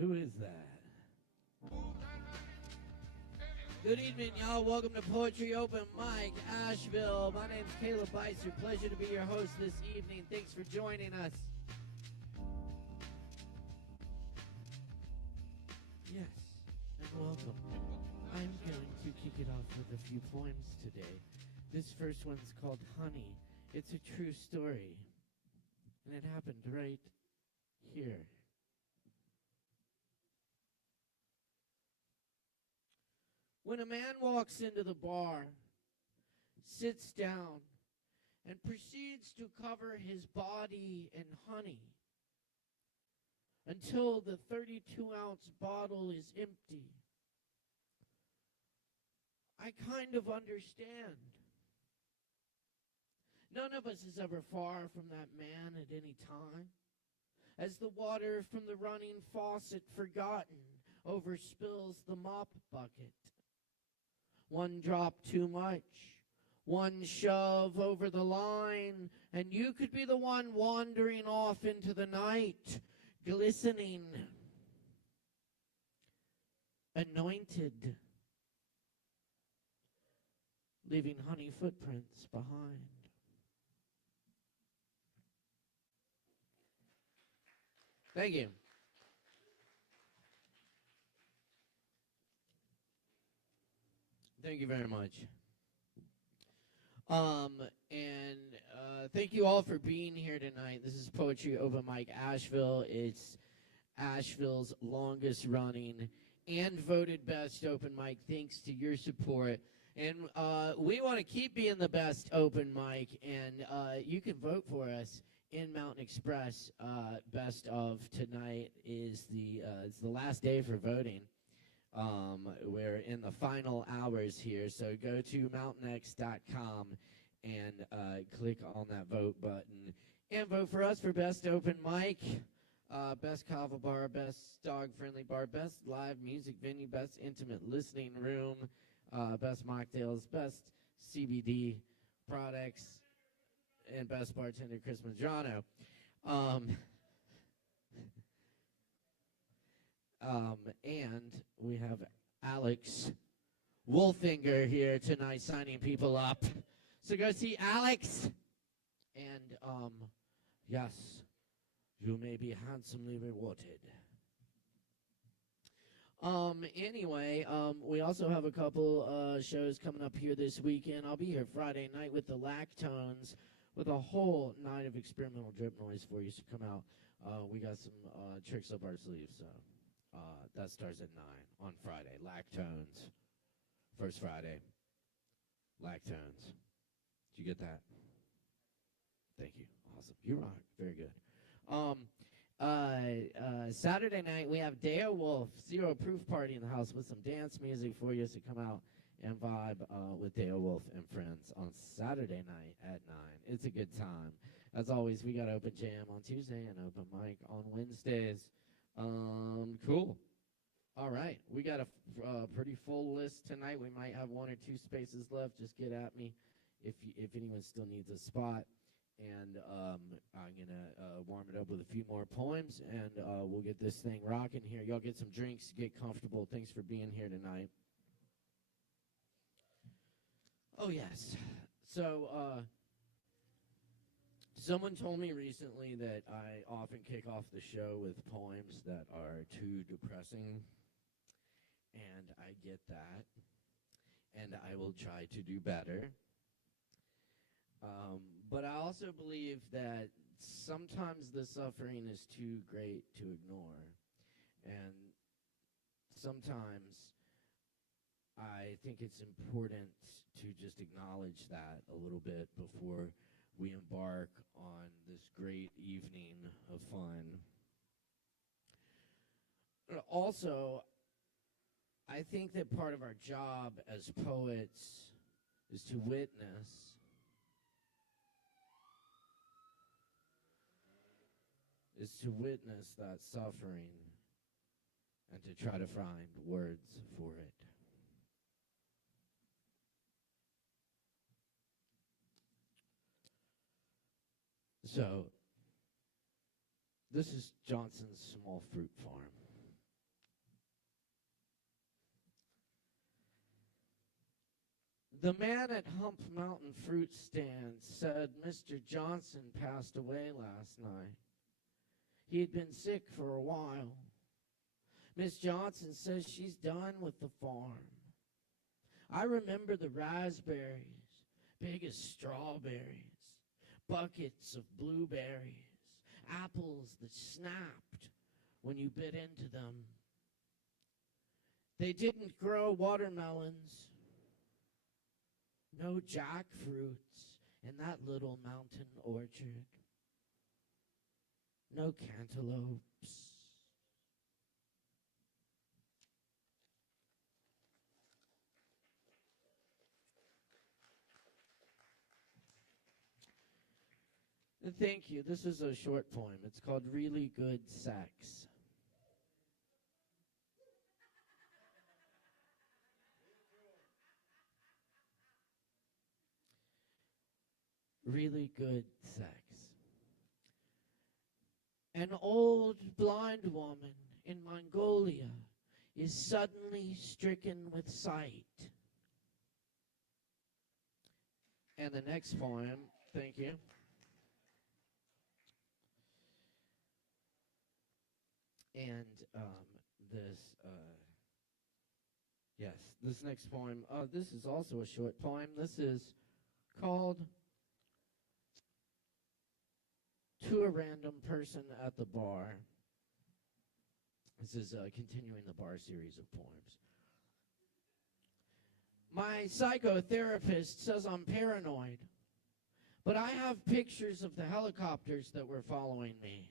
Who is that? Good evening, y'all. Welcome to Poetry Open Mic, Asheville. My name's Caleb Beissert. Pleasure to be your host this evening. Thanks for joining us. Yes, and welcome. I'm going to kick it off with a few poems today. This first one's called Honey. It's a true story, and it happened right here. When a man walks into the bar, sits down, and proceeds to cover his body in honey until the 32-ounce bottle is empty, I kind of understand. None of us is ever far from that man at any time. As the water from the running faucet forgotten overspills the mop bucket. One drop too much, one shove over the line, and you could be the one wandering off into the night, glistening, anointed, leaving honey footprints behind. Thank you. Thank you very much. Thank you all for being here tonight. This is Poetry Open Mic Asheville. It's Asheville's longest running and voted best open mic thanks to your support. And we want to keep being the best open mic, and you can vote for us in Mountain Express. Best of tonight is it's the last day for voting. We're in the final hours here, so go to mountainx.com and click on that vote button and vote for us for best open mic, best Kava bar, best dog-friendly bar, best live music venue, best intimate listening room, best mocktails, best CBD products, and best bartender Chris Madrano. And we have Alex Wolfinger here tonight signing people up. So go see Alex. And, yes, you may be handsomely rewarded. Anyway, we also have a couple shows coming up here this weekend. I'll be here Friday night with the Lactones with a whole night of experimental drip noise for you, so come out. We got some tricks up our sleeves, so that starts at 9 on Friday. Lactones. First Friday. Lactones. Did you get that? Thank you. Awesome. You rock. Very good. Saturday night, we have Deo Wolf, Zero Proof Party in the house with some dance music for you, so come out and vibe with Deo Wolf and friends on Saturday night at 9. It's a good time. As always, we got open jam on Tuesday and open mic on Wednesdays. Cool. All right. We got a pretty full list tonight. We might have 1 or 2 spaces left. Just get at me if anyone still needs a spot. And I'm going to warm it up with a few more poems, and we'll get this thing rocking here. Y'all get some drinks, get comfortable. Thanks for being here tonight. Oh, yes. So someone told me recently that I often kick off the show with poems that are too depressing, and I get that, and I will try to do better. But I also believe that sometimes the suffering is too great to ignore, and sometimes I think it's important to just acknowledge that a little bit before we embark on this great evening of fun. Also, I think that part of our job as poets is to witness that suffering and to try to find words for it. So, this is Johnson's Small Fruit Farm. The man at Hump Mountain Fruit Stand said Mr. Johnson passed away last night. He had been sick for a while. Miss Johnson says she's done with the farm. I remember the raspberries, big as strawberries, buckets of blueberries, apples that snapped when you bit into them. They didn't grow watermelons, no jackfruits in that little mountain orchard, no cantaloupes. Thank you. This is a short poem. It's called Really Good Sex. Really good sex. An old blind woman in Mongolia is suddenly stricken with sight. And the next poem, thank you. And this next poem, this is also a short poem. This is called To a Random Person at the Bar. This is continuing the bar series of poems. My psychotherapist says I'm paranoid, but I have pictures of the helicopters that were following me.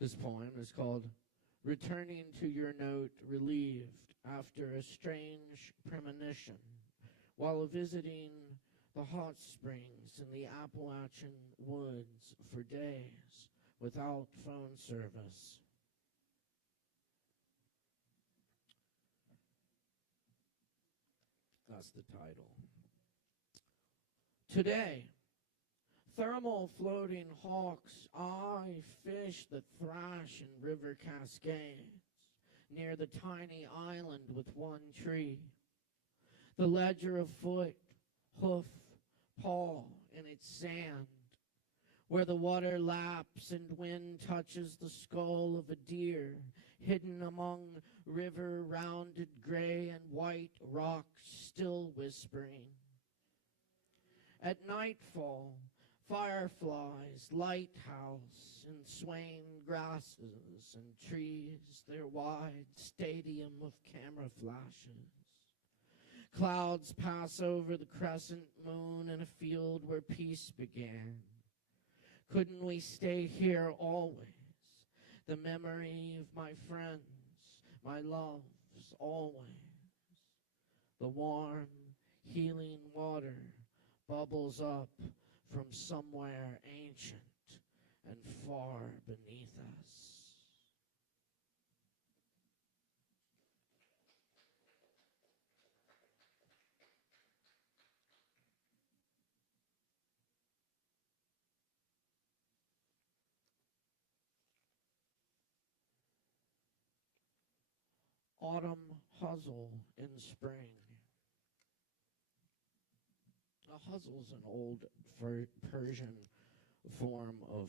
This poem is called Returning to Your Note Relieved After a Strange Premonition while visiting the hot springs in the Appalachian woods for days without phone service. That's the title. Today, thermal floating hawks eye fish that thrash in river cascades near the tiny island with one tree. The ledger of foot, hoof, paw in its sand, where the water laps and wind touches the skull of a deer hidden among river-rounded gray and white rocks still whispering. At nightfall, fireflies, lighthouse, and swaying grasses and trees, their wide stadium of camera flashes. Clouds pass over the crescent moon in a field where peace began. Couldn't we stay here always? The memory of my friends, my loves, always. The warm, healing water bubbles up from somewhere ancient and far beneath us. Autumn hustle in spring. A hustle is an old Persian form of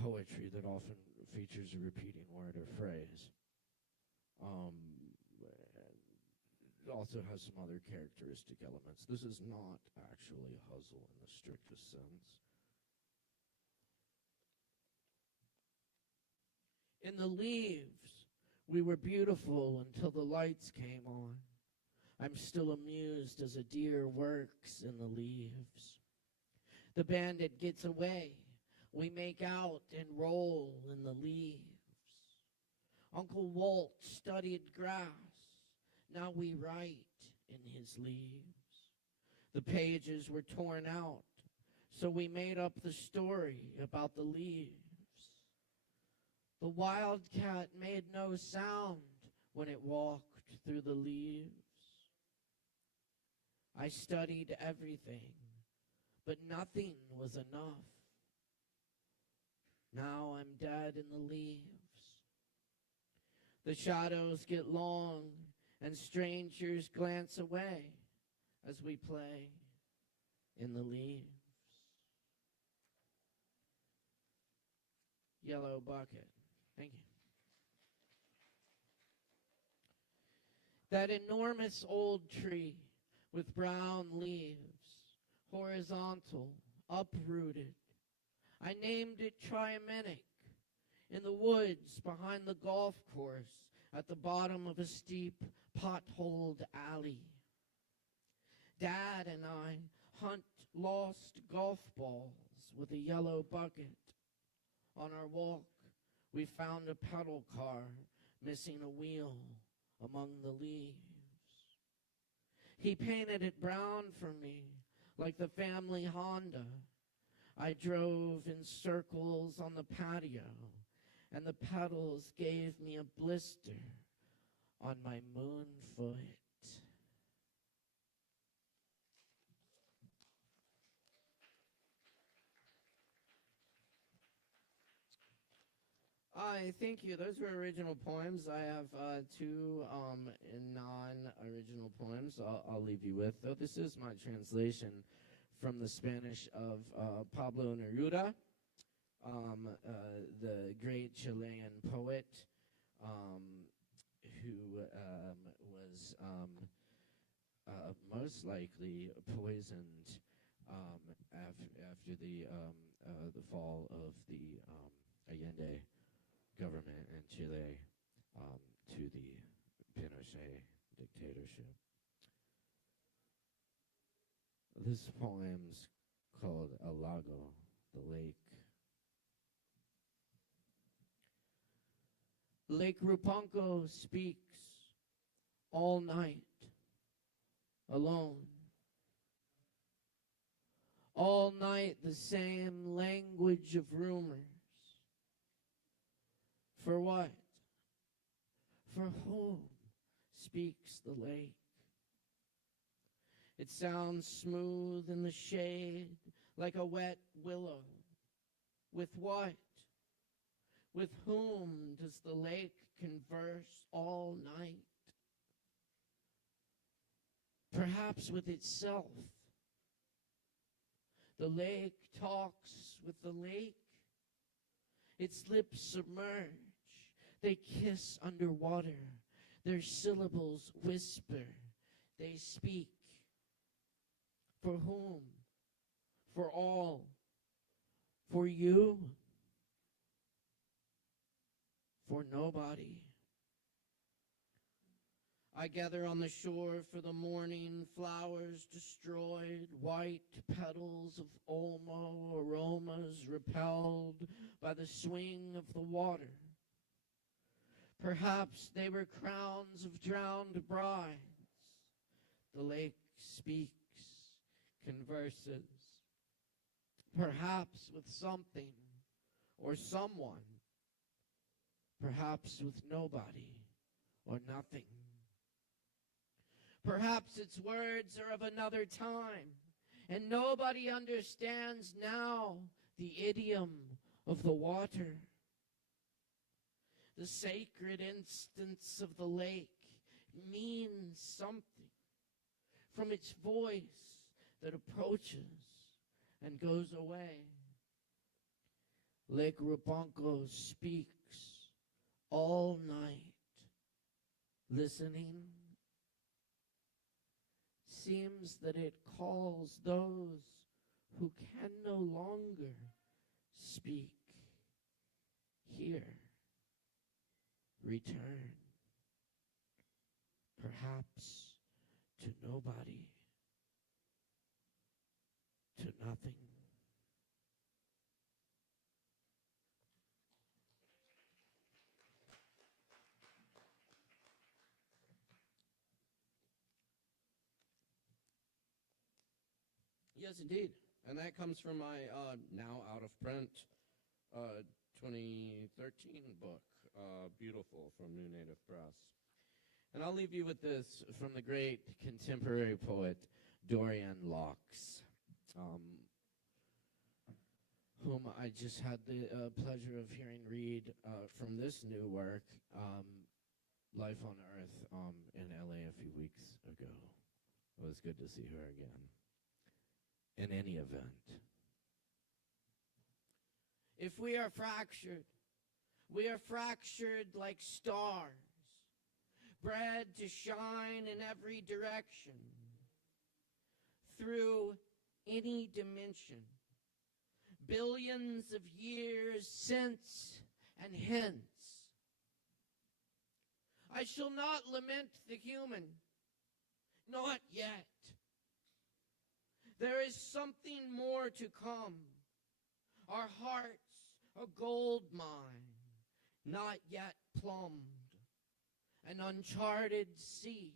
poetry that often features a repeating word or phrase. It also has some other characteristic elements. This is not actually a hustle in the strictest sense. In the leaves, we were beautiful until the lights came on. I'm still amused as a deer works in the leaves. The bandit gets away. We make out and roll in the leaves. Uncle Walt studied grass. Now we write in his leaves. The pages were torn out, so we made up the story about the leaves. The wildcat made no sound when it walked through the leaves. I studied everything, but nothing was enough. Now I'm dead in the leaves. The shadows get long, and strangers glance away as we play in the leaves. Yellow bucket. Thank you. That enormous old tree with brown leaves, horizontal, uprooted. I named it Triaminic, in the woods behind the golf course at the bottom of a steep, potholed alley. Dad and I hunt lost golf balls with a yellow bucket. On our walk, we found a pedal car missing a wheel among the leaves. He painted it brown for me, like the family Honda. I drove in circles on the patio, and the pedals gave me a blister on my moon foot. Thank you. Those were original poems. I have two non-original poems I'll leave you with, though this is my translation from the Spanish of Pablo Neruda, the great Chilean poet who was most likely poisoned after the fall of the Allende government in Chile to the Pinochet dictatorship. This poem's called El Lago, the lake. Lake Rupanco speaks all night, alone. All night the same language of rumors. For what? For whom speaks the lake? It sounds smooth in the shade, like a wet willow. With what? With whom does the lake converse all night? Perhaps with itself. The lake talks with the lake. Its lips submerge. They kiss underwater. Their syllables whisper. They speak. For whom? For all. For you? For nobody. I gather on the shore for the morning, flowers destroyed, white petals of Olmo aromas repelled by the swing of the water. Perhaps they were crowns of drowned brides. The lake speaks, converses, perhaps with something or someone, perhaps with nobody or nothing. Perhaps its words are of another time, and nobody understands now the idiom of the water. The sacred instance of the lake means something from its voice that approaches and goes away. Lake Rupanco speaks all night, listening. Seems that it calls those who can no longer speak. Here, return, perhaps to nobody, to nothing. Yes, indeed. And that comes from my now out of print 2013 book, Beautiful, from New Native Press. And I'll leave you with this from the great contemporary poet Dorian Locks, whom I just had the pleasure of hearing read from this new work, Life on Earth, in LA a few weeks ago. It was good to see her again. In any event, if we are fractured like stars, bred to shine in every direction, through any dimension, billions of years since and hence. I shall not lament the human, not yet. There is something more to come. Our hearts a gold mine, not yet plumbed, an uncharted sea.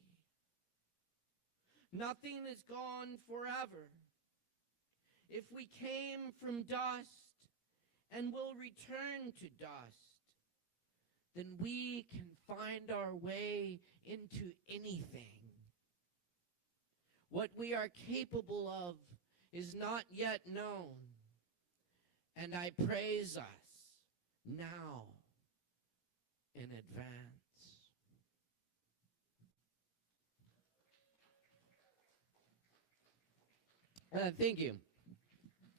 Nothing is gone forever. If we came from dust and will return to dust, then we can find our way into anything. What we are capable of is not yet known, and I praise us now in advance. Thank you.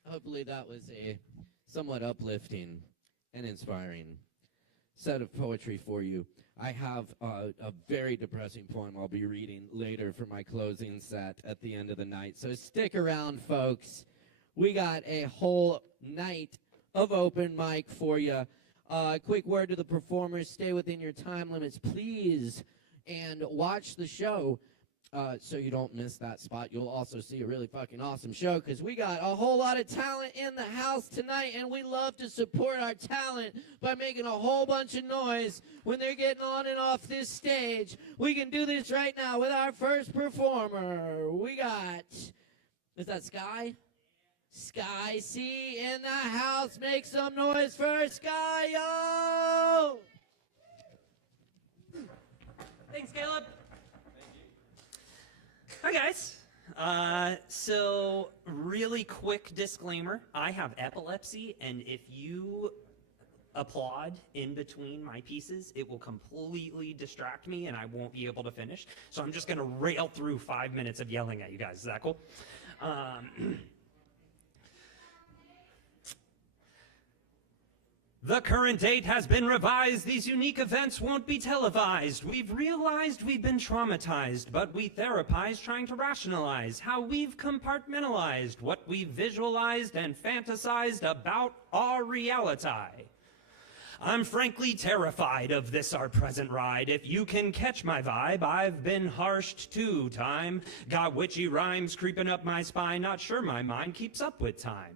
Hopefully that was a somewhat uplifting and inspiring set of poetry for you. I have a very depressing poem I'll be reading later for my closing set at the end of the night. So stick around, folks. We got a whole night of open mic for you. Quick word to the performers. Stay within your time limits, please, and watch the show so you don't miss that spot. You'll also see a really fucking awesome show because we got a whole lot of talent in the house tonight, and we love to support our talent by making a whole bunch of noise when they're getting on and off this stage. We can do this right now with our first performer. We got, is that Sky? Sky C in the house. Make some noise for Sky, yo! Thanks, Caleb. Hi, guys. So really quick disclaimer. I have epilepsy, and if you applaud in between my pieces, it will completely distract me, and I won't be able to finish. So I'm just going to rail through 5 minutes of yelling at you guys. Is that cool? The current date has been revised. These unique events won't be televised. We've realized we've been traumatized, but we therapize trying to rationalize how we've compartmentalized what we've visualized and fantasized about our reality. I'm frankly terrified of this, our present ride. If you can catch my vibe, I've been harshed too, time. Got witchy rhymes creeping up my spine, not sure my mind keeps up with time.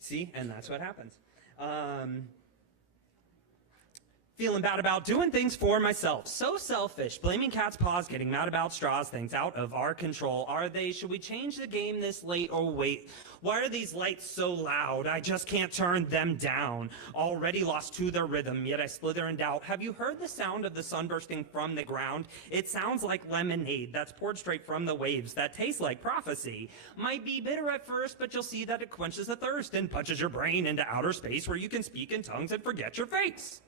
See, and that's what happens. Feeling bad about doing things for myself. So selfish. Blaming cat's paws, getting mad about straws, things out of our control. Are they? Should we change the game this late or wait? Why are these lights so loud? I just can't turn them down. Already lost to their rhythm, yet I slither in doubt. Have you heard the sound of the sun bursting from the ground? It sounds like lemonade that's poured straight from the waves that tastes like prophecy. Might be bitter at first, but you'll see that it quenches the thirst and punches your brain into outer space where you can speak in tongues and forget your face.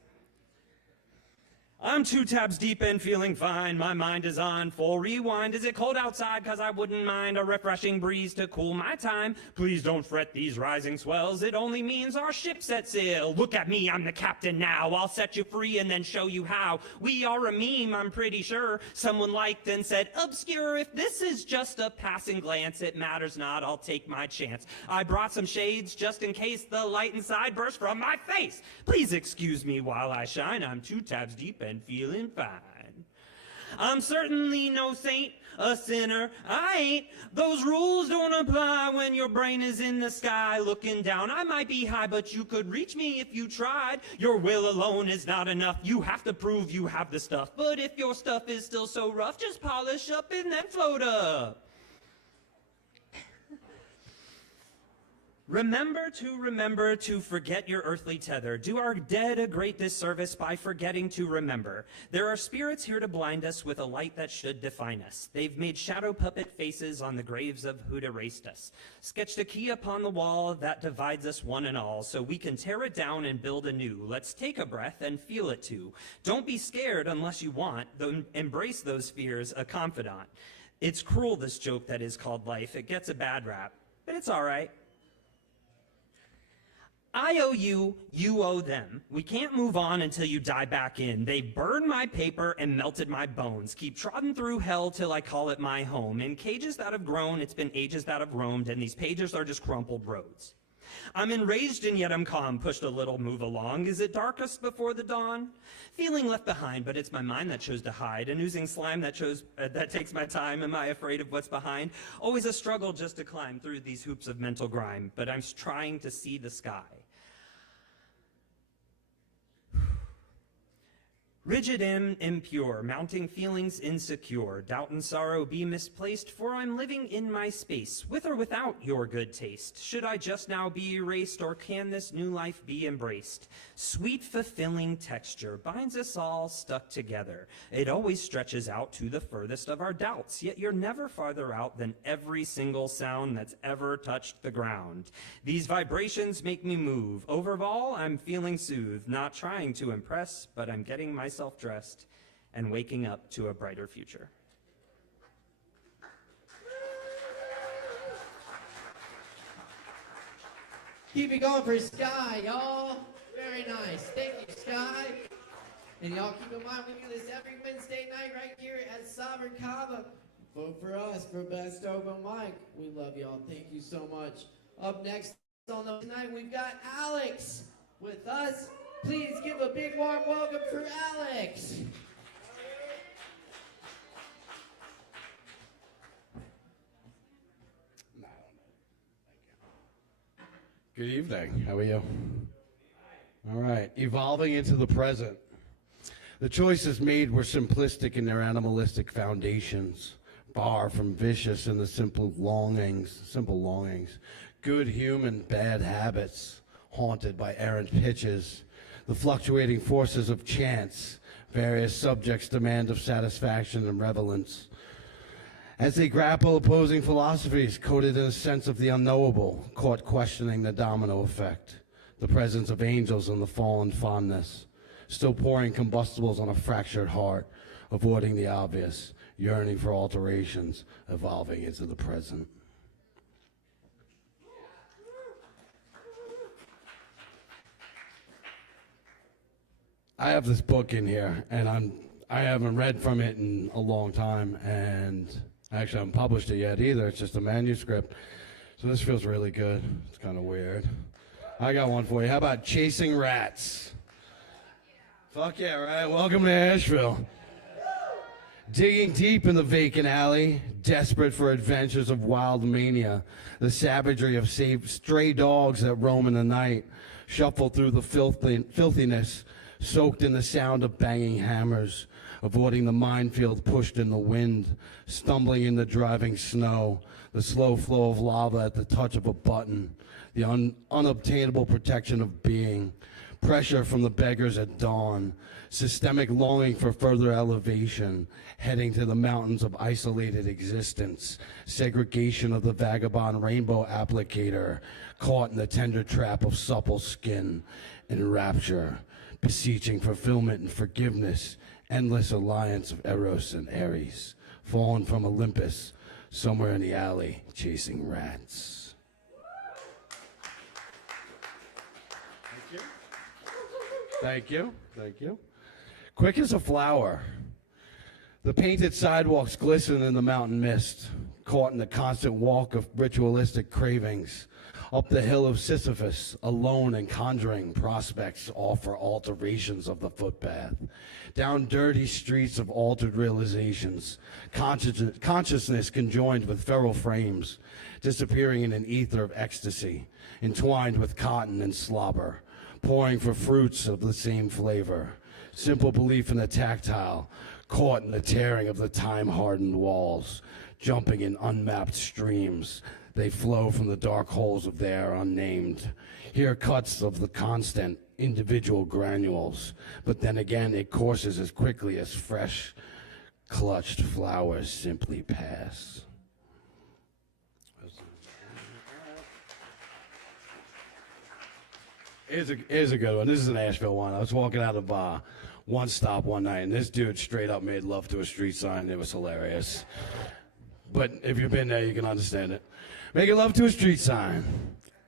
I'm 2 tabs deep and feeling fine. My mind is on full rewind. Is it cold outside? Cause I wouldn't mind a refreshing breeze to cool my time. Please don't fret these rising swells. It only means our ship sets sail. Look at me, I'm the captain now. I'll set you free and then show you how. We are a meme, I'm pretty sure. Someone liked and said, obscure. If this is just a passing glance, it matters not. I'll take my chance. I brought some shades just in case the light inside burst from my face. Please excuse me while I shine. I'm 2 tabs deep and feeling fine. I'm certainly no saint, a sinner, I ain't. Those rules don't apply when your brain is in the sky looking down. I might be high, but you could reach me if you tried. Your will alone is not enough. You have to prove you have the stuff. But if your stuff is still so rough, just polish up and then float up. Remember to forget your earthly tether. Do our dead a great disservice by forgetting to remember. There are spirits here to blind us with a light that should define us. They've made shadow puppet faces on the graves of who'd erased us, sketched a key upon the wall that divides us one and all, so we can tear it down and build anew. Let's take a breath and feel it too. Don't be scared unless you want, though embrace those fears, a confidant. It's cruel, this joke that is called life. It gets a bad rap, but it's all right. I owe you, you owe them. We can't move on until you die back in. They burned my paper and melted my bones. Keep trotting through hell till I call it my home. In cages that have grown, it's been ages that have roamed, and these pages are just crumpled roads. I'm enraged and yet I'm calm, pushed a little, move along. Is it darkest before the dawn? Feeling left behind, but it's my mind that chose to hide. An oozing slime that takes my time. Am I afraid of what's behind? Always a struggle just to climb through these hoops of mental grime, but I'm trying to see the sky. Rigid and impure, mounting feelings insecure, doubt and sorrow be misplaced, for I'm living in my space, with or without your good taste. Should I just now be erased, or can this new life be embraced? Sweet, fulfilling texture binds us all stuck together. It always stretches out to the furthest of our doubts, yet you're never farther out than every single sound that's ever touched the ground. These vibrations make me move. Overall, I'm feeling soothed, not trying to impress, but I'm getting myself dressed and waking up to a brighter future. Keep it going for Sky, y'all. Very nice. Thank you, Sky. And y'all keep in mind, we do this every Wednesday night right here at Sovereign Kava. Vote for us for Best Open Mic. We love y'all. Thank you so much. Up next on the tonight, we've got Alex with us. Please give a big warm welcome for Alex. Good evening. How are you? All right. Evolving into the present. The choices made were simplistic in their animalistic foundations, far from vicious in the simple longings. Good human, bad habits, haunted by errant pitches. The fluctuating forces of chance, various subjects' demand of satisfaction and relevance. As they grapple opposing philosophies, coated in a sense of the unknowable, caught questioning the domino effect, the presence of angels in the fallen fondness, still pouring combustibles on a fractured heart, avoiding the obvious, yearning for alterations, evolving into the present. I have this book in here, and I haven't read from it in a long time, and actually I haven't published it yet either. It's just a manuscript. So this feels really good. It's kind of weird. I got one for you. How about Chasing Rats? Fuck yeah, right? Welcome to Asheville. Digging deep in the vacant alley, desperate for adventures of wild mania, the savagery of stray dogs that roam in the night, shuffle through the filthiness, soaked in the sound of banging hammers, avoiding the minefield pushed in the wind, stumbling in the driving snow, the slow flow of lava at the touch of a button, the unobtainable protection of being, pressure from the beggars at dawn, systemic longing for further elevation, heading to the mountains of isolated existence, segregation of the vagabond rainbow applicator, caught in the tender trap of supple skin, and rapture, beseeching fulfillment and forgiveness, endless alliance of Eros and Ares, fallen from Olympus, somewhere in the alley, chasing rats. Thank you. Thank you. Thank you. Quick as a flower. The painted sidewalks glisten in the mountain mist, caught in the constant walk of ritualistic cravings. Up the hill of Sisyphus, alone and conjuring prospects offer alterations of the footpath. Down dirty streets of altered realizations, consciousness conjoined with feral frames, disappearing in an ether of ecstasy, entwined with cotton and slobber, pouring for fruits of the same flavor. Simple belief in the tactile, caught in the tearing of the time-hardened walls, jumping in unmapped streams. They flow from the dark holes of their unnamed. Here cuts of the constant individual granules, but then again it courses as quickly as fresh clutched flowers simply pass. Here's a good one. This is an Asheville one. I was walking out of One Stop one night, and this dude straight up made love to a street sign. It was hilarious. But if you've been there, you can understand it. Making love to a street sign.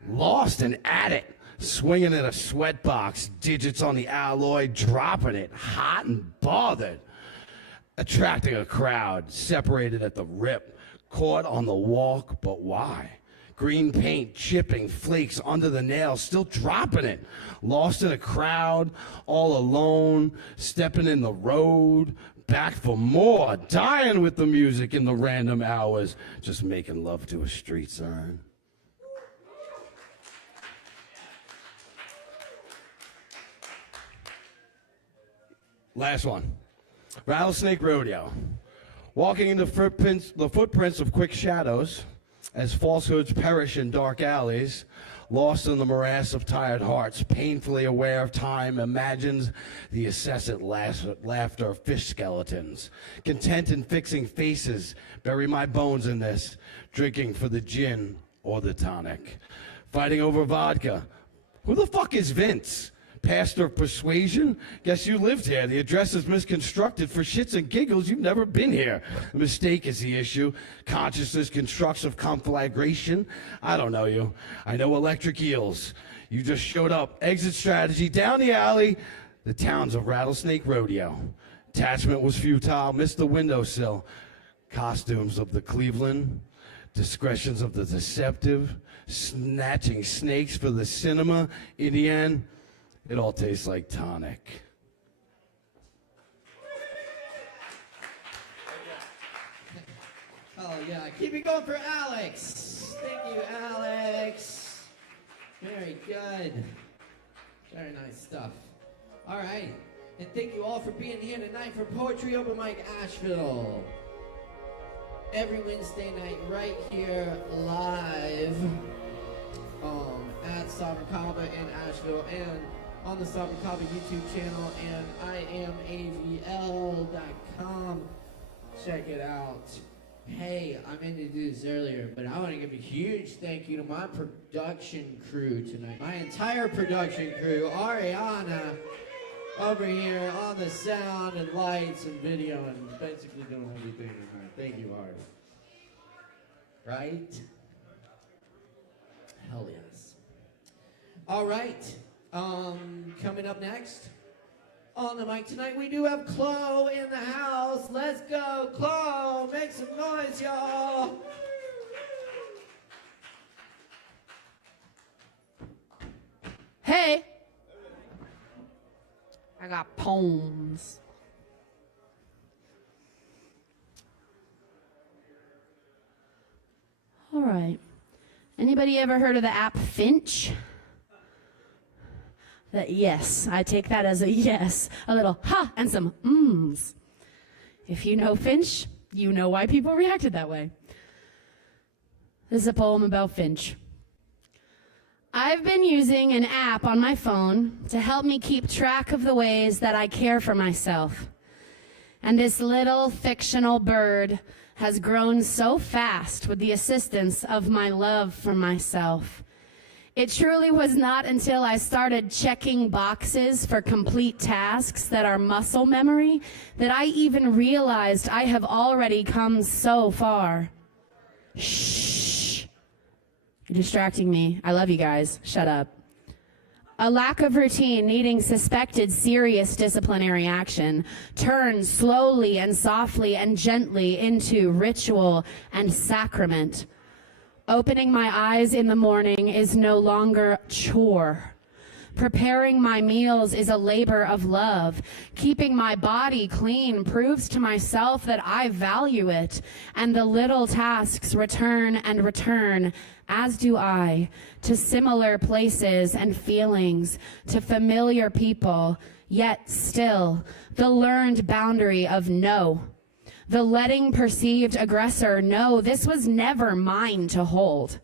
Lost and at it. Swinging in a sweat box. Digits on the alloy. Dropping it. Hot and bothered. Attracting a crowd. Separated at the rip. Caught on the walk, but why? Green paint chipping flakes under the nails, still dropping it. Lost in a crowd, all alone, stepping in the road, back for more, dying with the music in the random hours, just making love to a street sign. Last one. Rattlesnake Rodeo. Walking in the footprints of quick shadows, as falsehoods perish in dark alleys, lost in the morass of tired hearts, painfully aware of time, imagines the incessant laughter of fish skeletons. Content in fixing faces, bury my bones in this, drinking for the gin or the tonic. Fighting over vodka. Who the fuck is Vince? Pastor of persuasion? Guess you lived here. The address is misconstructed. For shits and giggles, you've never been here. A mistake is the issue. Consciousness constructs of conflagration. I don't know you. I know electric eels. You just showed up. Exit strategy down the alley. The towns of Rattlesnake Rodeo. Attachment was futile. Missed the windowsill. Costumes of the Cleveland. Discretions of the deceptive. Snatching snakes for the cinema. In the end, it all tastes like tonic. Oh, yeah. Keep it going for Alex. Thank you, Alex. Very good. Very nice stuff. All right. And thank you all for being here tonight for Poetry Open Mic Asheville. Every Wednesday night right here live at Sovereign Kava in Asheville and on the Sovereign Kava YouTube channel and IamAVL.com. Check it out. Hey, I meant to do this earlier, but I want to give a huge thank you to my production crew tonight. My entire production crew, Arianna, over here on the sound and lights and video and basically doing everything. All right, thank you, Ari. Right? Hell yes. All right. Coming up next on the mic tonight, we do have Chloe in the house. Let's go, Chloe. Make some noise, y'all. Hey. I got poems. All right. Anybody ever heard of the app Finch? Yes, I take that as a yes. A little ha and some mms. If you know Finch, you know why people reacted that way. This is a poem about Finch. I've been using an app on my phone to help me keep track of the ways that I care for myself. And this little fictional bird has grown so fast with the assistance of my love for myself. It truly was not until I started checking boxes for complete tasks that are muscle memory that I even realized I have already come so far. Shh. You're distracting me. I love you guys. Shut up. A lack of routine needing suspected serious disciplinary action turns slowly and softly and gently into ritual and sacrament. Opening my eyes in the morning is no longer chore. Preparing my meals is a labor of love. Keeping my body clean proves to myself that I value it. And the little tasks return and return, as do I, to similar places and feelings, to familiar people, Yet still, the learned boundary of no, the letting perceived aggressor know this was never mine to hold.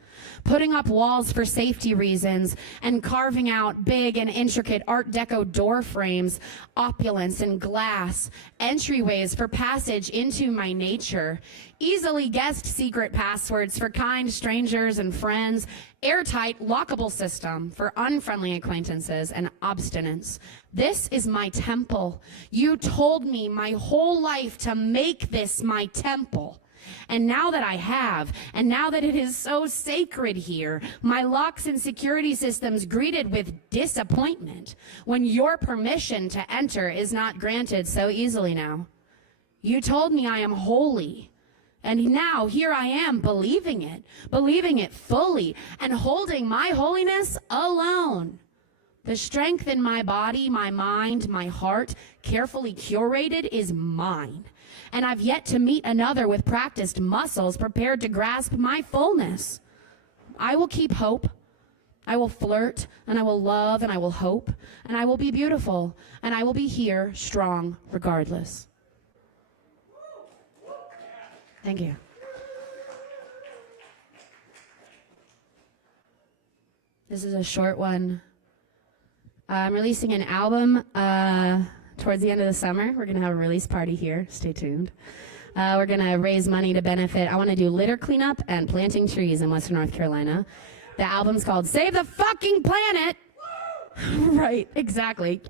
Putting up walls for safety reasons and carving out big and intricate Art Deco door frames, opulence and glass, entryways for passage into my nature, easily guessed secret passwords for kind strangers and friends, airtight lockable system for unfriendly acquaintances and obstinance. This is my temple. You told me my whole life to make this my temple. And now that I have, and now that it is so sacred here, my locks and security systems greeted with disappointment when your permission to enter is not granted so easily now. You told me I am holy, and now here I am believing it fully, and holding my holiness alone. The strength in my body, my mind, my heart, carefully curated, is mine. And I've yet to meet another with practiced muscles prepared to grasp my fullness. I will keep hope. I will flirt, and I will love, and I will hope, and I will be beautiful, and I will be here, strong, regardless. Thank you. This is a short one. I'm releasing an album towards the end of the summer. We're going to have a release party here. Stay tuned. We're going to raise money to benefit. I want to do litter cleanup and planting trees in Western North Carolina. The album's called Save the Fucking Planet. Right, exactly.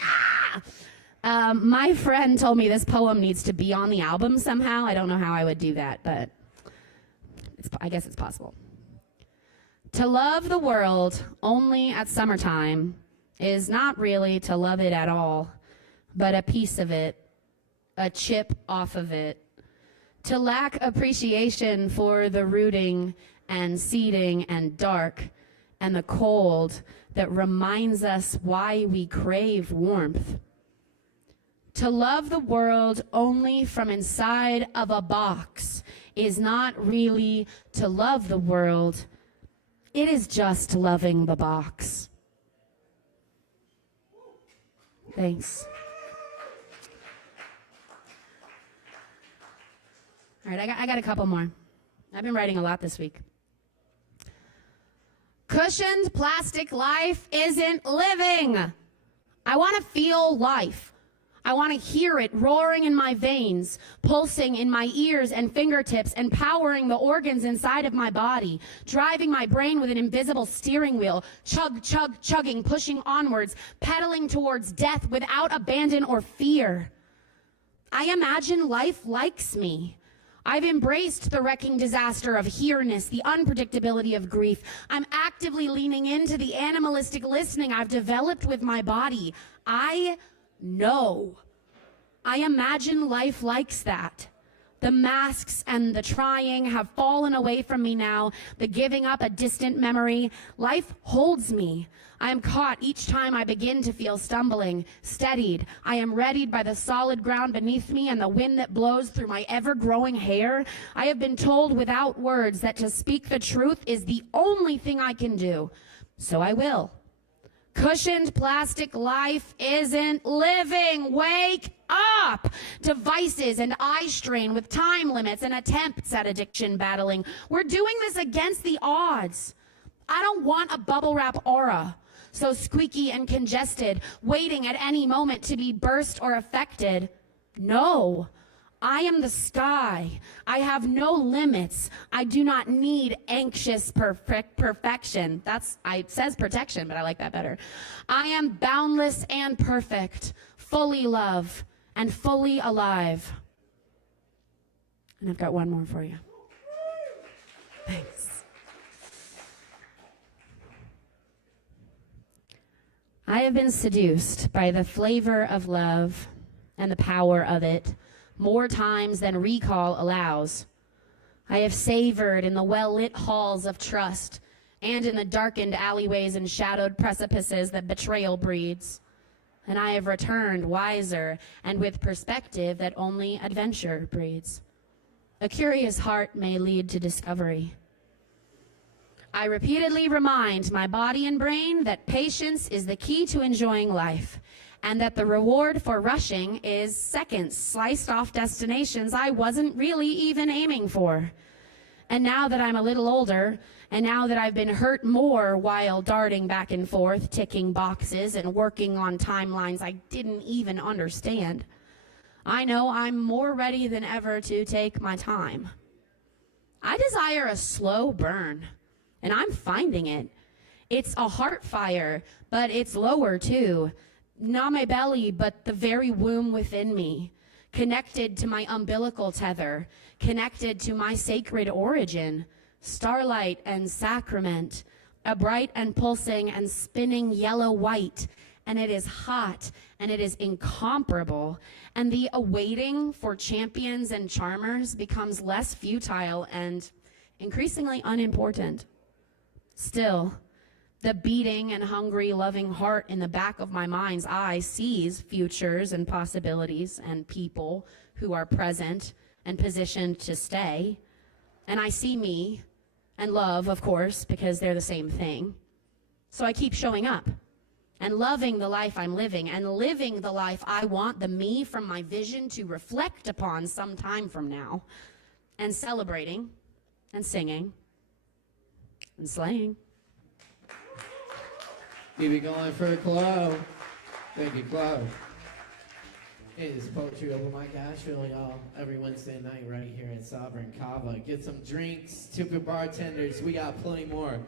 My friend told me this poem needs to be on the album somehow. I don't know how I would do that, but I guess it's possible. To love the world only at summertime is not really to love it at all, but a piece of it, a chip off of it. To lack appreciation for the rooting and seeding and dark and the cold that reminds us why we crave warmth. To love the world only from inside of a box is not really to love the world. It is just loving the box. Thanks. All right, I got a couple more. I've been writing a lot this week. Cushioned plastic life isn't living. I want to feel life. I want to hear it roaring in my veins, pulsing in my ears and fingertips, and powering the organs inside of my body, driving my brain with an invisible steering wheel, chug, chug, chugging, pushing onwards, pedaling towards death without abandon or fear. I imagine life likes me. I've embraced the wrecking disaster of here-ness, the unpredictability of grief. I'm actively leaning into the animalistic listening I've developed with my body. I know. I imagine life likes that. The masks and the trying have fallen away from me now, the giving up a distant memory. Life holds me. I am caught each time I begin to feel stumbling, steadied. I am readied by the solid ground beneath me and the wind that blows through my ever-growing hair. I have been told without words that to speak the truth is the only thing I can do. So I will. Cushioned plastic life isn't living. Wake up! Devices and eye strain with time limits and attempts at addiction battling. We're doing this against the odds. I don't want a bubble wrap aura, so squeaky and congested, waiting at any moment to be burst or affected. No. I am the sky. I have no limits. I do not need anxious perfection. It says protection, but I like that better. I am boundless and perfect, fully love and fully alive. And I've got one more for you. Thanks. I have been seduced by the flavor of love and the power of it more times than recall allows. I have savored in the well-lit halls of trust and in the darkened alleyways and shadowed precipices that betrayal breeds. And I have returned wiser and with perspective that only adventure breeds. A curious heart may lead to discovery. I repeatedly remind my body and brain that patience is the key to enjoying life, and that the reward for rushing is seconds sliced off destinations I wasn't really even aiming for. And now that I'm a little older, and now that I've been hurt more while darting back and forth, ticking boxes and working on timelines I didn't even understand, I know I'm more ready than ever to take my time. I desire a slow burn, and I'm finding it. It's a heart fire, but it's lower too. Not my belly, but the very womb within me, connected to my umbilical tether, connected to my sacred origin, starlight and sacrament, a bright and pulsing and spinning yellow-white, and it is hot, and it is incomparable, and the awaiting for champions and charmers becomes less futile and increasingly unimportant. Still, the beating and hungry, loving heart in the back of my mind's eye sees futures and possibilities and people who are present and positioned to stay. And I see me and love, of course, because they're the same thing. So I keep showing up and loving the life I'm living and living the life I want the me from my vision to reflect upon some time from now, and celebrating and singing and slaying. Keep it going for Chloe. Thank you, Chloe. It is Poetry Over Mike Asheville, y'all. Every Wednesday night right here at Sovereign Kava. Get some drinks, tip your bartenders. We got plenty more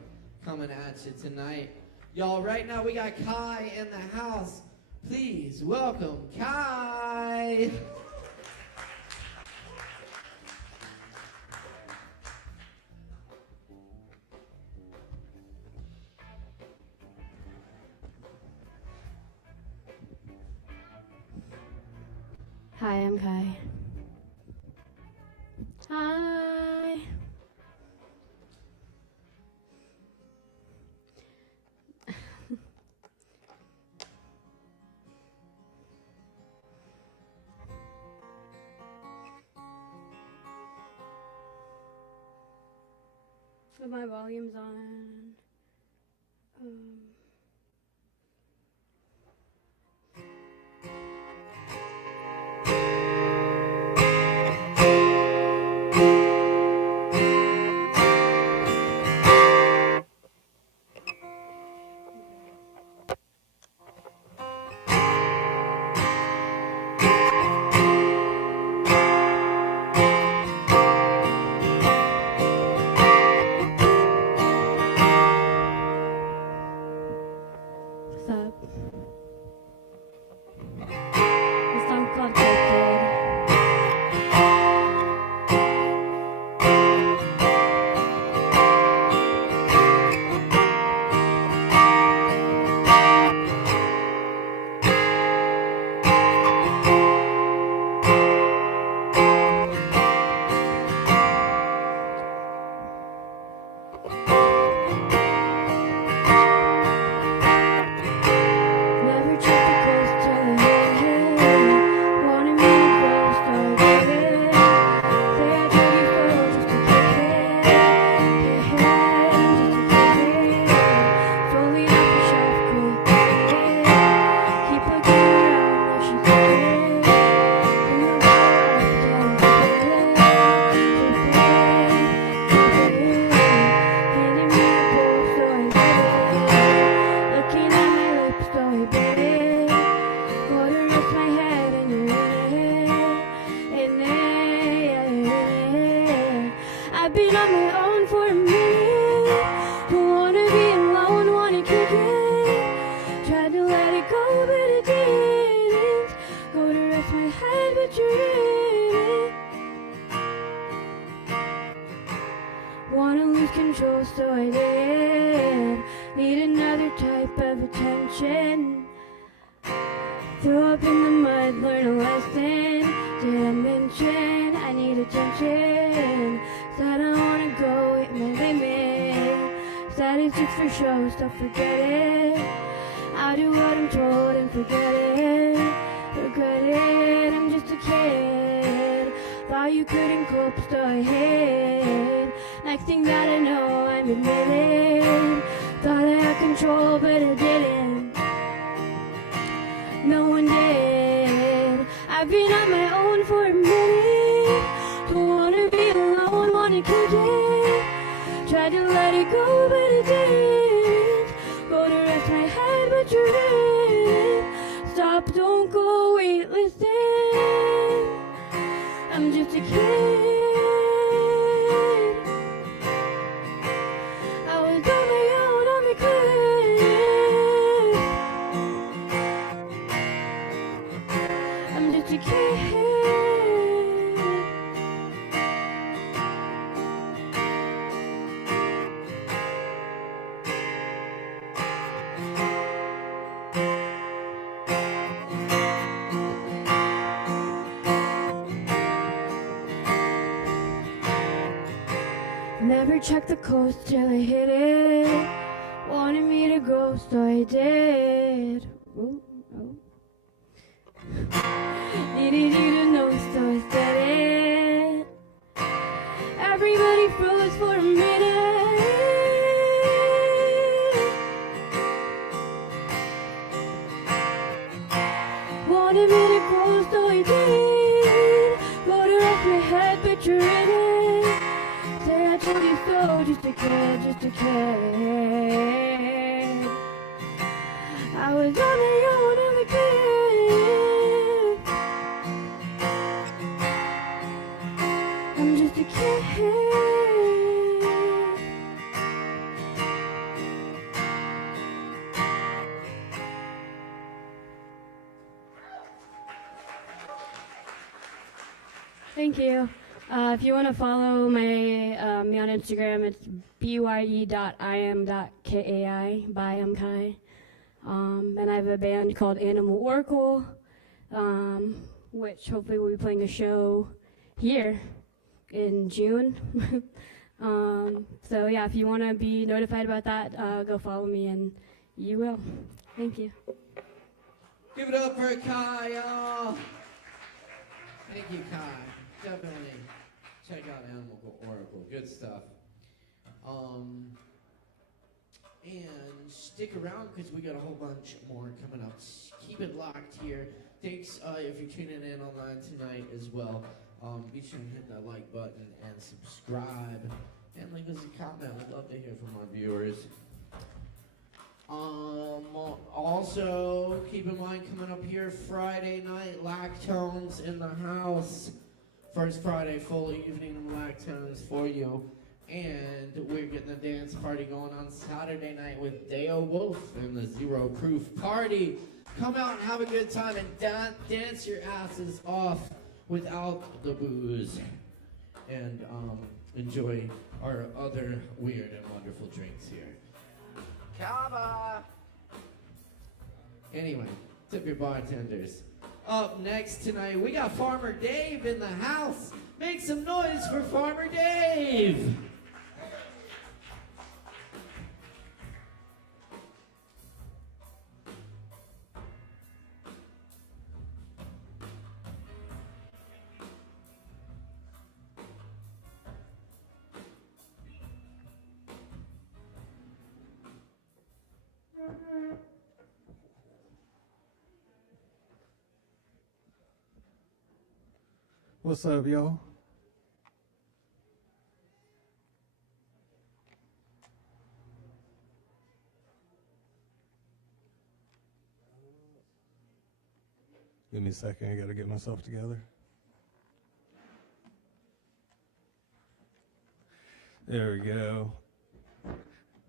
coming at you tonight. Y'all, right now we got Kai in the house. Please welcome Kai. Hi, I'm Kai. Hi. But my volume's on. No I've been on my own for a minute. Don't wanna be alone, wanna kick it. Tried to let it go, but it didn't. Go to rest my head, but you didn't. Stop, don't go, wait, listen. I'm just a kid. I was on my own on the cliff. I'm just a kid. Never checked the coast till I hit it. Wanted me to go, so I did. Ooh, oh. Needed you to know, so I said it. Everybody froze for a minute. Wanted me to go, so I did. Go to rest my head, but you're in it. Say I told you so, just a kid, just a kid. I was on my own on the cliff. I'm just a kid. Thank you. If you want to follow me on Instagram, it's bye.im.kai, by and I have a band called Animal Oracle, which hopefully we'll be playing a show here in June. So yeah, if you want to be notified about that, go follow me and you will. Thank you. Give it up for Kai, y'all. Thank you, Kai. Definitely check out Animal Oracle. Good stuff. And stick around because we got a whole bunch more coming up. Keep it locked here. Thanks if you're tuning in online tonight as well. Be sure to hit that like button and subscribe. And leave us a comment. We'd love to hear from our viewers. Also, keep in mind coming up here Friday night, Lactones in the house. First Friday, full evening of Lactones for you. And we're getting a dance party going on Saturday night with Deo Wolf and the Zero Proof Party. Come out and have a good time and dance your asses off without the booze. And enjoy our other weird and wonderful drinks here. Kava! Anyway, tip your bartenders. Up next tonight, we got Farmer Dave in the house. Make some noise for Farmer Dave! What's up, y'all? Give me a second, I gotta get myself together. There we go.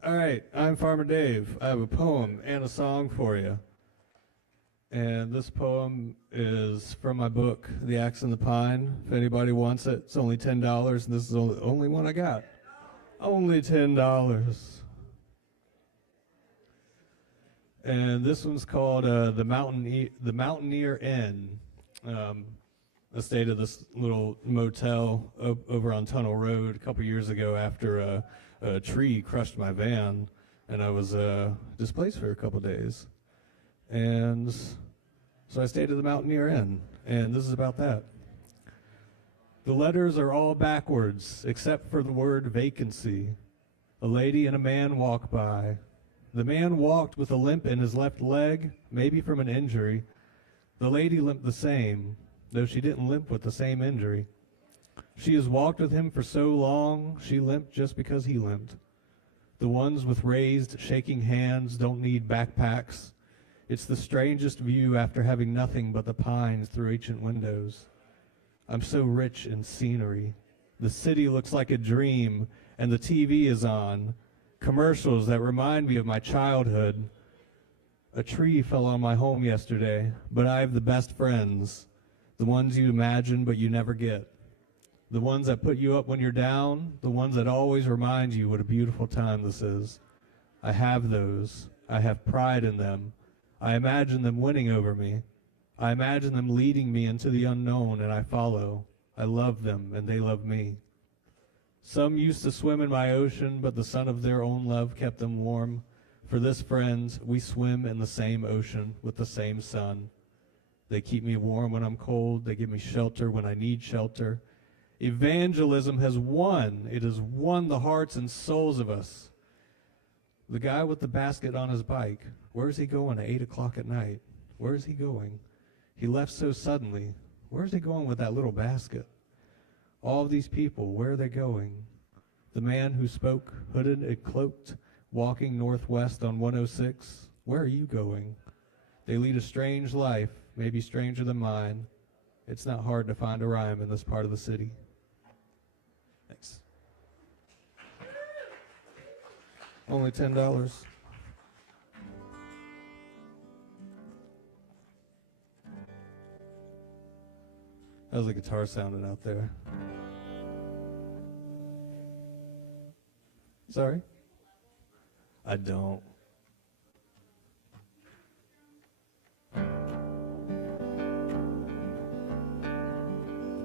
All right, I'm Farmer Dave. I have a poem and a song for you. And this poem is from my book, The Axe and the Pine. If anybody wants it, it's only $10, and this is the only one I got. Only $10. And this one's called The Mountaineer Inn. I stayed at this little motel over on Tunnel Road a couple years ago after a tree crushed my van, and I was displaced for a couple days. And so I stayed at the Mountaineer Inn, and this is about that. The letters are all backwards, except for the word vacancy. A lady and a man walk by. The man walked with a limp in his left leg, maybe from an injury. The lady limped the same. though she didn't limp with the same injury. She has walked with him for so long, she limped just because he limped. The ones with raised, shaking hands don't need backpacks. It's the strangest view after having nothing but the pines through ancient windows. I'm so rich in scenery. The city looks like a dream, and the TV is on. Commercials that remind me of my childhood. A tree fell on my home yesterday, but I have the best friends. The ones you imagine but you never get. The ones that put you up when you're down, the ones that always remind you what a beautiful time this is. I have those. I have pride in them. I imagine them winning over me. I imagine them leading me into the unknown, and I follow. I love them, and they love me. Some used to swim in my ocean, but the sun of their own love kept them warm. For this friend, we swim in the same ocean with the same sun. They keep me warm when I'm cold. They give me shelter when I need shelter. Evangelism has won. It has won the hearts and souls of us. The guy with the basket on his bike, where's he going at 8 o'clock at night? Where's he going? He left so suddenly. Where's he going with that little basket? All of these people, where are they going? The man who spoke, hooded and cloaked, walking northwest on 106, where are you going? They lead a strange life, maybe stranger than mine. It's not hard to find a rhyme in this part of the city. Thanks. Only $10. How's the guitar sounding out there? Sorry? I don't.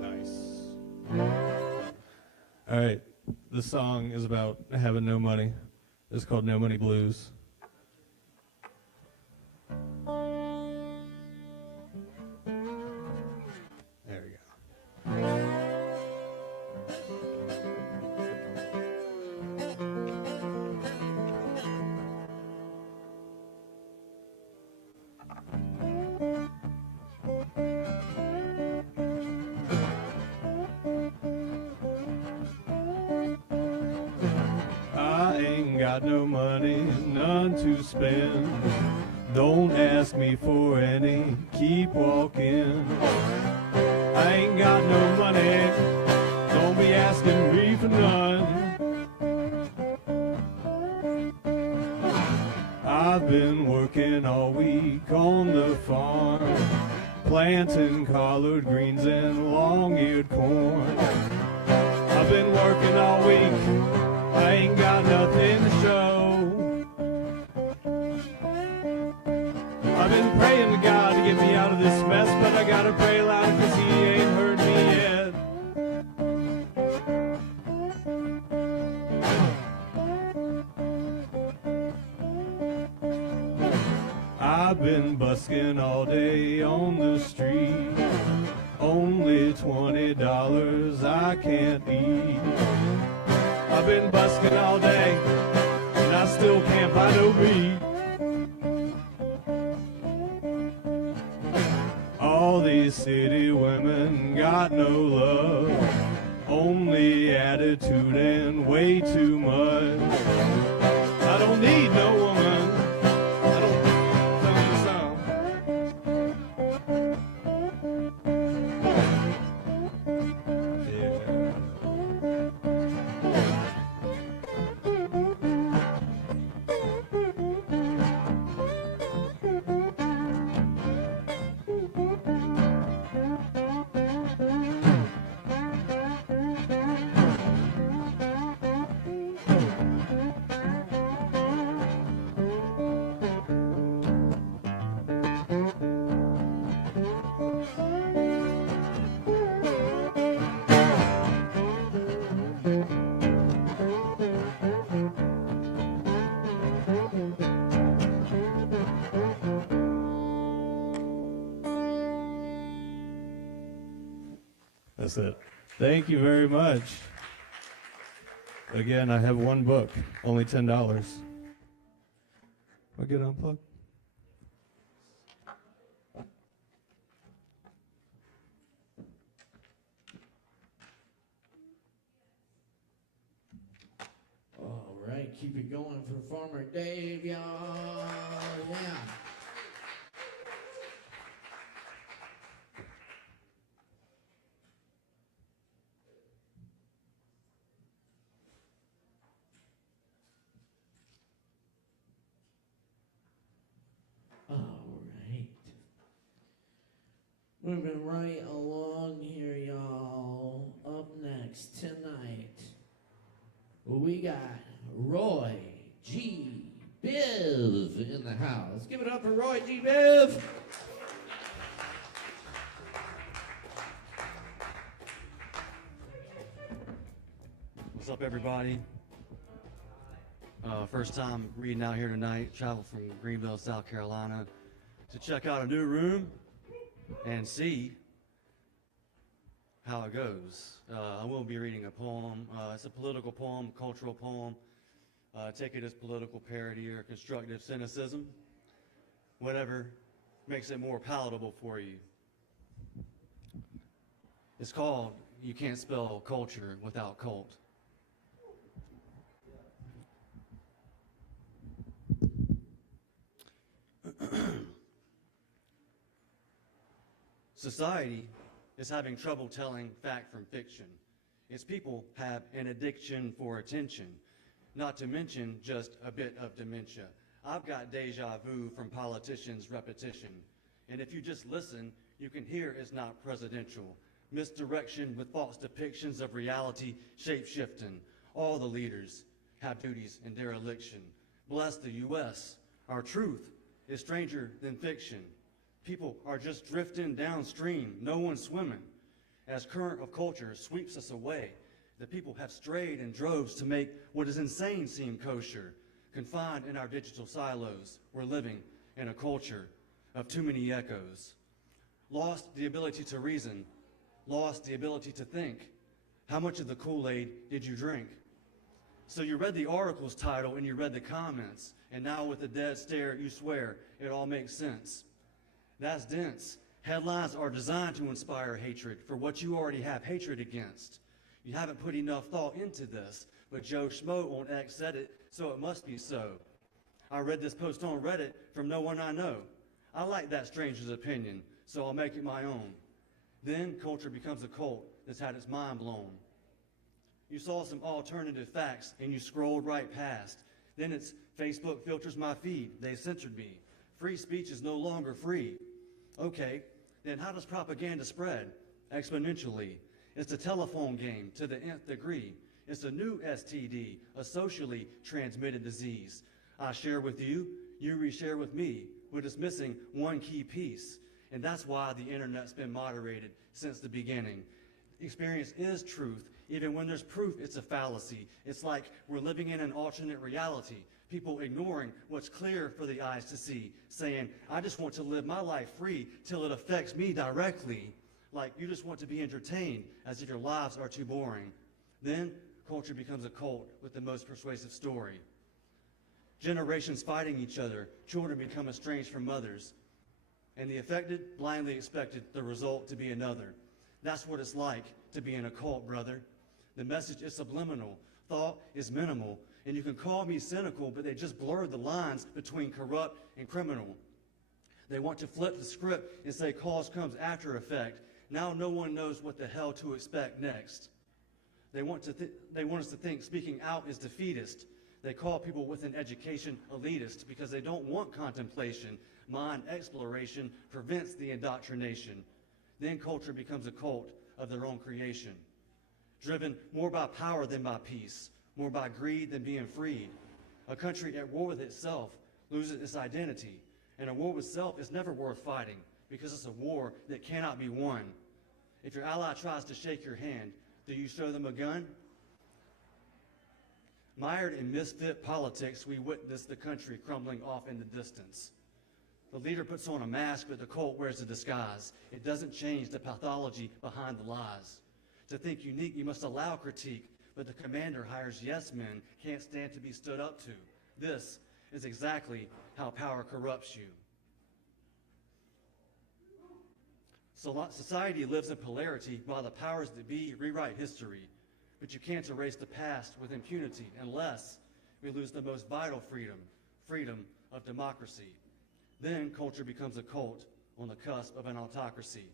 Nice. All right. This song is about having no money. It's called No Money Blues. There we go. Got no money, none to spend. Don't ask me for any, keep walking. I ain't got no money, don't be asking me for none. I've been working all week on the farm, planting collard greens and long-eared corn. I've been working all week, I ain't got nothing to show. I've been praying to God to get me out of this mess, but I gotta pray loud 'cause he ain't heard me yet. I've been busking all day on the street, only $20 I can't eat. I've been busking all day, and I still can't buy no beat. All these city women got no love, only attitude and way too much. I don't need no woman, I don't sing the song. That's it. Thank you very much. Again, I have one book, only $10. I'll get unplugged. keep it going for Farmer Dave, y'all. Yeah. All right. Moving right along here, y'all. Up next tonight, we got Roy G. Biv in the house. Give it up for Roy G. Biv. What's up, everybody? First time reading out here tonight. Traveled from Greenville, South Carolina to check out a new room and see how it goes. I will be reading a poem. It's a political poem, cultural poem. Take it as political parody or constructive cynicism, whatever makes it more palatable for you. It's called You Can't Spell Culture Without Cult. Society is having trouble telling fact from fiction. Its people have an addiction for attention, not to mention just a bit of dementia. I've got deja vu from politicians' repetition. And if you just listen, you can hear it's not presidential. Misdirection with false depictions of reality, shape-shifting. All the leaders have duties in dereliction. Bless the U.S. Our truth is stranger than fiction. People are just drifting downstream, no one's swimming. As current of culture sweeps us away, the people have strayed in droves to make what is insane seem kosher. Confined in our digital silos, we're living in a culture of too many echoes. Lost the ability to reason, lost the ability to think. How much of the Kool-Aid did you drink? So you read the article's title and you read the comments, and now with a dead stare you swear it all makes sense. That's dense. Headlines are designed to inspire hatred for what you already have hatred against. You haven't put enough thought into this, but Joe Schmo on X said it, so it must be so. I read this post on Reddit from no one I know. I like that stranger's opinion, so I'll make it my own. Then culture becomes a cult that's had its mind blown. You saw some alternative facts and you scrolled right past. Then it's Facebook filters my feed, they censored me. Free speech is no longer free. Okay, then how does propaganda spread? Exponentially. It's a telephone game to the nth degree. It's a new STD, a socially transmitted disease. I share with you, you reshare with me, but it's missing one key piece. And that's why the internet's been moderated since the beginning. Experience is truth. Even when there's proof, it's a fallacy. It's like we're living in an alternate reality. People ignoring what's clear for the eyes to see, saying, I just want to live my life free till it affects me directly. Like you just want to be entertained as if your lives are too boring. Then culture becomes a cult with the most persuasive story. Generations fighting each other, children become estranged from mothers, and the affected blindly expected the result to be another. That's what it's like to be in a cult, brother. The message is subliminal, thought is minimal, and you can call me cynical, but they just blurred the lines between corrupt and criminal. They want to flip the script and say cause comes after effect. Now no one knows what the hell to expect next. They want us to think speaking out is defeatist. They call people with an education elitist because they don't want contemplation. Mind exploration prevents the indoctrination. Then culture becomes a cult of their own creation, driven more by power than by peace, more by greed than being freed. A country at war with itself loses its identity, and a war with self is never worth fighting because it's a war that cannot be won. If your ally tries to shake your hand, do you show them a gun? Mired in misfit politics, we witness the country crumbling off in the distance. The leader puts on a mask, but the cult wears a disguise. It doesn't change the pathology behind the lies. To think unique, you must allow critique, but the commander hires yes men, can't stand to be stood up to. This is exactly how power corrupts you. So society lives in polarity while the powers that be rewrite history. But you can't erase the past with impunity unless We lose the most vital freedom, freedom of democracy. Then culture becomes a cult on the cusp of an autocracy.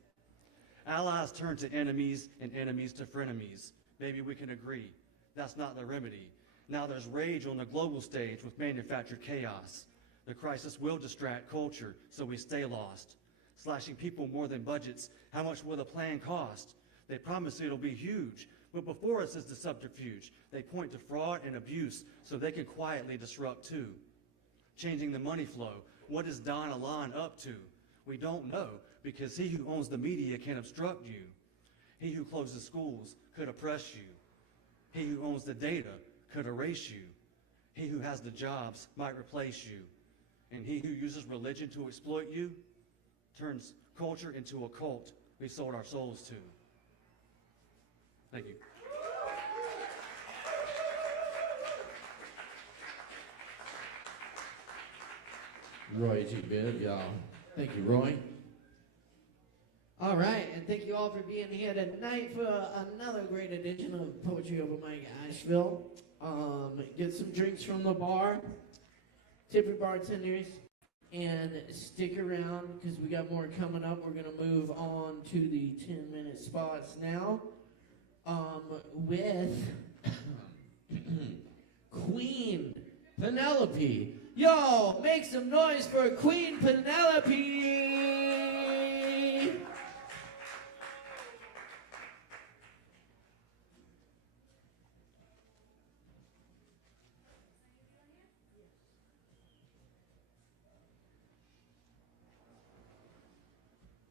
Allies turn to enemies and enemies to frenemies. Maybe we can agree. That's not the remedy. Now there's rage on the global stage with manufactured chaos. The crisis will distract culture, so we stay lost. Slashing people more than budgets. How much will the plan cost? They promise it'll be huge, but before us is the subterfuge. They point to fraud and abuse so they can quietly disrupt too. Changing the money flow. What is Don Alon up to? We don't know, because he who owns the media can obstruct you. He who closes schools could oppress you. He who owns the data could erase you. He who has the jobs might replace you. And he who uses religion to exploit you turns culture into a cult we sold our souls to. Thank you. Roy G. Bibb, y'all. Thank you, Roy. All right, and thank you all for being here tonight for another great edition of Poetry Over Mike Asheville. Get some drinks from the bar, tip your bartenders, and stick around because we got more coming up. We're going to move on to the 10-minute spots now with Queen Penelope. Yo, make some noise for Queen Penelope!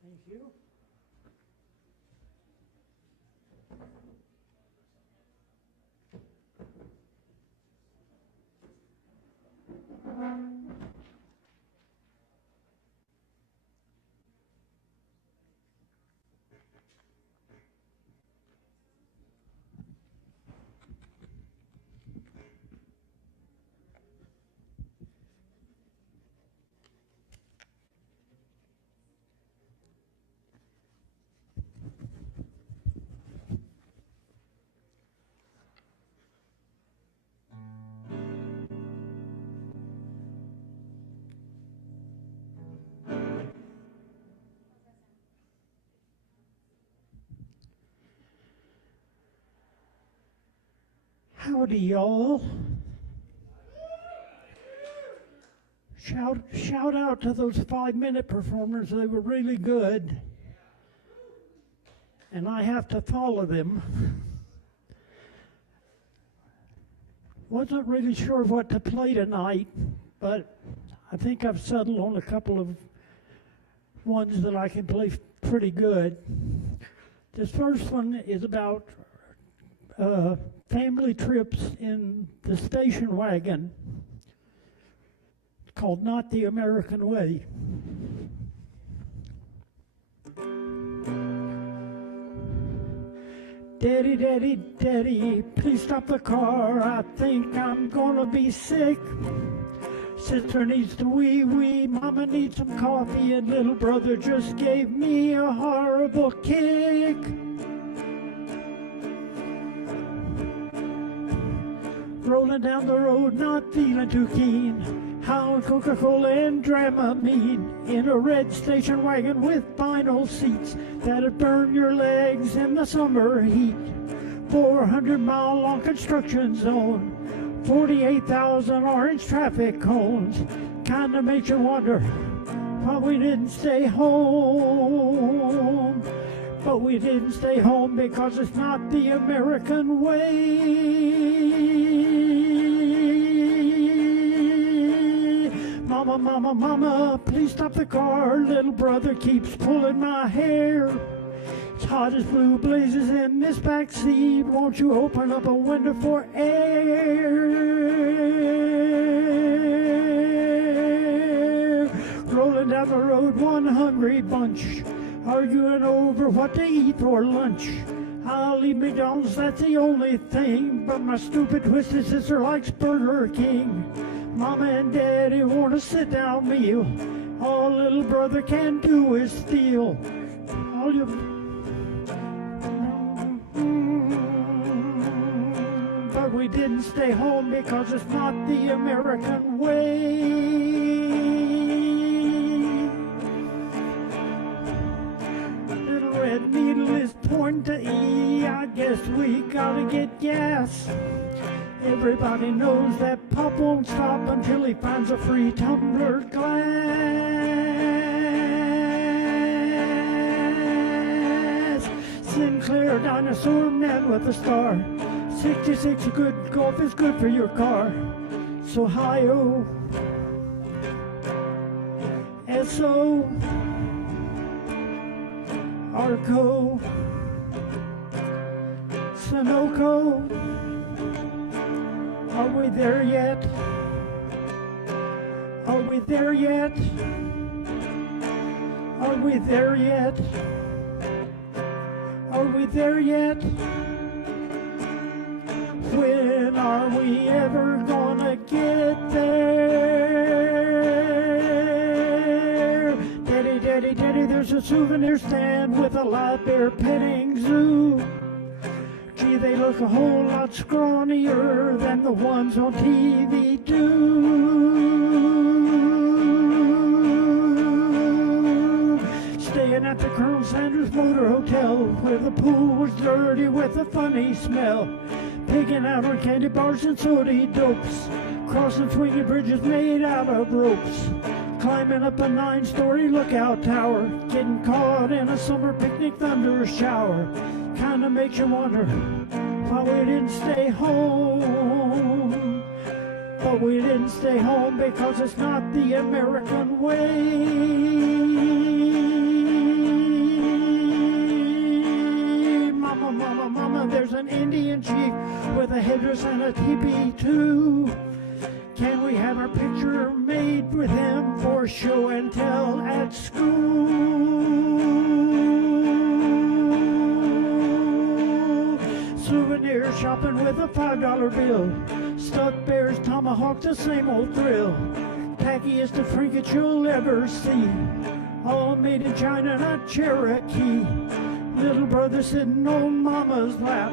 Thank you. Howdy, y'all. Shout out to those 5-minute performers. They were really good. And I have to follow them. Wasn't really sure what to play tonight, but I think I've settled on a couple of ones that I can play pretty good. This first one is about family trips in the station wagon. It's called Not the American Way. Daddy, daddy, daddy, please stop the car. I think I'm gonna be sick. Sister needs to wee-wee, mama needs some coffee, and little brother just gave me a horrible kick. Rolling down the road, not feeling too keen. Hound, Coca-Cola, and Dramamine in a red station wagon with vinyl seats that'd burn your legs in the summer heat. 400-mile-long construction zone, 48,000 orange traffic cones. Kinda makes you wonder why we didn't stay home. But we didn't stay home because it's not the American way. Mama, mama, mama, please stop the car. Little brother keeps pulling my hair. It's hot as blue blazes in this back seat. Won't you open up a window for air? Rolling down the road, one hungry bunch, arguing over what to eat for lunch. I'll eat McDonald's, that's the only thing, but my stupid twisted sister likes Burger King. Mama and Daddy want a sit-down meal. All little brother can do is steal. All you... but we didn't stay home because it's not the American way. Little red needle is pointing to E. I guess we gotta get gas. Everybody knows that Pop won't stop until he finds a free tumbler glass. Sinclair dinosaur man with a star. 66 good golf is good for your car. So hi-oh, S-O, Arco, Sunoco. Are we there yet? Are we there yet? Are we there yet? Are we there yet? When are we ever gonna get there? Daddy, daddy, daddy, there's a souvenir stand with a live bear petting zoo. Gee, they look a whole lot scrawnier than the ones on TV do. Staying at the Colonel Sanders Motor Hotel, where the pool was dirty with a funny smell. Pigging out on candy bars and soda dopes, crossing swinging bridges made out of ropes, climbing up a 9-story lookout tower, getting caught in a summer picnic thunder shower. Kinda makes you wonder why we didn't stay home. But we didn't stay home because it's not the American way. Mama, mama, mama, there's an Indian chief with a headdress and a teepee too. Can we have our picture made with him for show and tell at school? Souvenir shopping with a $5 bill. Stuffed bears, tomahawk, the same old thrill. Tackiest the trinket you'll ever see. All made in China, not Cherokee. Little brother sitting on mama's lap.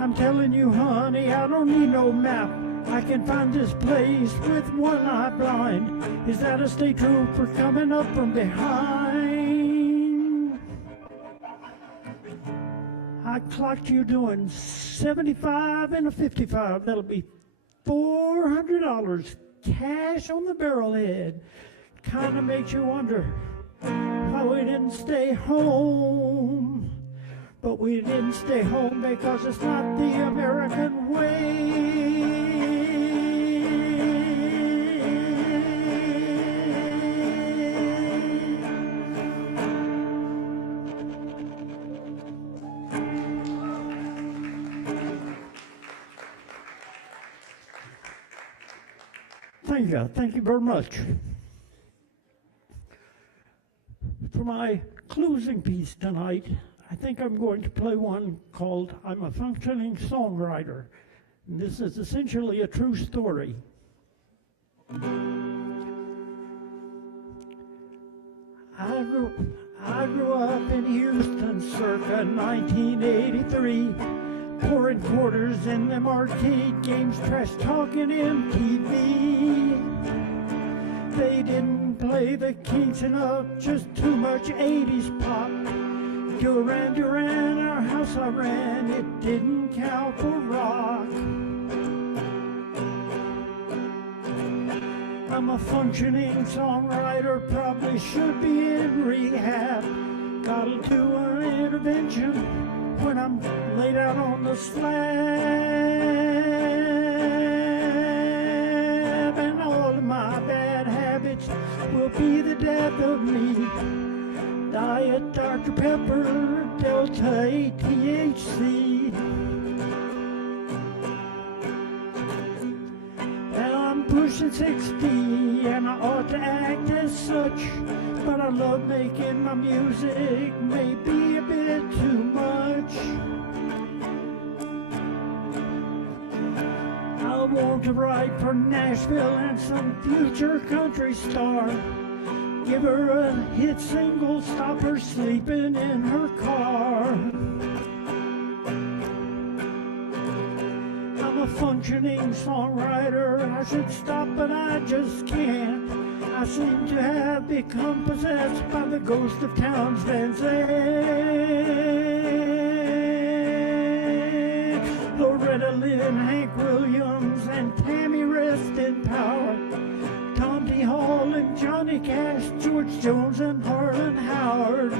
I'm telling you, honey, I don't need no map. I can find this place with one eye blind. Is that a state trooper coming up from behind? I clocked you doing 75 and a 55. That'll be $400 cash on the barrelhead. Kinda makes you wonder why we didn't stay home. But we didn't stay home because it's not the American way. Thank you very much. For my closing piece tonight, I think I'm going to play one called I'm a Functioning Songwriter. And this is essentially a true story. I grew up in Houston circa 1983, pouring quarters in them arcade games, trash talking MTV. They didn't play the Kinks enough, just too much 80s pop. Duran Duran, our house I ran, it didn't count for rock. I'm a functioning songwriter, probably should be in rehab. Gotta do an intervention when I'm laid out on the slab. And all of my bad habits will be the death of me. Diet Dr. Pepper, Delta 8 THC. Now I'm pushing 60 and I ought to act as such, but I love making my music, maybe a bit too much. I want to write for Nashville and some future country star. Give her a hit single, stop her sleeping in her car. I'm a functioning songwriter. I should stop, but I just can't. I seem to have become possessed by the ghost of Townes Van Zandt. Loretta Lynn, Hank Williams, and Tammy Rest in power. Tom T. Hall and Johnny Cash, George Jones and Harlan Howard.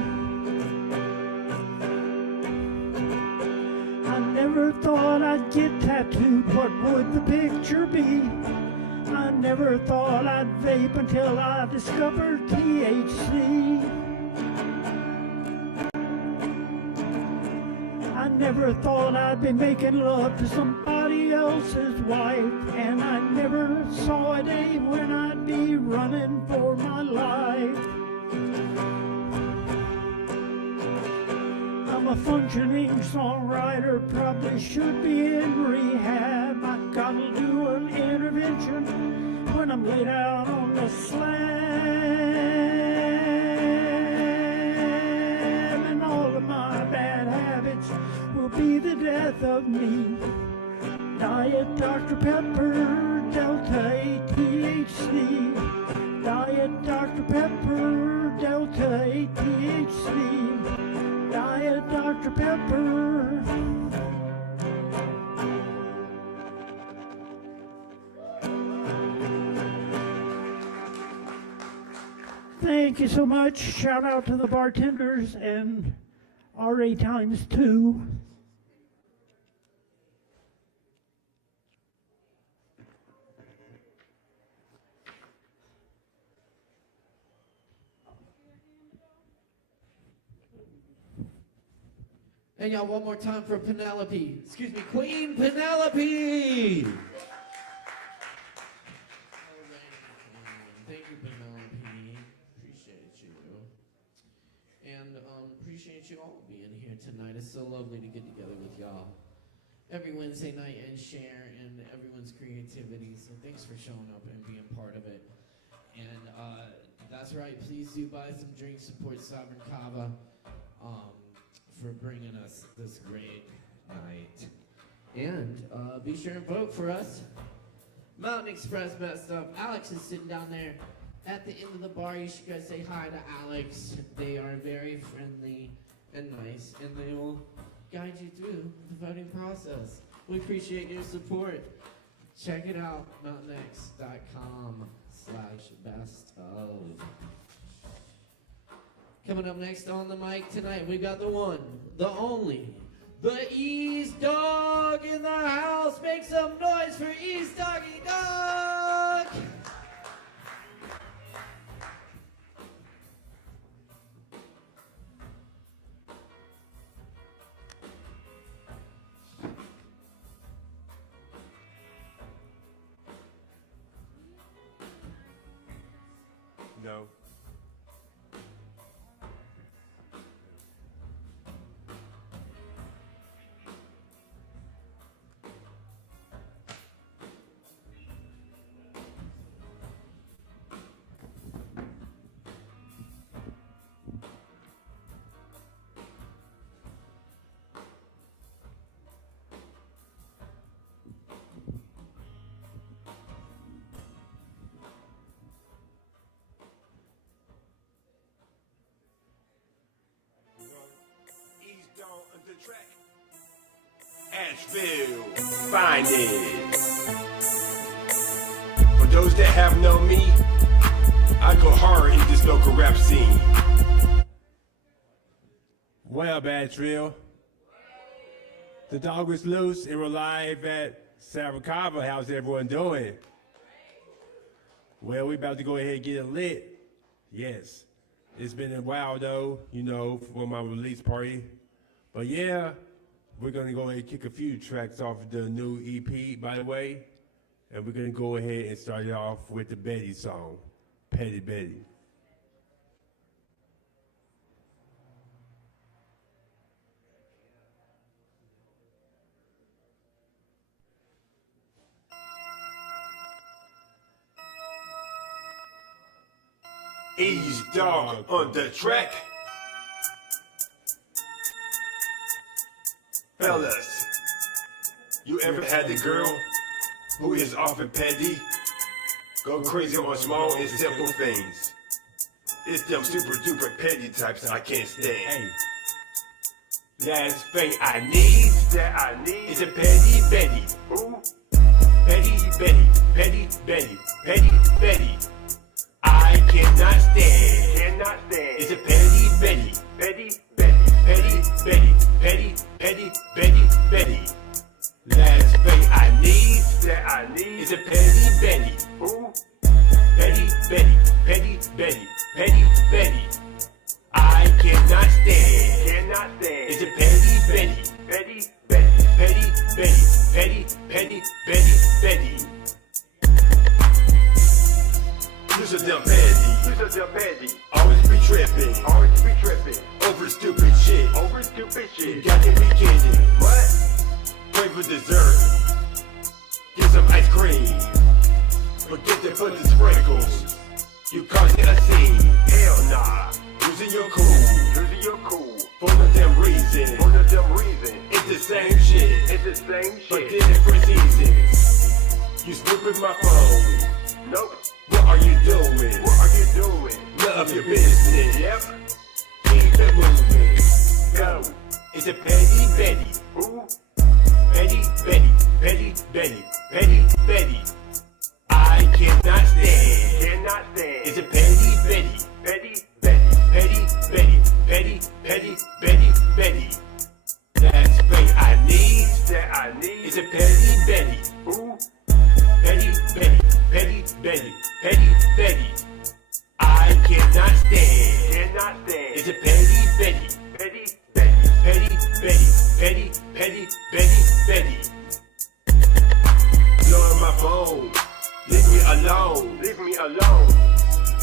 I never thought I'd get tattooed, what would the picture be? I never thought I'd vape until I discovered THC. I never thought I'd be making love to somebody else's wife, and I never saw a day when I'd be running for my life. I'm a functioning songwriter, probably should be in rehab. I gotta do an intervention when I'm laid out on the slab, and all of my bad habits will be the death of me. Diet Dr. Pepper, Delta 8 THC. Diet Dr. Pepper, Delta 8 THC. Diet Dr. Pepper. Thank you so much. Shout out to the bartenders and RA times 2. And y'all, one more time for Penelope. Excuse me, Queen Penelope! Thank you, Penelope. Appreciate you. And appreciate you all being here tonight. It's so lovely to get together with y'all every Wednesday night and share in everyone's creativity. So thanks for showing up and being part of it. And that's right, please do buy some drinks, support Sovereign Kava. For bringing us this great night. And be sure and vote for us. Mountain Express Best Of. Alex is sitting down there at the end of the bar. You should go say hi to Alex. They are very friendly and nice, and they will guide you through the voting process. We appreciate your support. Check it out, mountainx.com/bestof. Coming up next on the mic tonight, we got the one, the only, the East Dog in the house. Make some noise for East Doggy Dog! No. Asheville, finest. For those that have known me, I go hard in this local rap scene. What up, Asheville? The dog was loose and we're live at Sovereign Kava. How's everyone doing? Well, we about to go ahead and get it lit. Yes. It's been a while though, you know, for my release party. But yeah, we're gonna go ahead and kick a few tracks off the new EP, by the way. And we're gonna go ahead and start it off with the Betty song, Petty Betty. Ease Dog on the track. Fellas, You ever had the girl who is often petty? Go crazy on small and simple things. It's them super duper petty types I can't stand. Last thing I need is a petty Betty. Who? Petty Betty, petty Betty, petty Betty. I cannot stand. It's a petty Betty. Petty Betty, petty Betty, petty, petty Betty, Betty. Last thing I need is a petty Betty. Who? Petty Betty, petty Betty, petty Betty. I cannot stand. It's a petty Betty. Petty Betty, petty Betty, petty, petty Betty, Betty. You're so damn petty. Always be tripping. Over stupid shit. You got to be kidding. What? Pray for dessert. Get some ice cream. Forget to put the sprinkles. You causing a scene. Hell nah. Losing your cool. For no damn reason. It's the same shit. But different seasons. You snooping my phone. Nope. What are you doing? None of your business. Yep. Keep it moving. Go. It's a petty Betty. Who? Petty Betty. Petty Betty. Petty Betty. I cannot stand. It's a petty Betty. Petty Betty. Petty Betty. Petty Petty Betty Betty. Last thing I need is a petty Betty. Who? Petty Betty. Petty Betty. Petty Betty. I cannot stand. It's a petty Betty. Petty Betty. Petty Betty. Petty Petty Betty Betty. Blowing my phone. Leave me alone.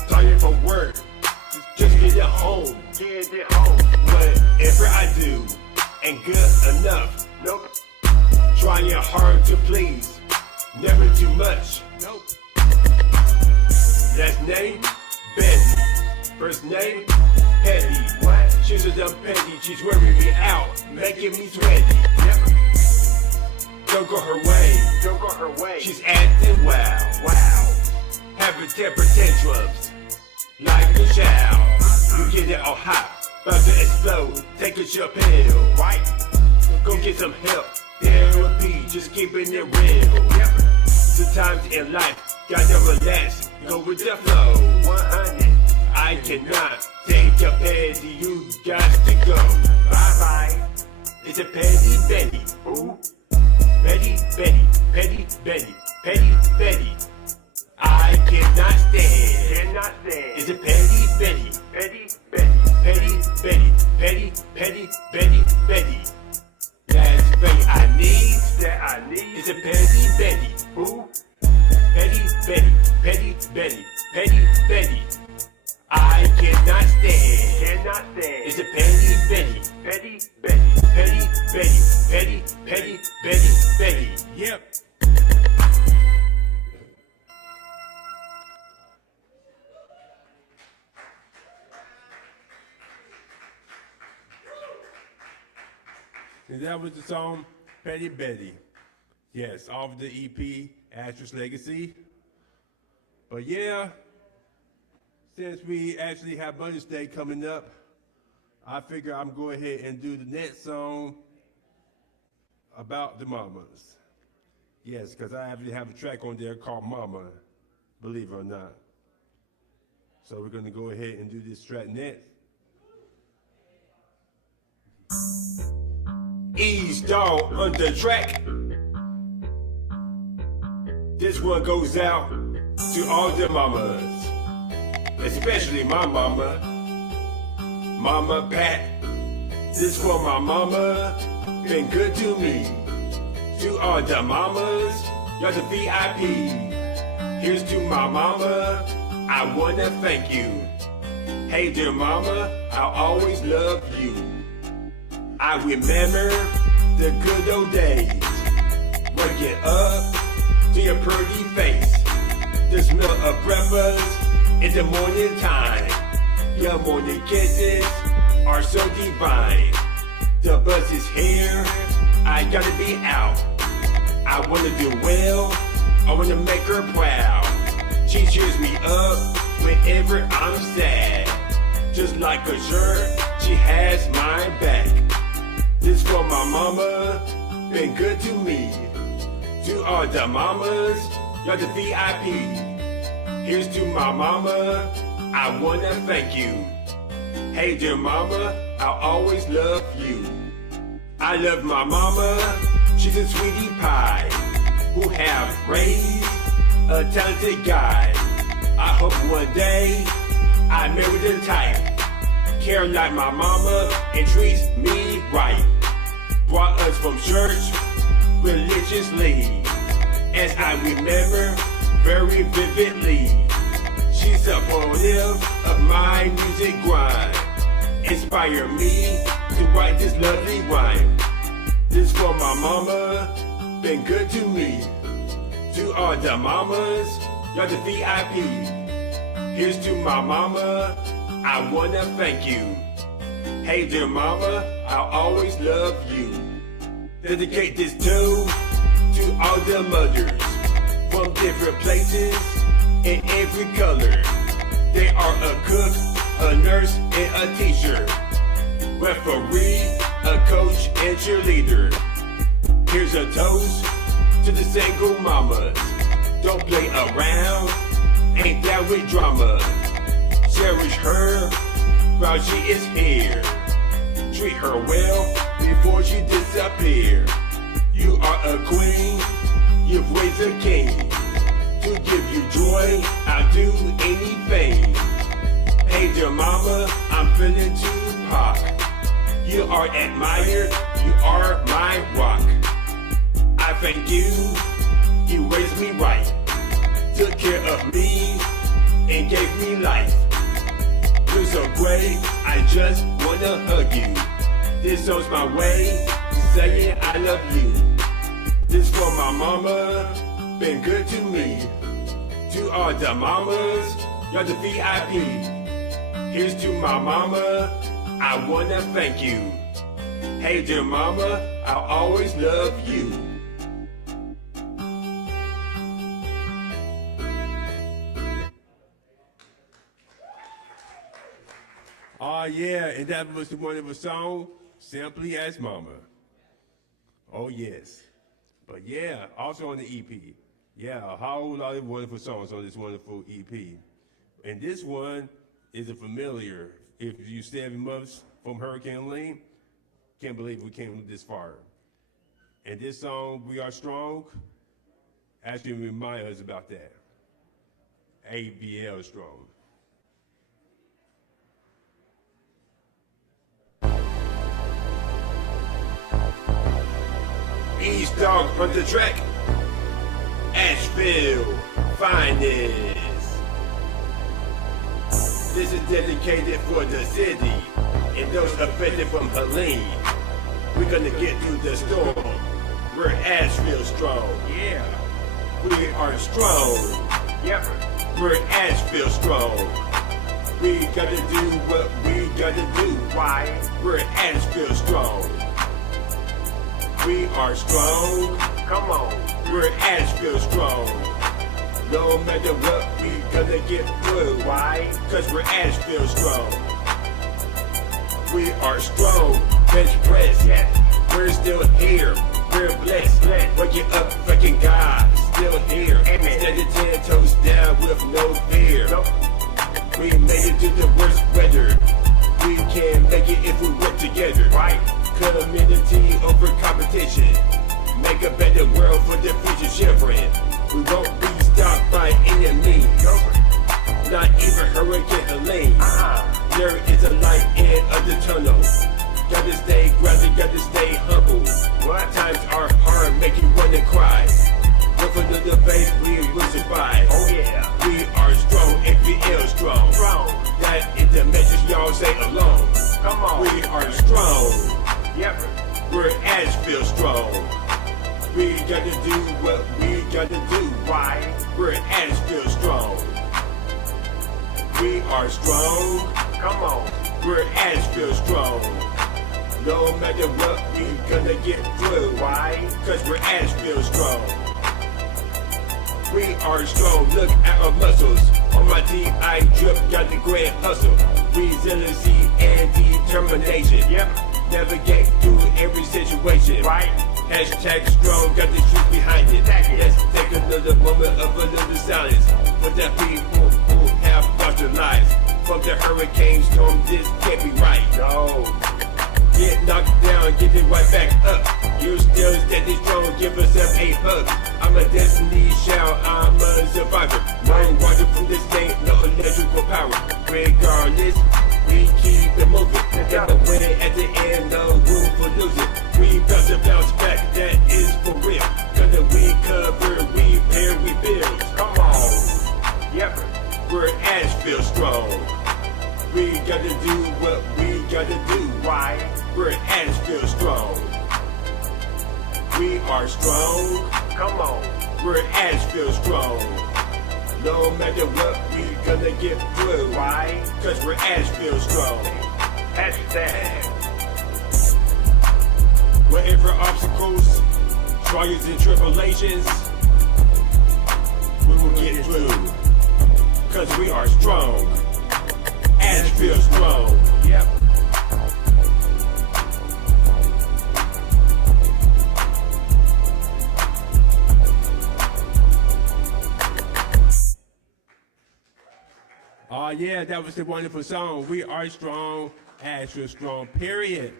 Tired from work. Just get it home. Whatever I do ain't good enough. Nope. Trying hard to please. Never too much. Nope. Last name, Betty. First name, Petty. What? She's a dumb petty. She's wearing me out, making me sweaty. Yep. Don't go her way. She's acting wow. Having temper tantrums like a child. You get it all hot, about to explode. Take a chill pill, right? Go get some help. Therapy, just keeping it real. Yep. Sometimes in life, gotta relax, go with the flow. 100. I cannot take a petty, you got to go. Bye. It's a petty Betty. Who? Petty Betty, petty Betty, petty Betty. I cannot stand. It's a petty Betty. Petty Betty, petty Betty, petty petty Betty Betty. Last thing I need is a petty Betty. Who? Petty Betty, petty Betty, petty Betty. I cannot stand. It's a petty Betty. Petty Betty, petty Betty, petty petty Betty Betty. Yep. And that was the song Petty Betty. Yes, off the EP Asterisk Legacy. But yeah, since we actually have Mother's Day coming up, I figure I'm going ahead and do the next song about the mamas. Yes, because I actually have a track on there called Mama, believe it or not. So we're going to go ahead and do this track next. Ease down on the track. This one goes out to all the mamas, especially my mama, Mama Pat. This for my mama, been good to me. To all the mamas, y'all the VIP. Here's to my mama, I wanna thank you. Hey dear mama, I'll always love you. I remember the good old days, waking up to your pretty face, the smell of breakfast in the morning time. Your morning kisses are so divine. The bus is here, I gotta be out. I wanna do well, I wanna make her proud. She cheers me up whenever I'm sad. Just like a shirt, she has my back. This for my mama, been good to me. To all the mamas, y'all the VIP. Here's to my mama, I wanna thank you. Hey dear mama, I'll always love you. I love my mama, she's a sweetie pie, who have raised a talented guy. I hope one day I marry the type, care like my mama and treats me right. Brought us from church religiously, as I remember very vividly. She's supportive of my music grind, inspire me to write this lovely rhyme. This for my mama, been good to me. To all the mamas, y'all the VIP. Here's to my mama, I wanna thank you. Hey dear mama, I'll always love you. Dedicate this to all the mothers from different places in every color. They are a cook, a nurse, and a teacher, referee, a coach, and cheerleader. Here's a toast to the single mamas. Don't play around, ain't down with drama. Cherish her while she is here. Treat her well before she disappear. You are a queen, you've raised a king. To give you joy, I'll do anything. Hey dear mama, I'm feeling Tupac. You are admired, you are my rock. I thank you, you raised me right. Took care of me and gave me life. You're so great, I just wanna hug you. This song's my way, saying I love you. This for my mama, been good to me. To all the mamas, y'all the VIP. Here's to my mama, I wanna thank you. Hey dear mama, I'll always love you. Oh yeah, and that was the wonderful song, Simply as Mama. Oh yes. But yeah, also on the EP. Yeah, a whole lot of wonderful songs on this wonderful EP. And this one is a familiar. If you 7 months from Hurricane Helene, can't believe we came this far. And this song, We Are Strong, actually remind us about that. ABL Strong. East Dog on the track. Asheville finest. This is dedicated for the city and those affected from Helene. We're gonna get through the storm. We're Asheville strong. Yeah. We are strong. Yep. We're Asheville strong. We gotta do what we gotta do. Why? We're Asheville strong. We are strong. Come on. We're Asheville strong. No matter what, we gonna get through. Why? Cause we're Asheville strong. We are strong. Bench press. Yeah. We're still here. We're blessed. Waking up, fucking God. Still here. Amen. Steady 10 toes down with no fear. Nope. We made it through the worst weather. We can make it if we work together. Right. Community over competition. Make a better world for the future children. We won't be stopped by enemies. Not even Hurricane Helene. There is a light end of the tunnel. Gotta stay grounded, gotta stay humble. Times are hard, make you wanna cry. But for the faith, we will survive. Oh yeah. We are strong, FBL strong. That is the message y'all say along. Come on. We are strong. Yep. We're Asheville strong. We gotta do what we gotta do. Why? We're Asheville strong. We are strong. Come on. We're Asheville strong. No matter what, we gonna get through. Why? Cause we're Asheville strong. We are strong, look at our muscles. On my team, I drip, got the grand hustle. Resiliency and determination. Yep. Navigate through every situation. Right. Hashtag strong, got the truth behind it. Let's take another moment of a little silence for the people who have lost their lives. From the hurricane storm, this can't be right. No. Get knocked down, get it right back up. You still steady strong, give yourself a hug. I'm a destiny child, I'm a survivor. No water from this state, no electrical power. Regardless, we keep it moving. Get the win at the end, no room for losing. We got to bounce back, that is for real. Cause we cover, we pair, we build. Come on. Yep. We're Asheville strong. We gotta do what we gotta do. Why? We're Asheville strong. We are strong. Come on. We're Asheville strong. No matter what, we gonna get through. Why? Cause we're Asheville strong. Hashtag. Whatever obstacles, trials and tribulations, we will get through. Cause we are strong. Asheville strong. Yep. Oh yeah, that was a wonderful song. We are strong, Asheville strong, period.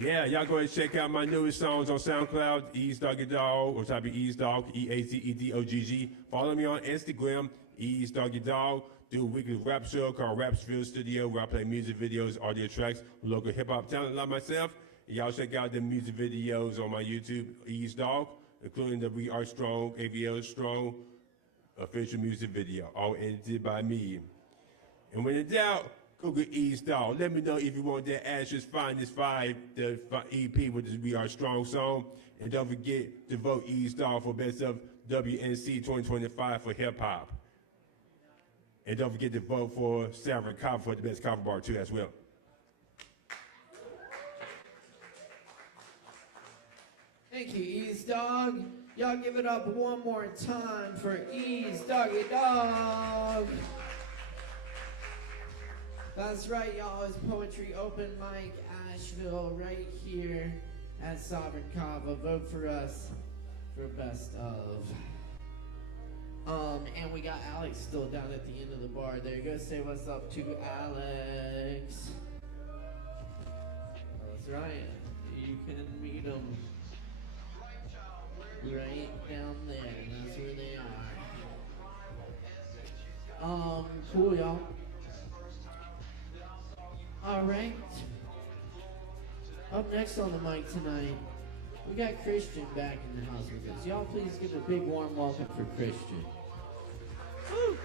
Yeah, y'all go ahead and check out my newest songs on SoundCloud, Ease Doggy Dog, or type of Ease Dog, EAZEDOGG. Follow me on Instagram, Ease Doggy Dog. Do a weekly rap show called Rapsville Studio, where I play music videos, audio tracks, local hip hop talent like myself. And y'all check out the music videos on my YouTube, Ease Dog, including the We Are Strong, AVL Strong official music video, all edited by me. And when in doubt, go get Ease Dog. Let me know if you want that Ashes Finest 5, the EP with the We Are Strong song. And don't forget to vote Ease Dog for Best of WNC 2025 for hip hop. And don't forget to vote for Sarah Kava for the best Kava bar too as well. Thank you, Ease Dog. Y'all give it up one more time for Ease Doggy Dog. That's right, y'all. It's Poetry Open Mic Asheville right here at Sovereign Kava. Vote for us for best of. And we got Alex still down at the end of the bar. There you go. Say what's up to Alex. That's right. You can meet him right down there. That's where they are. Cool, y'all. All right. Up next on the mic tonight, we got Christian back in the house with us. Y'all please give a big warm welcome for Christian. Woo!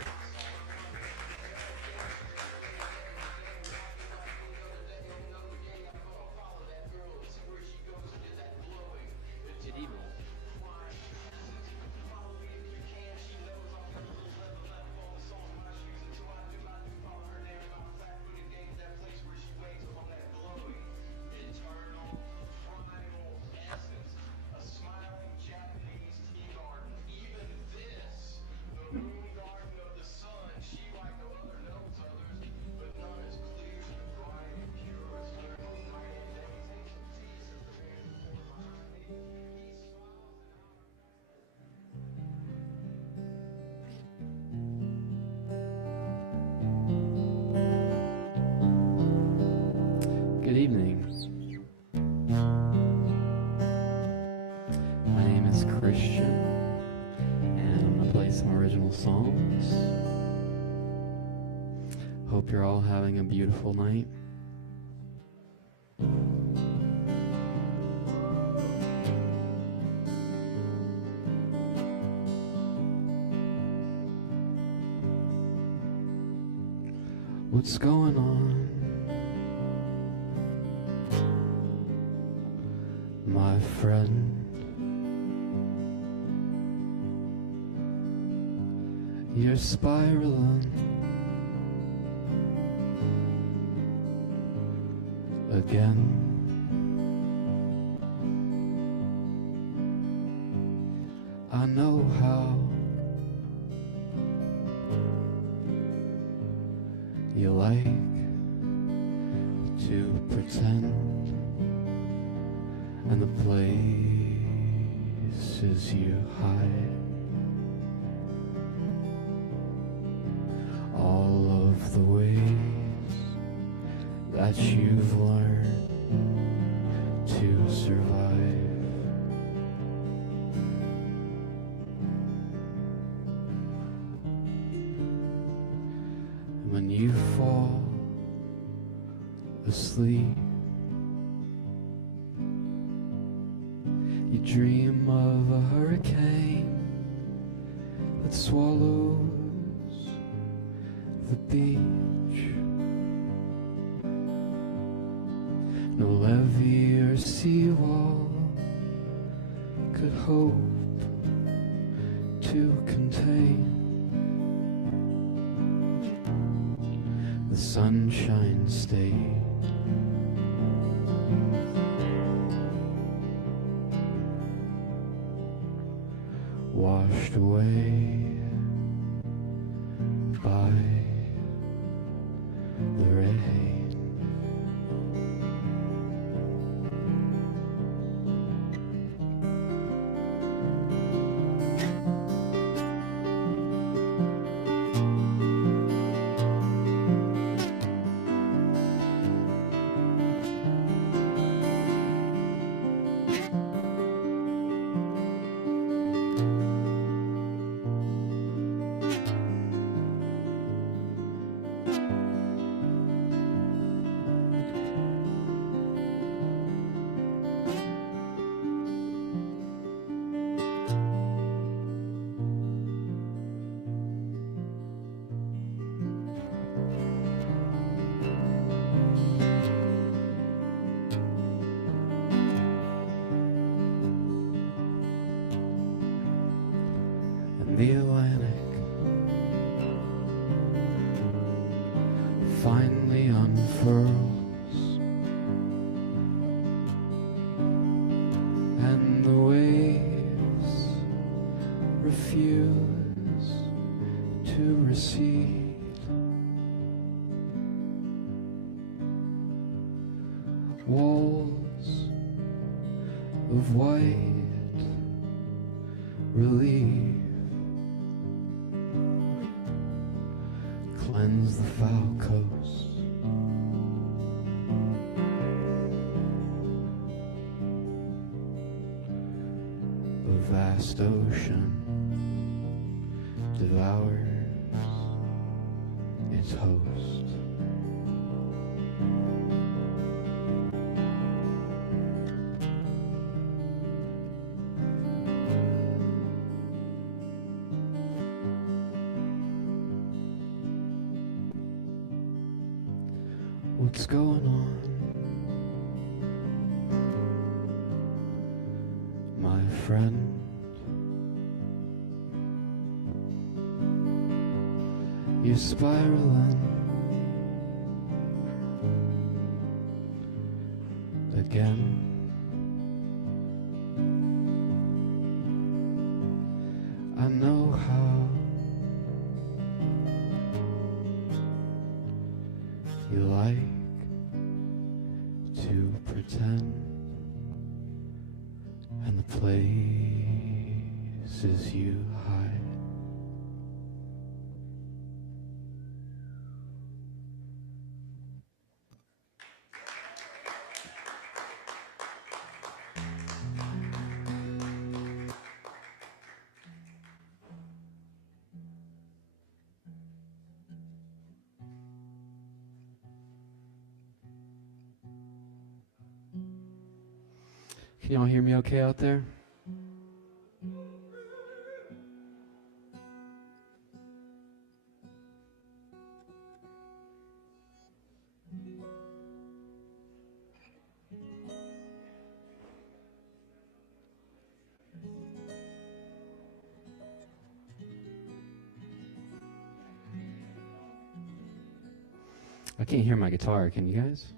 Good evening. Good evening. My name is Christian, and I'm going to play some original songs. Hope you're all having a beautiful night. What's going on? My friend, you're spiraling again. know how you like to pretend, and the places you hide, all of the ways that you've learned to survive. When you fall asleep, you dream of a hurricane that swallows the beach. No levee or seawall could hope to contain the Sunshine State. Washed away by the rain. The Atlantic finally unfurls, and the waves refuse to recede. Walls of white relief cleanse the foul coast. A vast ocean devours its host. What's going on, my friend? You're spiraling again. I know how you like to pretend, and the places you hide. Can y'all hear me okay out there? I can't hear my guitar, can you guys?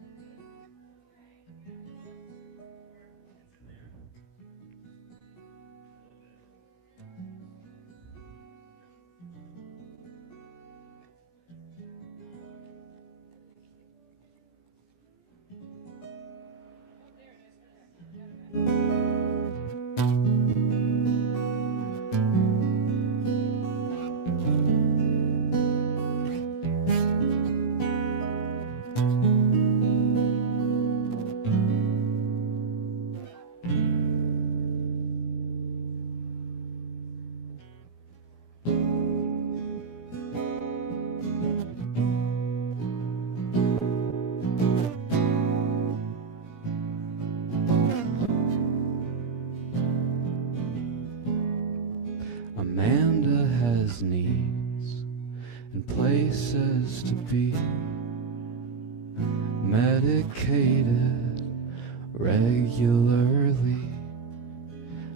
has needs and places to be, medicated regularly,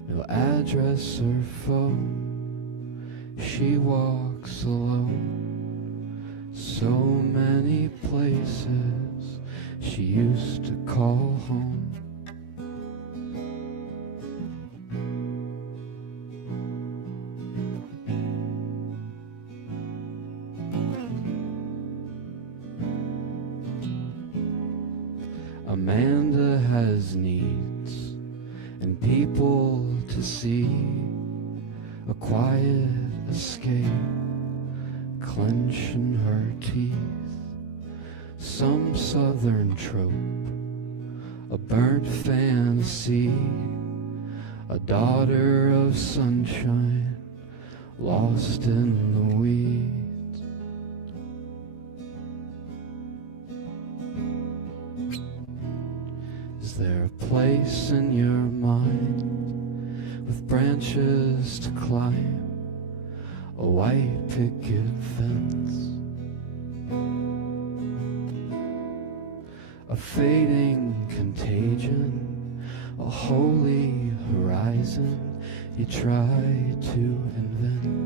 no address or phone, she walks alone, so many places she used to call home. Amanda has needs and people to see, a quiet escape, clenching her teeth, some southern trope, a burnt fantasy, a daughter of sunshine, lost in the weeds. Is there a place in your mind with branches to climb, a white picket fence, a fading contagion, a holy horizon you try to invent?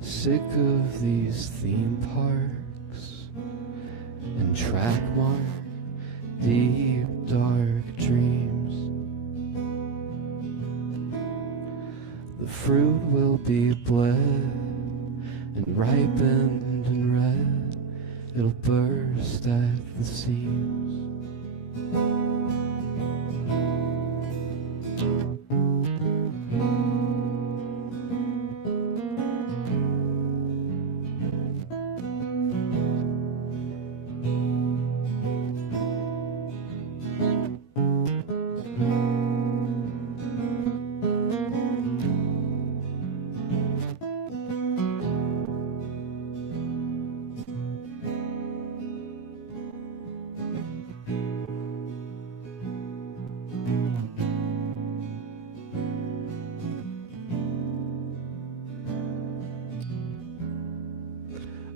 Sick of these theme parks and track mark deep dark dreams. The fruit will be bled and ripened and red, it'll burst at the seams.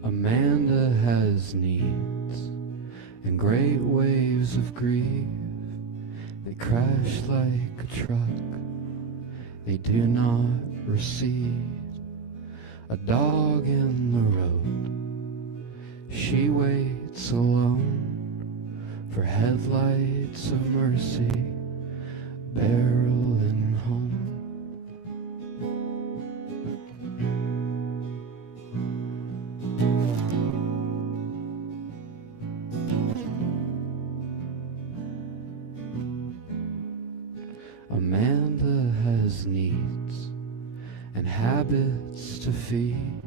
Amanda has needs and great waves of grief. They crash like a truck, they do not recede. A dog in the road, she waits alone for headlights of mercy, barreling home. Amanda has needs and habits to feed,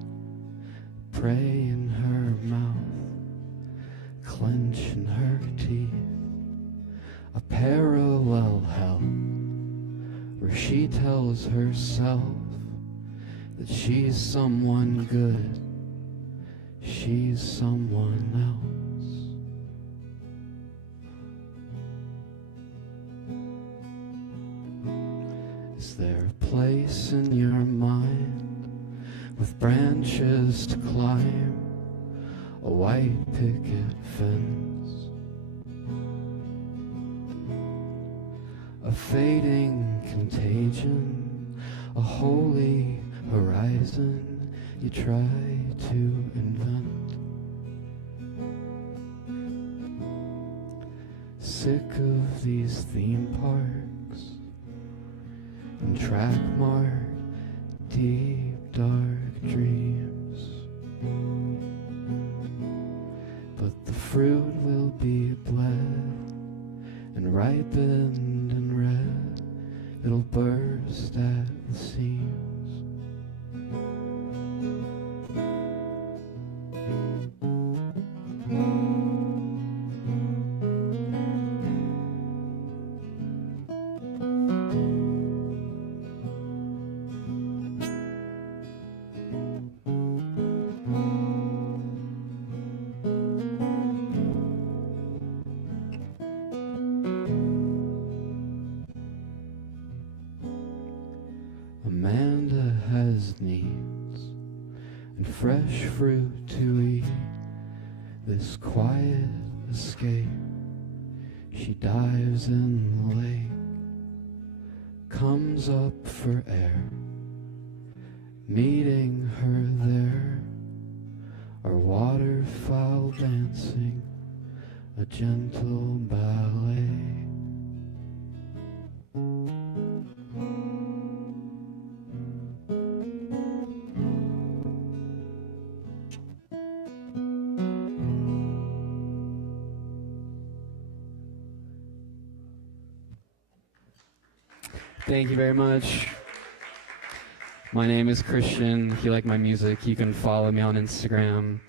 prey in her mouth, clench in her teeth, a parallel hell where she tells herself that she's someone good, she's someone else. Is there a place in your mind with branches to climb, a white picket fence, a fading contagion, a holy horizon you try to invent? Sick of these theme parks and track mark deep dark dreams, but the fruit will be bled and ripened and red, it'll burst at the seams. Amanda has needs and fresh fruit to eat. This quiet escape, she dives in the lake, comes up for air. Meeting her there are waterfowl dancing a gentle ballet. Thank you very much. My name is Christian. If you like my music, you can follow me on Instagram.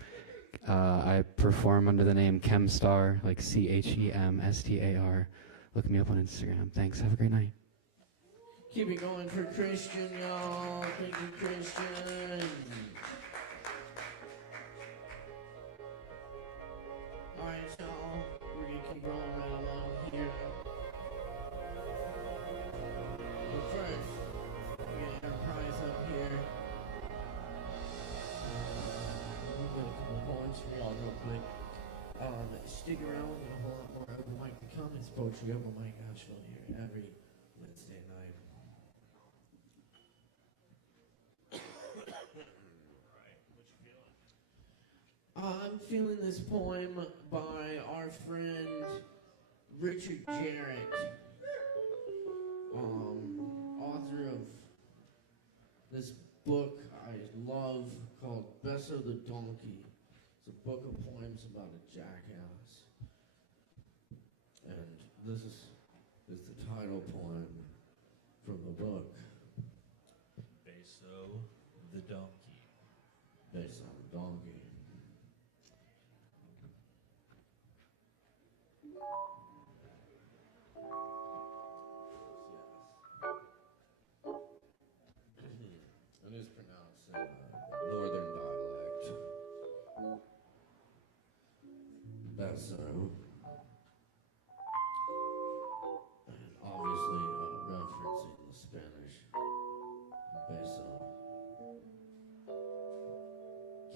I perform under the name Chemstar, like Chemstar. Look me up on Instagram. Thanks. Have a great night. Keep it going for Christian, y'all. Thank you, Christian. All right, so we're going to keep rolling right along here. But first, we got Enterprise up here. We'll get a couple points for y'all real quick. Stick around, we're going to hold up more open mic to come. It's Poetry Open Mic Asheville here every Wednesday night. I'm feeling this poem by our friend Richard Jarrett, author of this book I love called Beissert the Donkey. It's a book of poems about a jackass. And this is the title poem from the book. Beissert the Donkey. Beissert the Donkey. It is pronounced in northern dialect. Beissert. And obviously referencing the Spanish beso.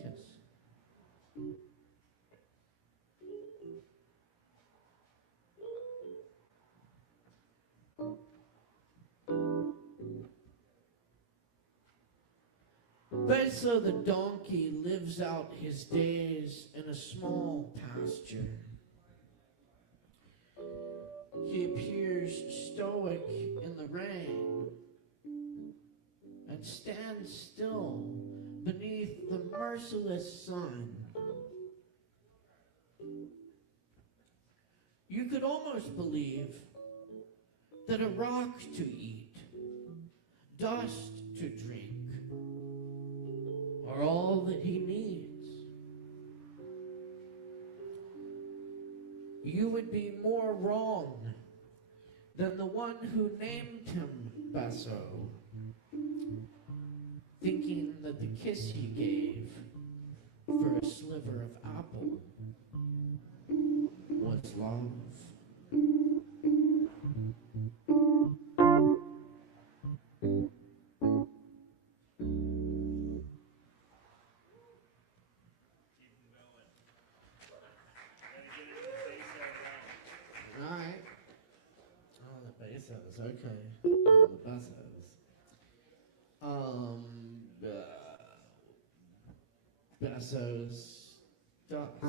Kiss. Beissert the donkey lives out his days in a small pasture. He appears stoic in the rain and stands still beneath the merciless sun. You could almost believe that a rock to eat, dust to drink, are all that he needs. You would be more wrong than the one who named him Beissert, thinking that the kiss he gave for a sliver of apple was love. Alright. Oh, the Beissert, okay. Oh, the Beissert. Besso's dust.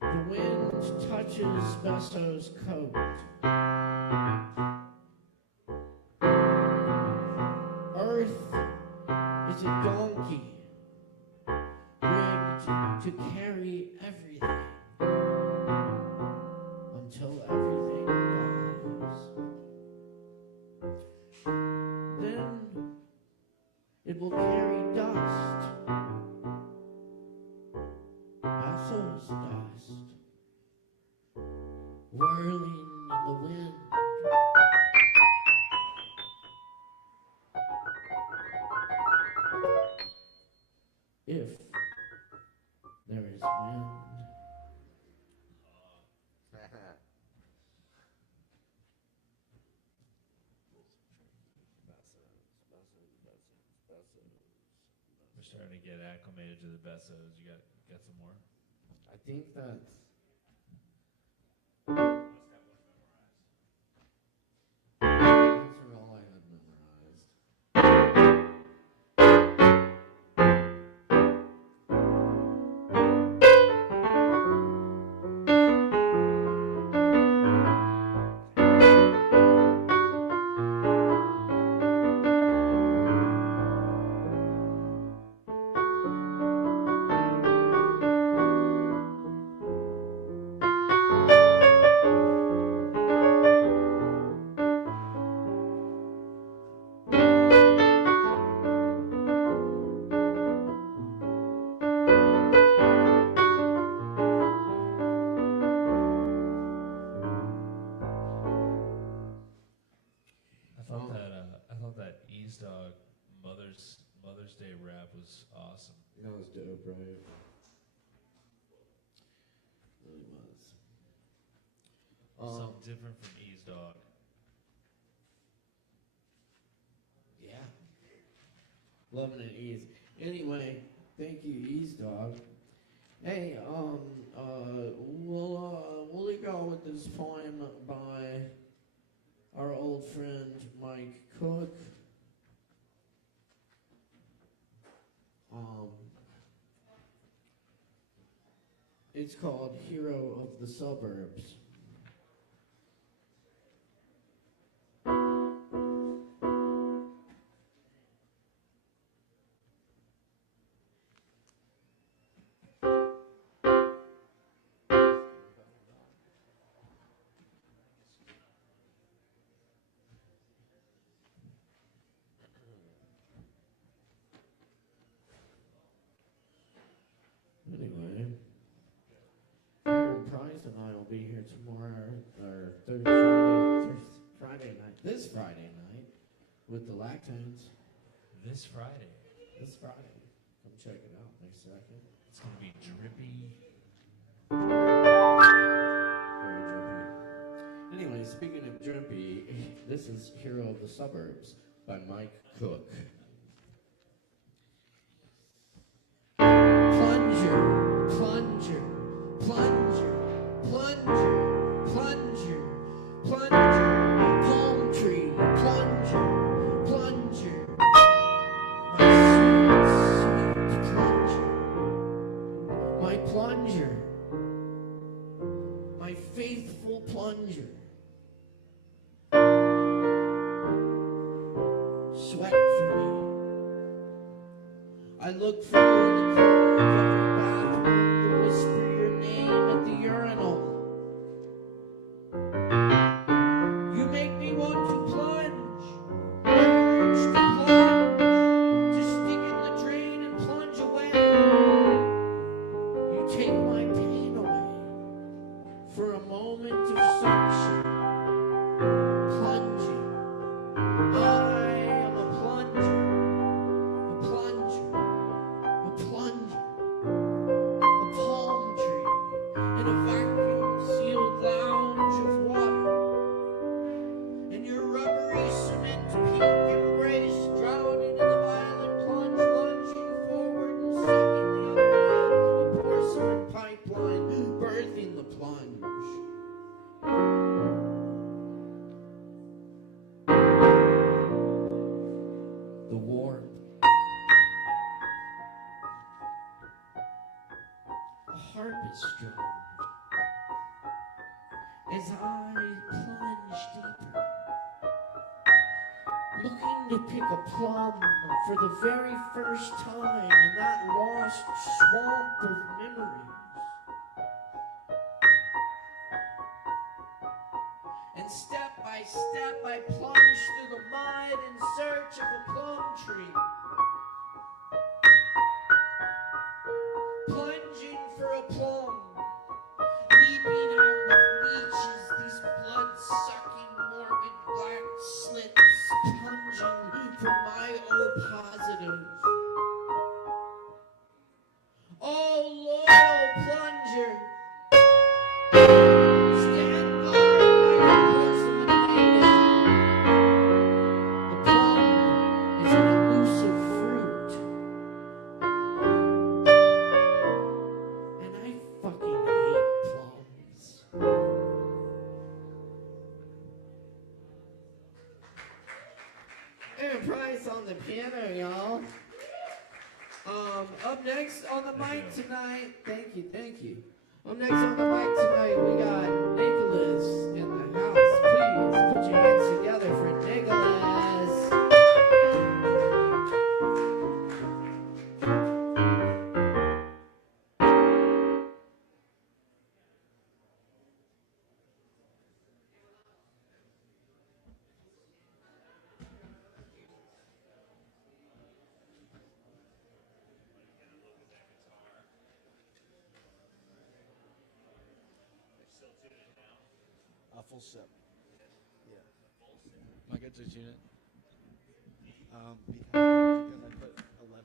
The wind touches Besso's coat. Earth is a donkey rigged to carry everything until everything dies. Then it will carry dust, Besso's dust, whirling in the wind. If there is wind. We're starting to get acclimated to the Bessos. You got some more? I think that's. Those are all I had memorized. I thought that Ease Dog Mother's Day rap was awesome. That was dope, right? Really was. Something different from Ease Dog. Yeah. Loving it, Ease. Anyway, thank you, Ease Dog. Hey, we'll leave out with this poem by our old friend Mike Cook. It's called Hero of the Suburbs. Anyway, Aaron Price and I will be here tomorrow, or Friday night, this Friday night, with the Lactones. This Friday. This Friday. Come check it out next second. It's going to be drippy. Very drippy. Anyway, speaking of drippy, this is Hero of the Suburbs by Mike Cook. Plunger, plunger, plunger, plunger, plunger, plunger, palm tree, plunger, plunger, my sweet, sweet plunger, my plunger, my faithful plunger, sweat for me. I look for you in the corner of every bathroom to whisper your name at the urinal. You make me want to plunge, urge to plunge, to stick in the drain and plunge away. You take my pain away for a moment of suction, plunging. I am a plunger, a plunger, a plunger, a palm tree, in a vacuum-sealed lounge of water. In your rubbery cement pink embrace, drowning in the violent plunge, lunging forward and sucking the other end through porcelain pipeline, birthing the plunge. The war. A harp is strung as I plunge deeper, looking to pick a plum for the very first time in that lost swamp of memories. And step by step I plunge through the mud in search of a plum tree. Plunging for a plum, leaping out of leeches, these blood-sucking, morbid black slits, plunging for my O-positives. Oh, loyal plunger, stand guard by your porcelain native. The plum is an elusive on the piano, y'all. Up next on the mic tonight, thank you. Up next on the mic tonight, we got Nicholas in the house. Please put your hands together for Nicholas. A full sip. Yeah. Am I good to tune it? Because I put 11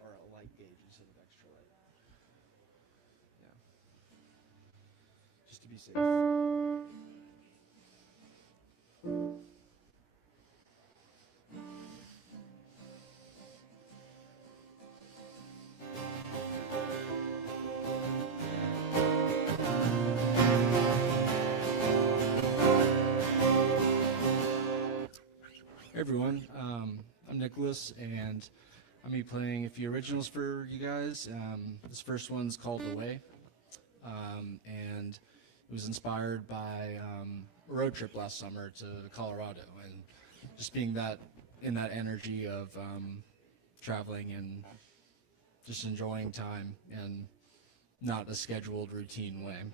or a light gauge instead of extra light. Yeah. Just to be safe. Hey everyone, I'm Nicholas, and I'm be playing a few originals for you guys. This first one's called "The Way," and it was inspired by a road trip last summer to Colorado, and just being that in that energy of traveling and just enjoying time and not a scheduled routine way.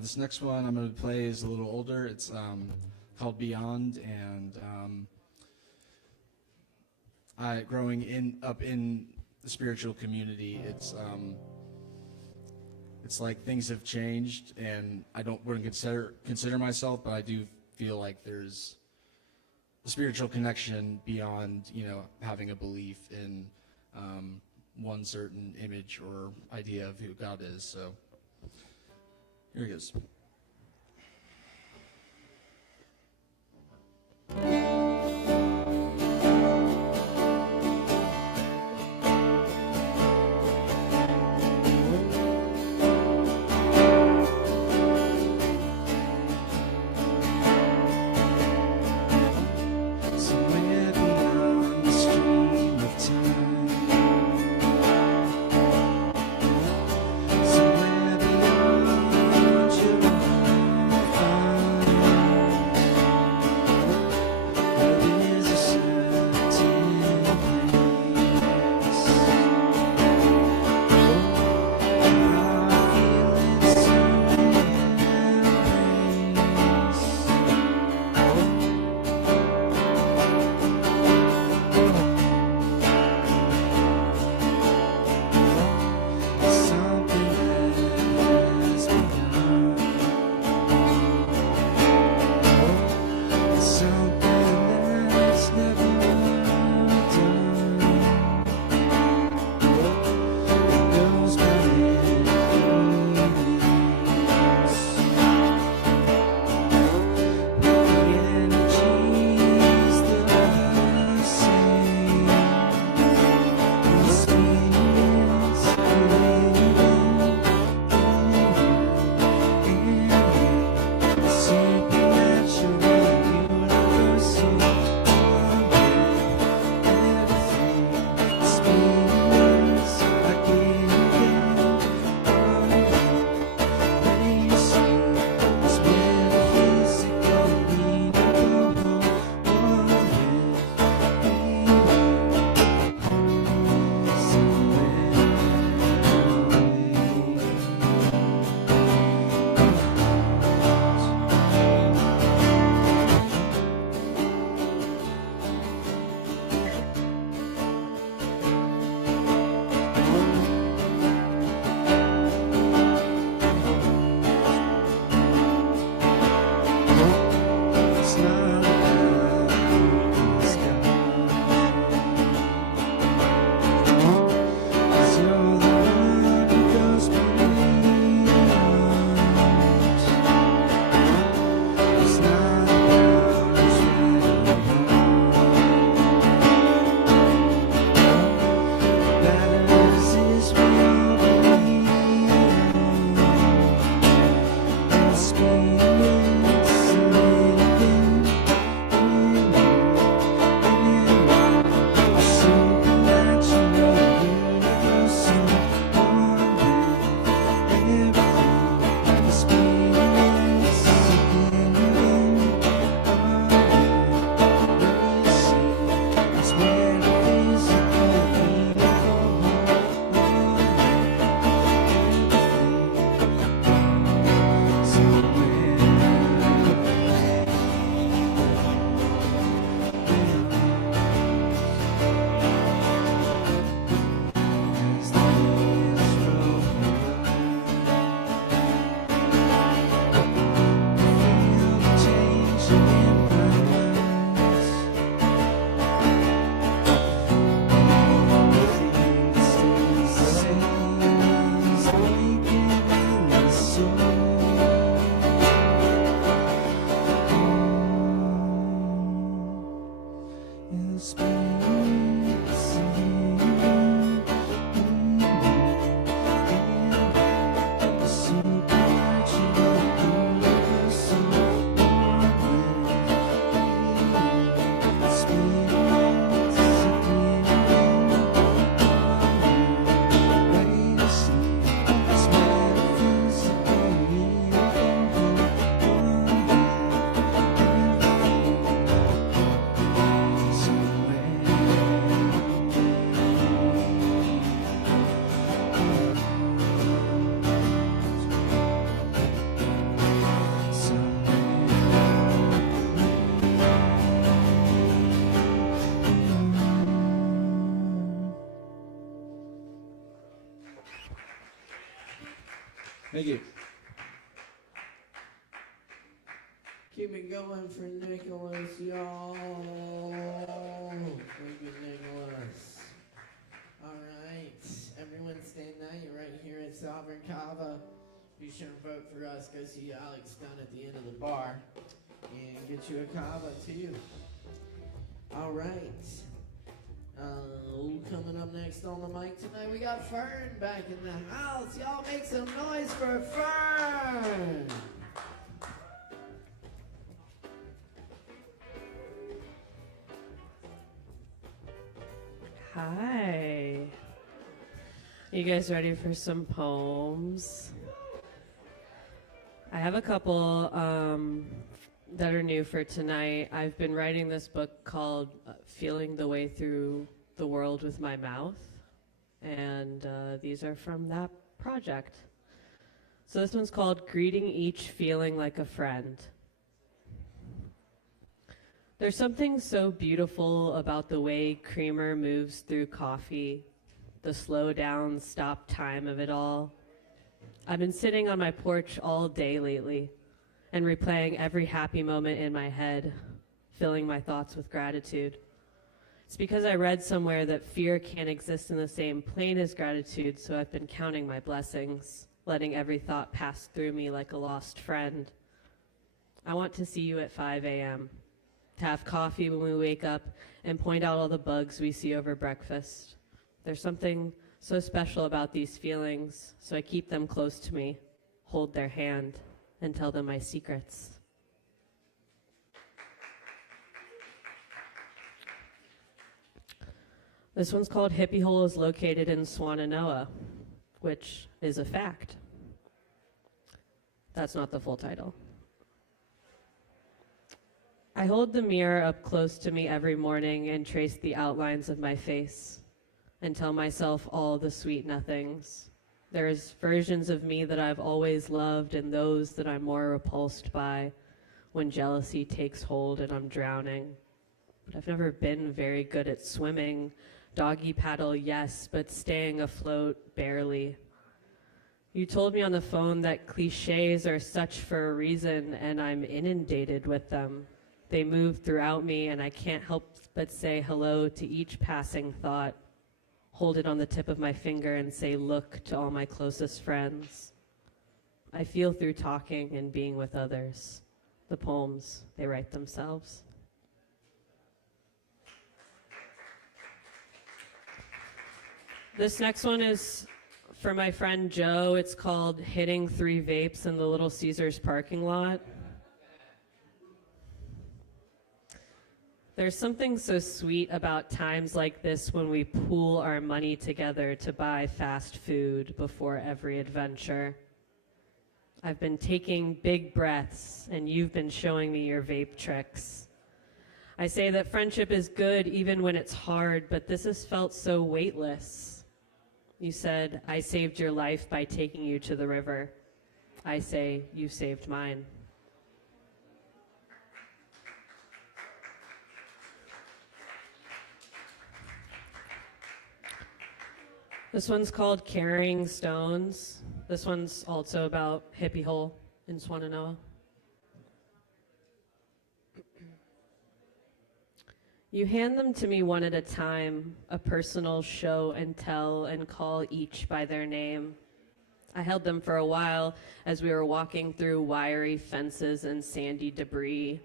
This next one I'm going to play is a little older. It's called Beyond, and growing up in the spiritual community, it's like things have changed, and I wouldn't consider myself, but I do feel like there's a spiritual connection beyond, having a belief in one certain image or idea of who God is. So here it goes. Thank you. Keep it going for Nicholas, y'all. Thank you, Nicholas. All right, everyone stand night right here at Sovereign Kava. Be sure and vote for us. Go see Alex down at the end of the bar and get you a Kava too. All right. Coming up next on the mic tonight, we got Fern back in the house. Y'all make some noise for Fern. Hi. You guys ready for some poems? I have a couple that are new for tonight. I've been writing this book called Feeling the Way Through the World with My Mouth, and these are from that project. So this one's called Greeting Each Feeling Like a Friend. There's something so beautiful about the way creamer moves through coffee, the slow down, stop time of it all. I've been sitting on my porch all day lately and replaying every happy moment in my head, filling my thoughts with gratitude. It's because I read somewhere that fear can't exist in the same plane as gratitude, so I've been counting my blessings, letting every thought pass through me like a lost friend. I want to see you at 5 a.m., to have coffee when we wake up and point out all the bugs we see over breakfast. There's something so special about these feelings, so I keep them close to me, hold their hand, and tell them my secrets. This one's called Hippie Hole is located in Swannanoa, which is a fact. That's not the full title. I hold the mirror up close to me every morning and trace the outlines of my face and tell myself all the sweet nothings. There's versions of me that I've always loved and those that I'm more repulsed by when jealousy takes hold and I'm drowning. But I've never been very good at swimming. Doggy paddle, yes, but staying afloat, barely. You told me on the phone that cliches are such for a reason, and I'm inundated with them. They move throughout me, and I can't help but say hello to each passing thought, hold it on the tip of my finger and say look to all my closest friends. I feel through talking and being with others. The poems, they write themselves. This next one is for my friend Joe. It's called Hitting 3 Vapes in the Little Caesars parking lot. There's something so sweet about times like this when we pool our money together to buy fast food before every adventure. I've been taking big breaths, and you've been showing me your vape tricks. I say that friendship is good even when it's hard, but this has felt so weightless. You said, I saved your life by taking you to the river. I say, you saved mine. This one's called Carrying Stones. This one's also about Hippie Hole in Swannanoa. You hand them to me one at a time, a personal show and tell, and call each by their name. I held them for a while as we were walking through wiry fences and sandy debris.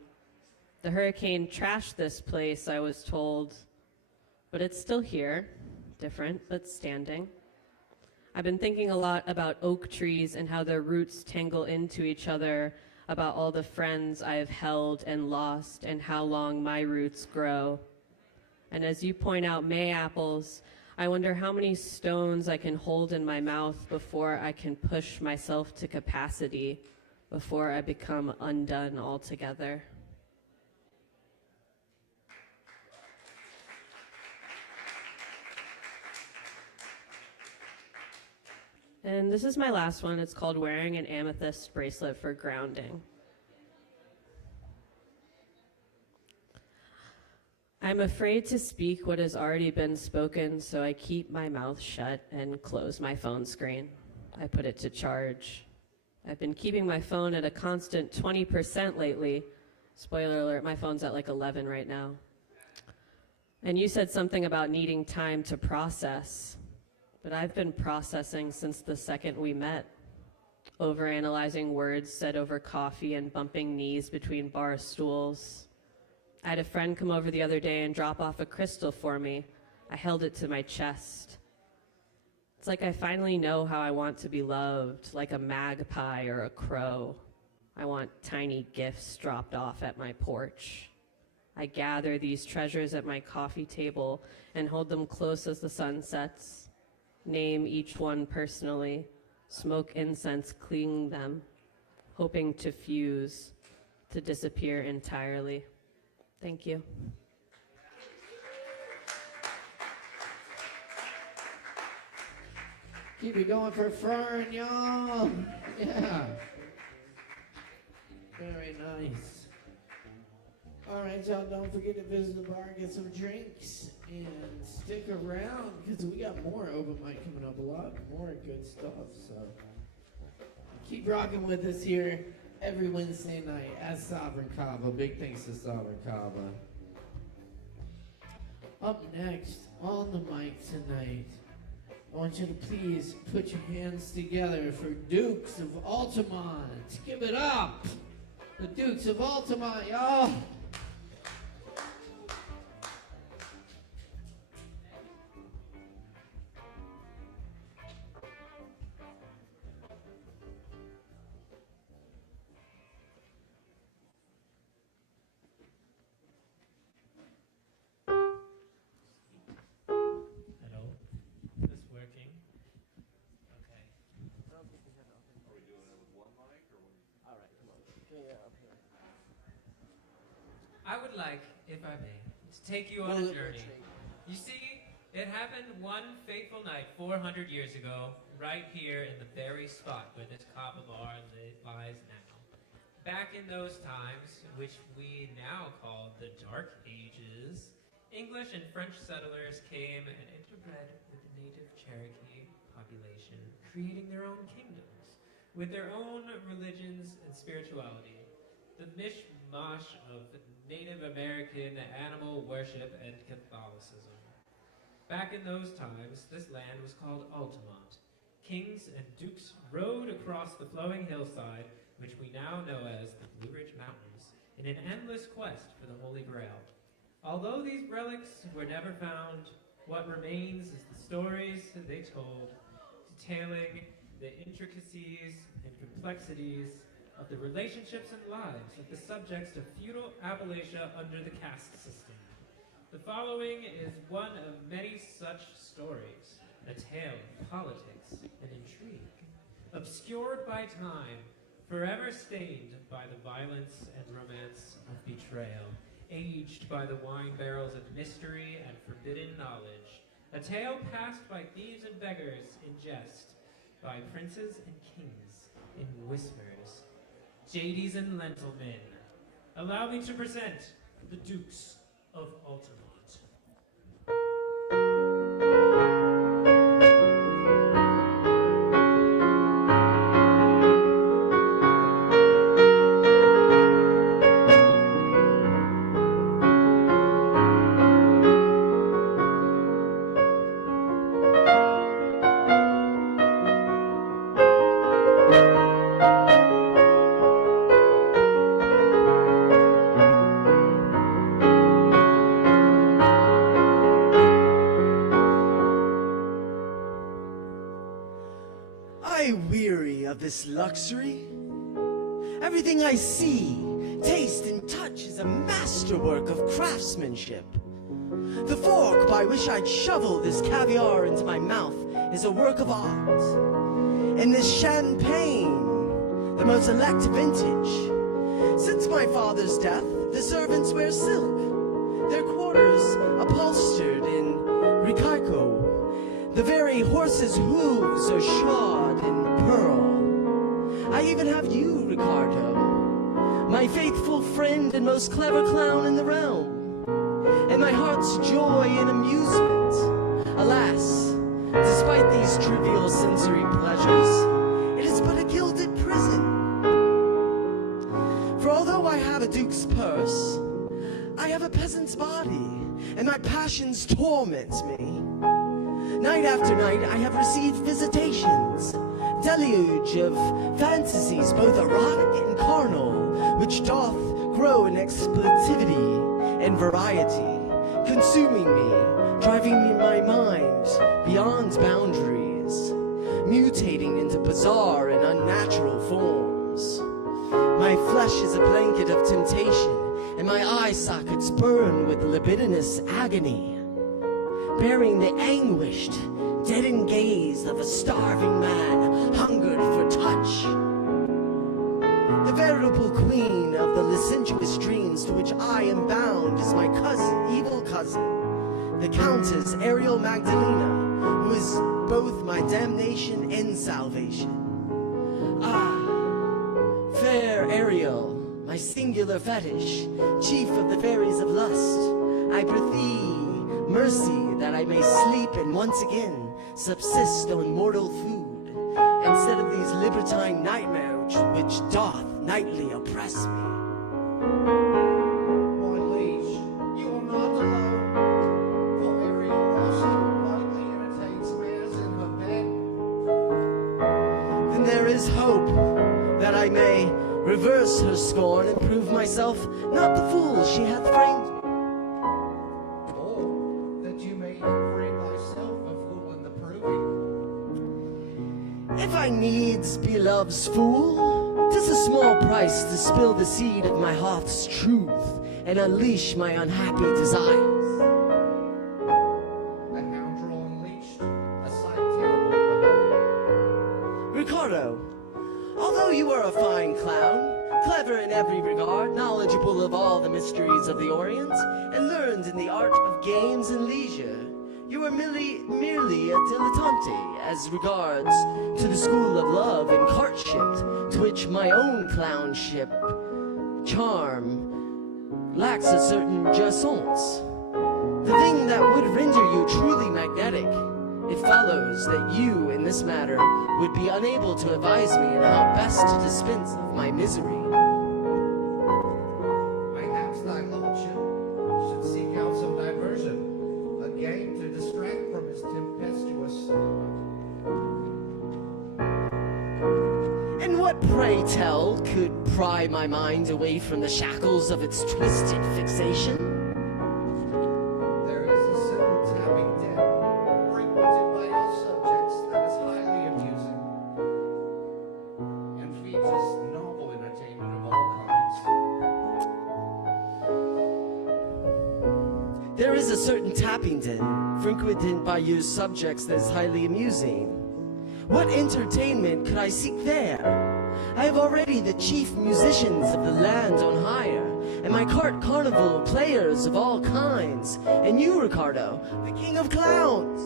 The hurricane trashed this place, I was told, but it's still here. Different, but standing. I've been thinking a lot about oak trees and how their roots tangle into each other, about all the friends I have held and lost and how long my roots grow. And as you point out May apples, I wonder how many stones I can hold in my mouth before I can push myself to capacity, before I become undone altogether. And this is my last one. It's called Wearing an Amethyst Bracelet for Grounding. I'm afraid to speak what has already been spoken, so I keep my mouth shut and close my phone screen. I put it to charge. I've been keeping my phone at a constant 20% lately. Spoiler alert, my phone's at like 11 right now. And you said something about needing time to process, but I've been processing since the second we met. Overanalyzing words said over coffee and bumping knees between bar stools. I had a friend come over the other day and drop off a crystal for me. I held it to my chest. It's like I finally know how I want to be loved, like a magpie or a crow. I want tiny gifts dropped off at my porch. I gather these treasures at my coffee table and hold them close as the sun sets. Name each one personally, smoke incense clinging them, hoping to fuse, to disappear entirely. Thank you. Keep it going for Fern, y'all. Yeah. Very nice. All right, y'all, don't forget to visit the bar, get some drinks, and stick around, because we got more open mic coming up, a lot more good stuff, so keep rocking with us here every Wednesday night at Sovereign Kava. Big thanks to Sovereign Kava. Up next, on the mic tonight, I want you to please put your hands together for Dukes of Altamont. Give it up! The Dukes of Altamont, y'all! I would like, if I may, to take you on a journey. You see, it happened one fateful night 400 years ago, right here in the very spot where this Kava bar lies now. Back in those times, which we now call the Dark Ages, English and French settlers came and interbred with the native Cherokee population, creating their own kingdoms, with their own religions and spirituality. The mishmash of Native American animal worship and Catholicism. Back in those times, this land was called Altamont. Kings and dukes rode across the flowing hillside, which we now know as the Blue Ridge Mountains, in an endless quest for the Holy Grail. Although these relics were never found, what remains is the stories that they told, detailing the intricacies and complexities of the relationships and lives of the subjects of feudal Appalachia under the caste system. The following is one of many such stories, a tale of politics and intrigue, obscured by time, forever stained by the violence and romance of betrayal, aged by the wine barrels of mystery and forbidden knowledge, a tale passed by thieves and beggars in jest, by princes and kings in whispers, Jadies and Lentilmen. Allow me to present the Dukes of Altamont. This luxury. Everything I see, taste, and touch is a masterwork of craftsmanship. The fork by which I'd shovel this caviar into my mouth is a work of art. And this champagne, the most elect vintage. Since my father's death, the servants wear silk, their quarters upholstered in ricaco. The very horses' hooves are shod in pearl. I even have you, Ricardo, my faithful friend and most clever clown in the realm, and my heart's joy and amusement. Alas, despite these trivial sensory pleasures, it is but a gilded prison purse. I have a peasant's body, and my passions torment me. Night after night, I have received visitations, deluge of fantasies, both erotic and carnal, which doth grow in expletivity and variety, consuming me, driving me my mind beyond boundaries, mutating into bizarre and unnatural forms. My flesh is a blanket of temptation, and my eye sockets burn with libidinous agony, bearing the anguished, deadened gaze of a starving man hungered for touch. The veritable queen of the licentious dreams to which I am bound is my cousin, evil cousin, the Countess Ariel Magdalena, who is both my damnation and salvation. Ah, fair Ariel, my singular fetish, chief of the fairies of lust, I prithee mercy that I may sleep and once again subsist on mortal food, instead of these libertine nightmares which doth nightly oppress me. My liege, you are not alone, for Ariel also lightly entertains mares in her bed. Then there is hope that I may reverse her scorn and prove myself not the fool she hath framed me. Or that you may frame thyself a fool in the proving. If I needs be love's fool, 'tis a small price to spill the seed of my heart's truth and unleash my unhappy desires. A houndrel unleashed, a sight terrible to behold. Ricardo, although you are a fine clown, clever in every regard, knowledgeable of all the mysteries of the Orient, and learned in the art of games and leisure, you are merely a dilettante as regards to the school of love and courtship, to which my own clownship charm lacks a certain jouissance. The thing that would render you truly magnetic, it follows that you, in this matter, would be unable to advise me in how best to dispense of my misery. Perhaps thy lordship should seek out some diversion, a game to distract from his tempestuous. And what, pray tell, could pry my mind away from the shackles of its twisted fixation? There is a certain tapping den, frequented by all subjects, that is highly amusing, and features novel entertainment of all kinds. There is a certain tapping den, frequented by your subjects, that is highly amusing. What entertainment could I seek there? I have already the chief musicians of the land on hire, and my carnival of players of all kinds, and you, Ricardo, the king of clowns.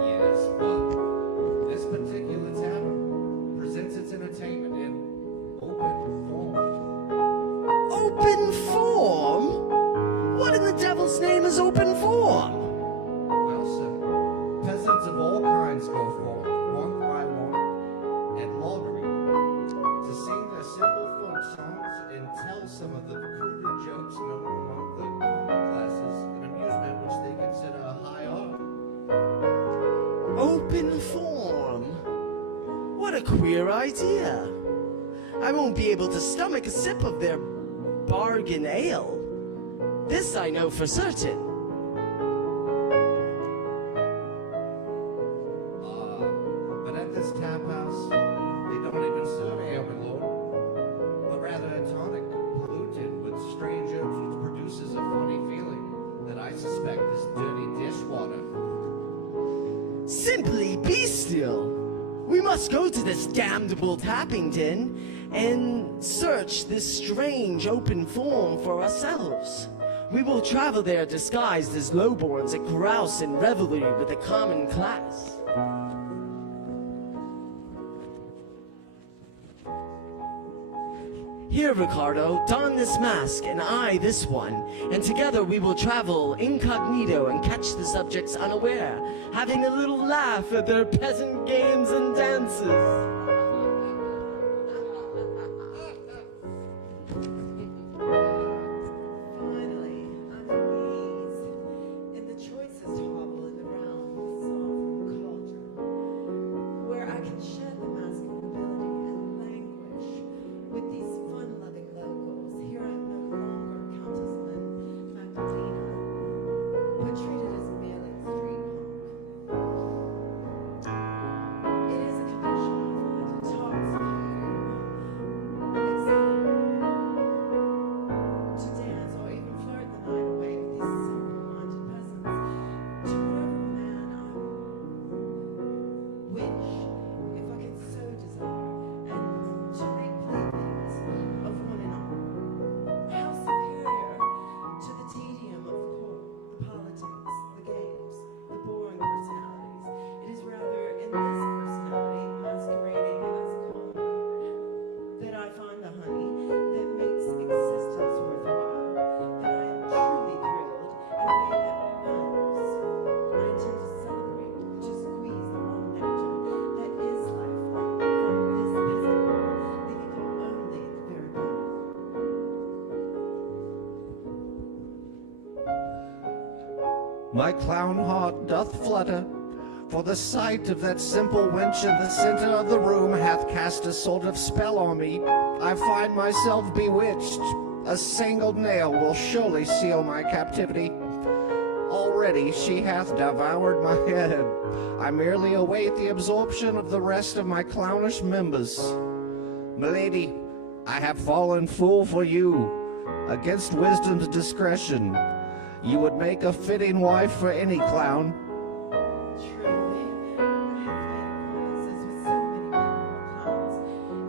Yes, but this particular tavern presents its entertainment in open form. Open form? What in the devil's name is open form? Well, sir, peasants of all kinds go forth, one by one, at lottery, to sing their simple folk songs and tell some of the cruder jokes known among the common classes in amusement which they consider a high art. Open form? What a queer idea. I won't be able to stomach a sip of their bargain ale. This I know for certain. But at this tap house, they don't even serve ale, my lord, but rather a tonic polluted with strange herbs which produces a funny feeling that I suspect is dirty dishwater. Simply bestial. We must go to this damnable tapping den and search this strange open form for ourselves. We will travel there disguised as lowborns and carouse in revelry with the common class. Here, Ricardo, don this mask, and I this one, and together we will travel incognito and catch the subjects unaware, having a little laugh at their peasant games and dances. My clown heart doth flutter, for the sight of that simple wench in the center of the room hath cast a sort of spell on me. I find myself bewitched. A single nail will surely seal my captivity. Already she hath devoured my head. I merely await the absorption of the rest of my clownish members. Milady, I have fallen fool for you. Against wisdom's discretion, you would make a fitting wife for any clown. Truly, I have had acquaintances with so many wonderful clowns.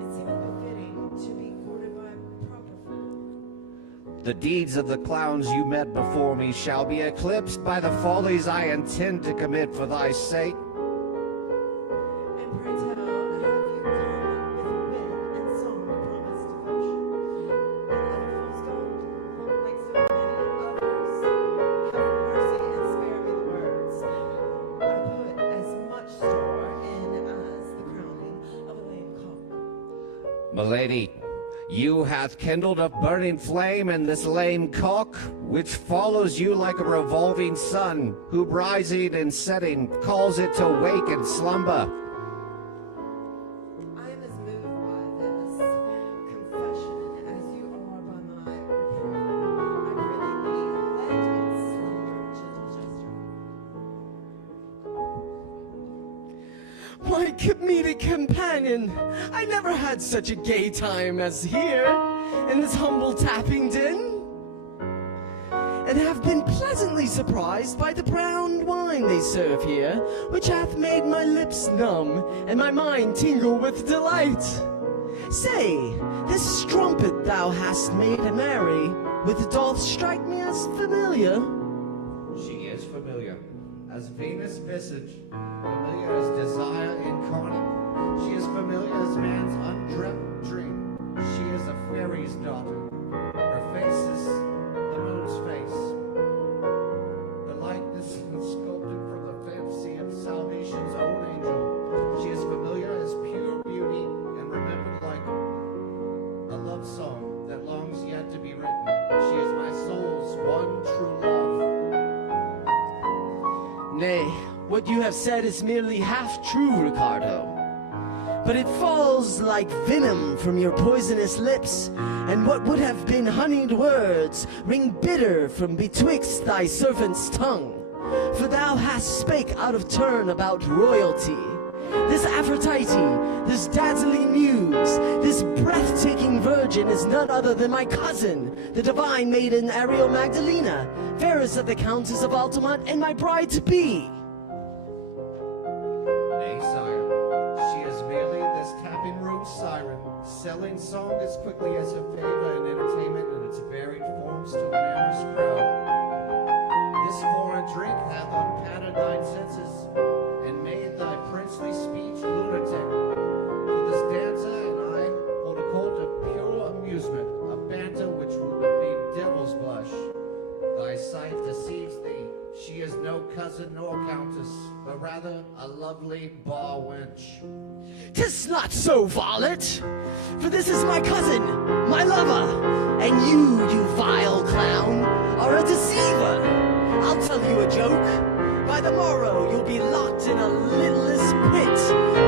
It seems befitting to be courted by a proper fool. The deeds of the clowns you met before me shall be eclipsed by the follies I intend to commit for thy sake. And pray tell, have you come with wit and song to promise devotion? And other fools gone, like so many others, have mercy and spare me the words. I put as much store in as the crowning of a lame cock. Milady, you hath kindled a burning flame in this lame cock, which follows you like a revolving sun, who rising and setting calls it to wake and slumber. I am as moved by this confession as you are by my reproof. I prithee thee, let it slumber, gentle jester. My comedic companion, I never had such a gay time as here, in this humble tapping den, and have been pleasantly surprised by the brown wine they serve here, which hath made my lips numb and my mind tingle with delight. Say, this strumpet thou hast made merry with doth strike me as familiar. She is familiar, as Venus' visage, familiar as desire incarnate. She is familiar as man's undreamt dream. She is a fairy's daughter. Her face is the moon's face. The likeness is sculpted from the fantasy of salvation's own angel. She is familiar as pure beauty and remembered like a love song that longs yet to be written. She is my soul's one true love. Nay, what you have said is merely half true, Ricardo. But it falls like venom from your poisonous lips, and what would have been honeyed words ring bitter from betwixt thy servant's tongue. For thou hast spake out of turn about royalty. This Aphrodite, this dazzling muse, this breathtaking virgin is none other than my cousin, the divine maiden Ariel Magdalena, fairest of the Countess of Altamont, and my bride-to-be. Nay, sire, she is merely this tapping room siren, selling song as quickly as her favor and entertainment in its varied forms to an amorous crowd. This foreign drink hath unpatterned thine senses, and made thy princely speech lunatic. For this dancer and I hold a colt of pure amusement, a banter which would be devil's blush. Thy sight deceives thee. She is no cousin nor countess, but rather a lovely bar wench. 'Tis not so, varlet, for this is my cousin, my lover, and you vile clown, are a deceiver. I'll tell you a joke. By the morrow you'll be locked in a littlest pit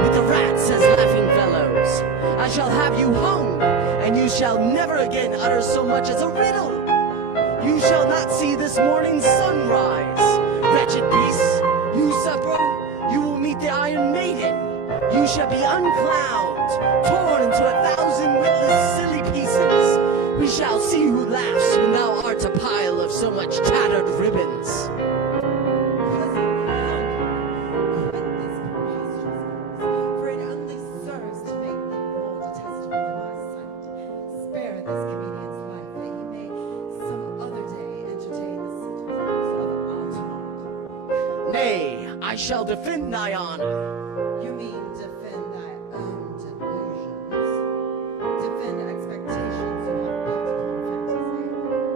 with the rats as laughing fellows. I shall have you hung, and you shall never again utter so much as a riddle. You shall not see this morning's sunrise. Wretched beast, usurper, you will meet the Iron Maiden. You shall be unclowned, torn into 1,000 witless silly pieces. We shall see who laughs when thou art a pile of so much tattered ribbons. For it only serves to make me more detestable in my sight. Spare this comedian's life, that he may some other day entertain the citizens of Altamont. Nay, I shall defend thy honor. You mean defend thy own delusions, defend expectations you have built upon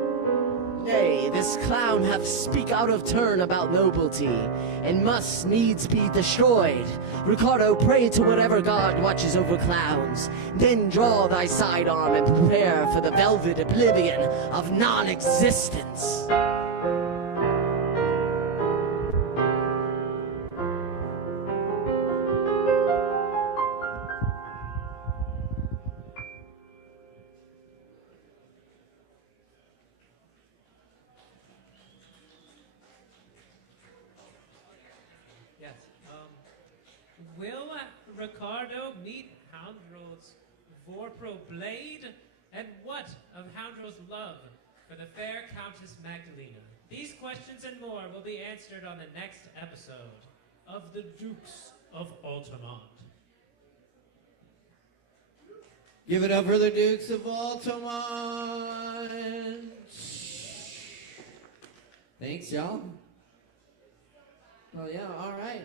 fantasy. Nay, this clown hath speak out of turn about nobility, and must needs be destroyed. Ricardo, pray to whatever god watches over clowns. Then draw thy sidearm and prepare for the velvet oblivion of non-existence. Ricardo, meet Houndrill's Vorpro Blade, and what of Houndrill's love for the fair Countess Magdalena? These questions and more will be answered on the next episode of The Dukes of Altamont. Give it up for the Dukes of Altamont. Thanks, y'all. Well, yeah, all right.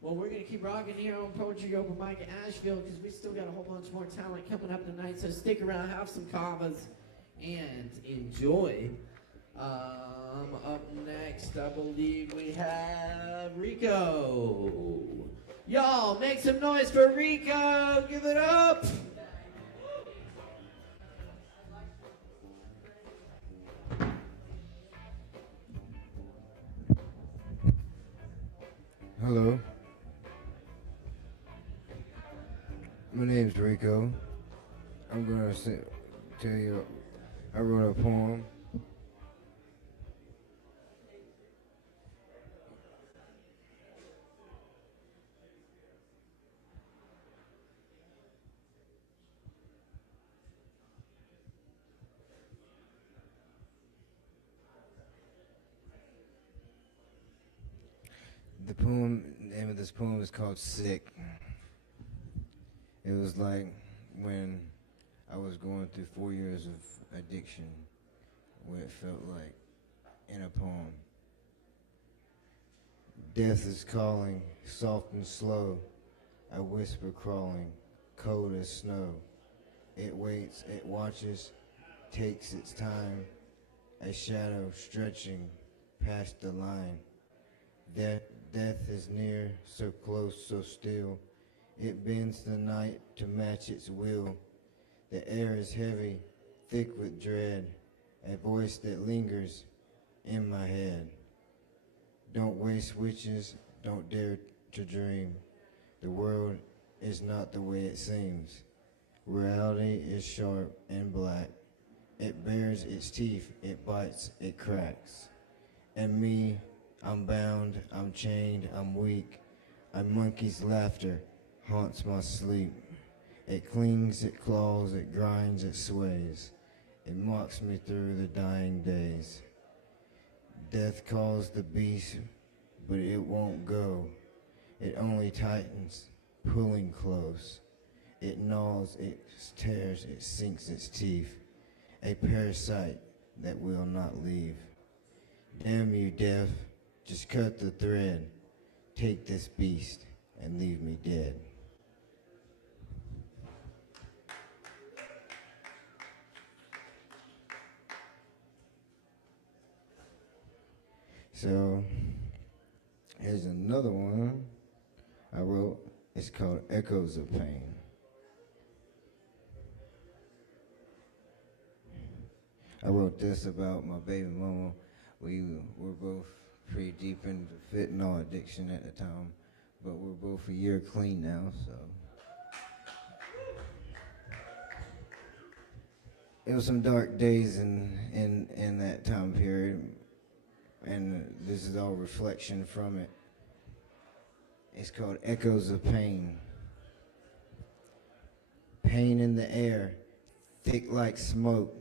Well, we're going to keep rocking here on Poetry Open Mic at Asheville because we still got a whole bunch more talent coming up tonight. So stick around, have some kavas, and enjoy. Up next, I believe we have Rico. Y'all, make some noise for Rico. Give it up. Hello. My name's Rico. I'm gonna tell you, I wrote a poem. The name of this poem is called Sick. It was like when I was going through 4 years of addiction, what it felt like in a poem. Death is calling, soft and slow, a whisper crawling, cold as snow. It waits, it watches, takes its time, a shadow stretching past the line. Death is near, so close, so still. It bends the night to match its will. The air is heavy, thick with dread, a voice that lingers in my head. Don't waste wishes, don't dare to dream. The world is not the way it seems. Reality is sharp and black. It bares its teeth, it bites, it cracks. And me, I'm bound, I'm chained, I'm weak. A monkey's laughter haunts my sleep. It clings, it claws, it grinds, it sways. It mocks me through the dying days. Death calls the beast, but it won't go. It only tightens, pulling close. It gnaws, it tears, it sinks its teeth. A parasite that will not leave. Damn you, death, just cut the thread. Take this beast and leave me dead. So, here's another one I wrote. It's called Echoes of Pain. I wrote this about my baby mama. We were both pretty deep into fentanyl addiction at the time, but we're both a year clean now, so. It was some dark days in that time period, and this is all reflection from it. It's called Echoes of Pain. Pain in the air, thick like smoke,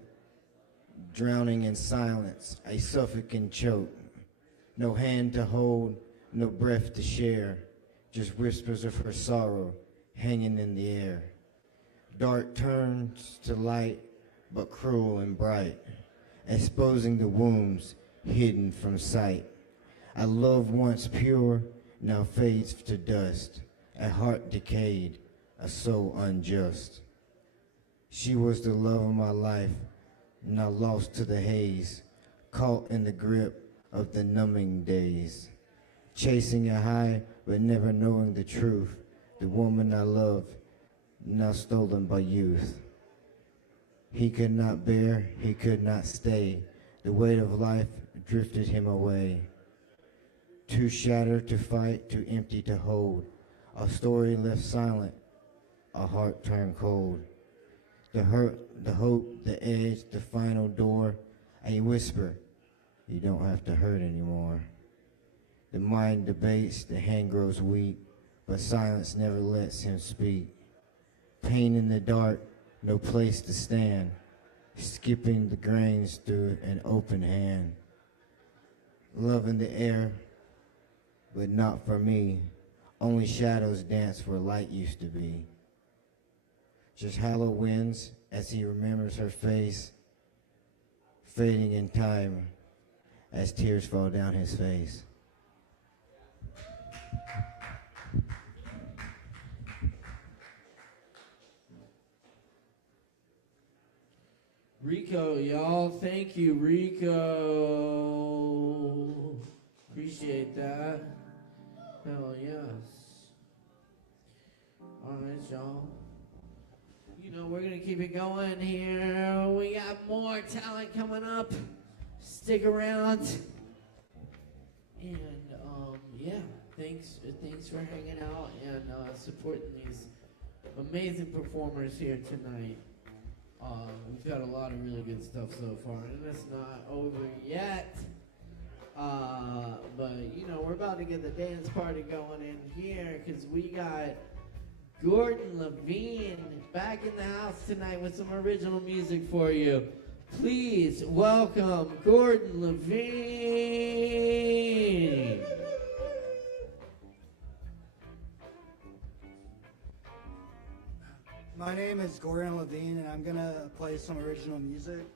drowning in silence, a suffocating choke. No hand to hold, no breath to share, just whispers of her sorrow hanging in the air. Dark turns to light, but cruel and bright, exposing the wounds hidden from sight. A love once pure now fades to dust, a heart decayed, a soul unjust. She was the love of my life, now lost to the haze, caught in the grip of the numbing days. Chasing a high, but never knowing the truth. The woman I loved, now stolen by youth. He could not bear, he could not stay. The weight of life drifted him away. Too shattered to fight, too empty to hold. A story left silent, a heart turned cold. The hurt, the hope, the edge, the final door, a whisper, you don't have to hurt anymore. The mind debates, the hand grows weak, but silence never lets him speak. Pain in the dark, no place to stand, skipping the grains through an open hand. Love in the air, but not for me. Only shadows dance where light used to be. Just hollow winds as he remembers her face, fading in time as tears fall down his face. Rico, y'all. Thank you, Rico. Appreciate that. Hell yes. All right, y'all. You know, we're going to keep it going here. We got more talent coming up. Stick around. And, yeah, thanks for hanging out and supporting these amazing performers here tonight. We've got a lot of really good stuff so far, and it's not over yet. But, you know, we're about to get the dance party going in here because we got Gordon Levine back in the house tonight with some original music for you. Please welcome Gordon Levine. My name is Gordon Levine, and I'm going to play some original music.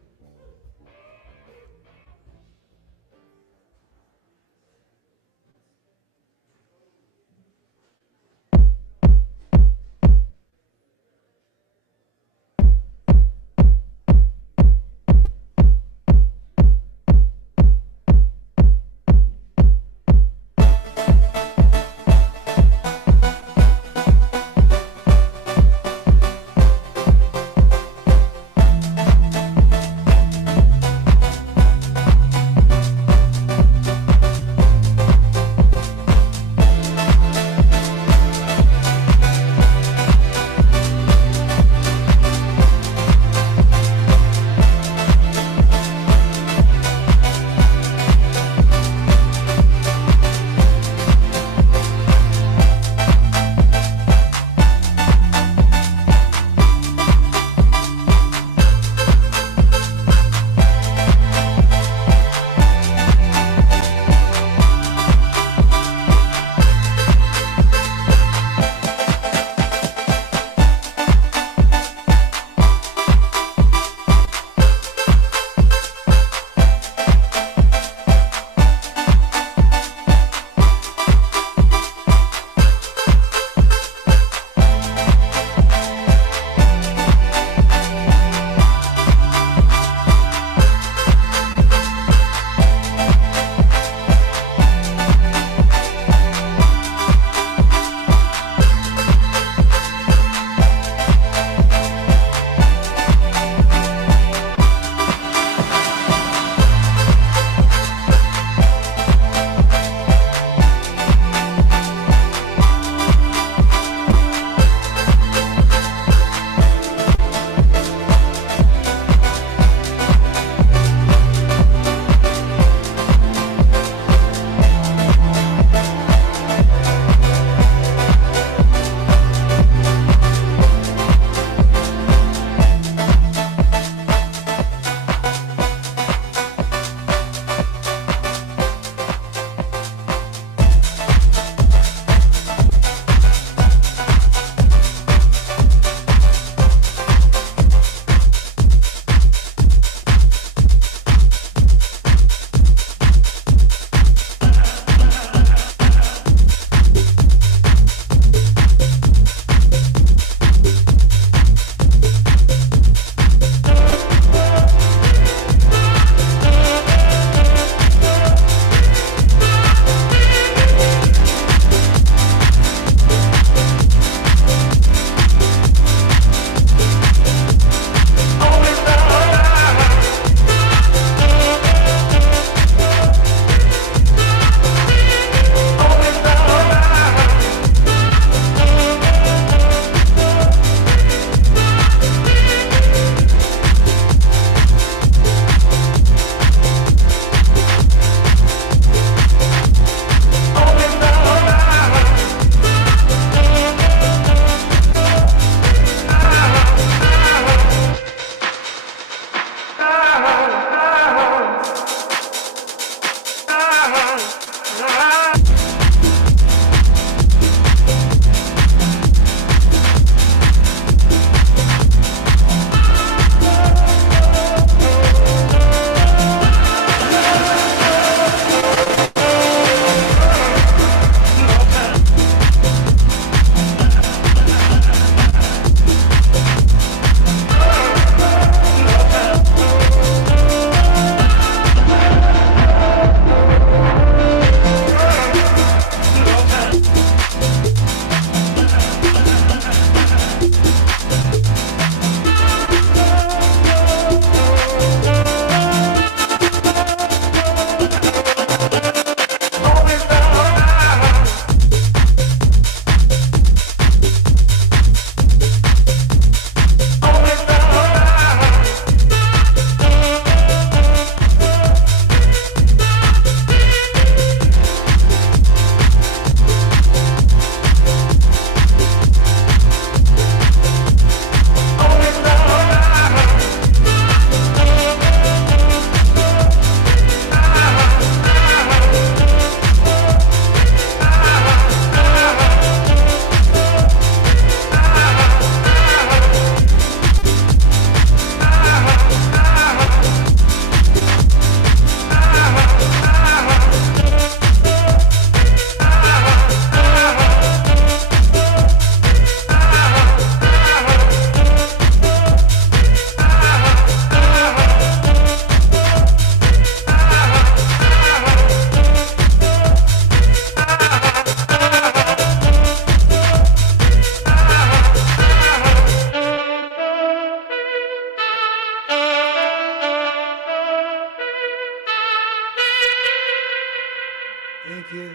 Thank you.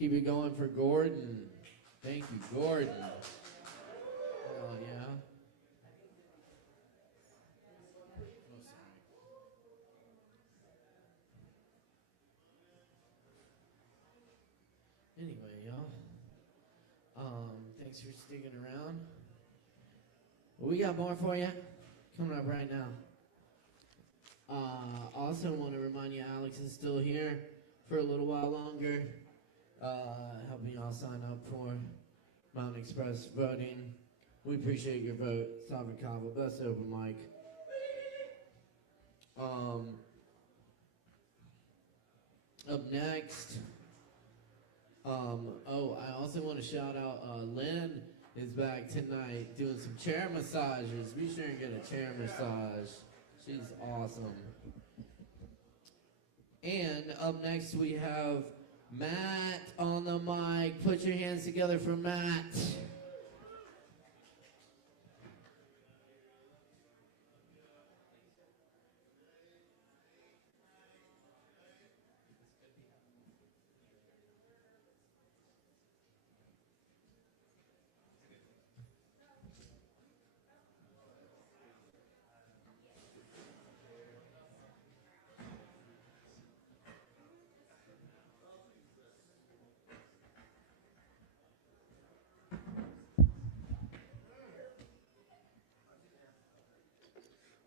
Keep it going for Gordon. Thank you, Gordon. Oh, yeah. Anyway, y'all. Thanks for sticking around. Well, we got more for you coming up right now. Also want to remind you Alex is still here for a little while longer. Helping y'all sign up for Mountain Express voting. We appreciate your vote. Sovereign Kava, best open mic. Up next, I also want to shout out Lynn is back tonight doing some chair massages. Be sure and get a chair massage. She's awesome. And up next we have Matt on the mic. Put your hands together for Matt.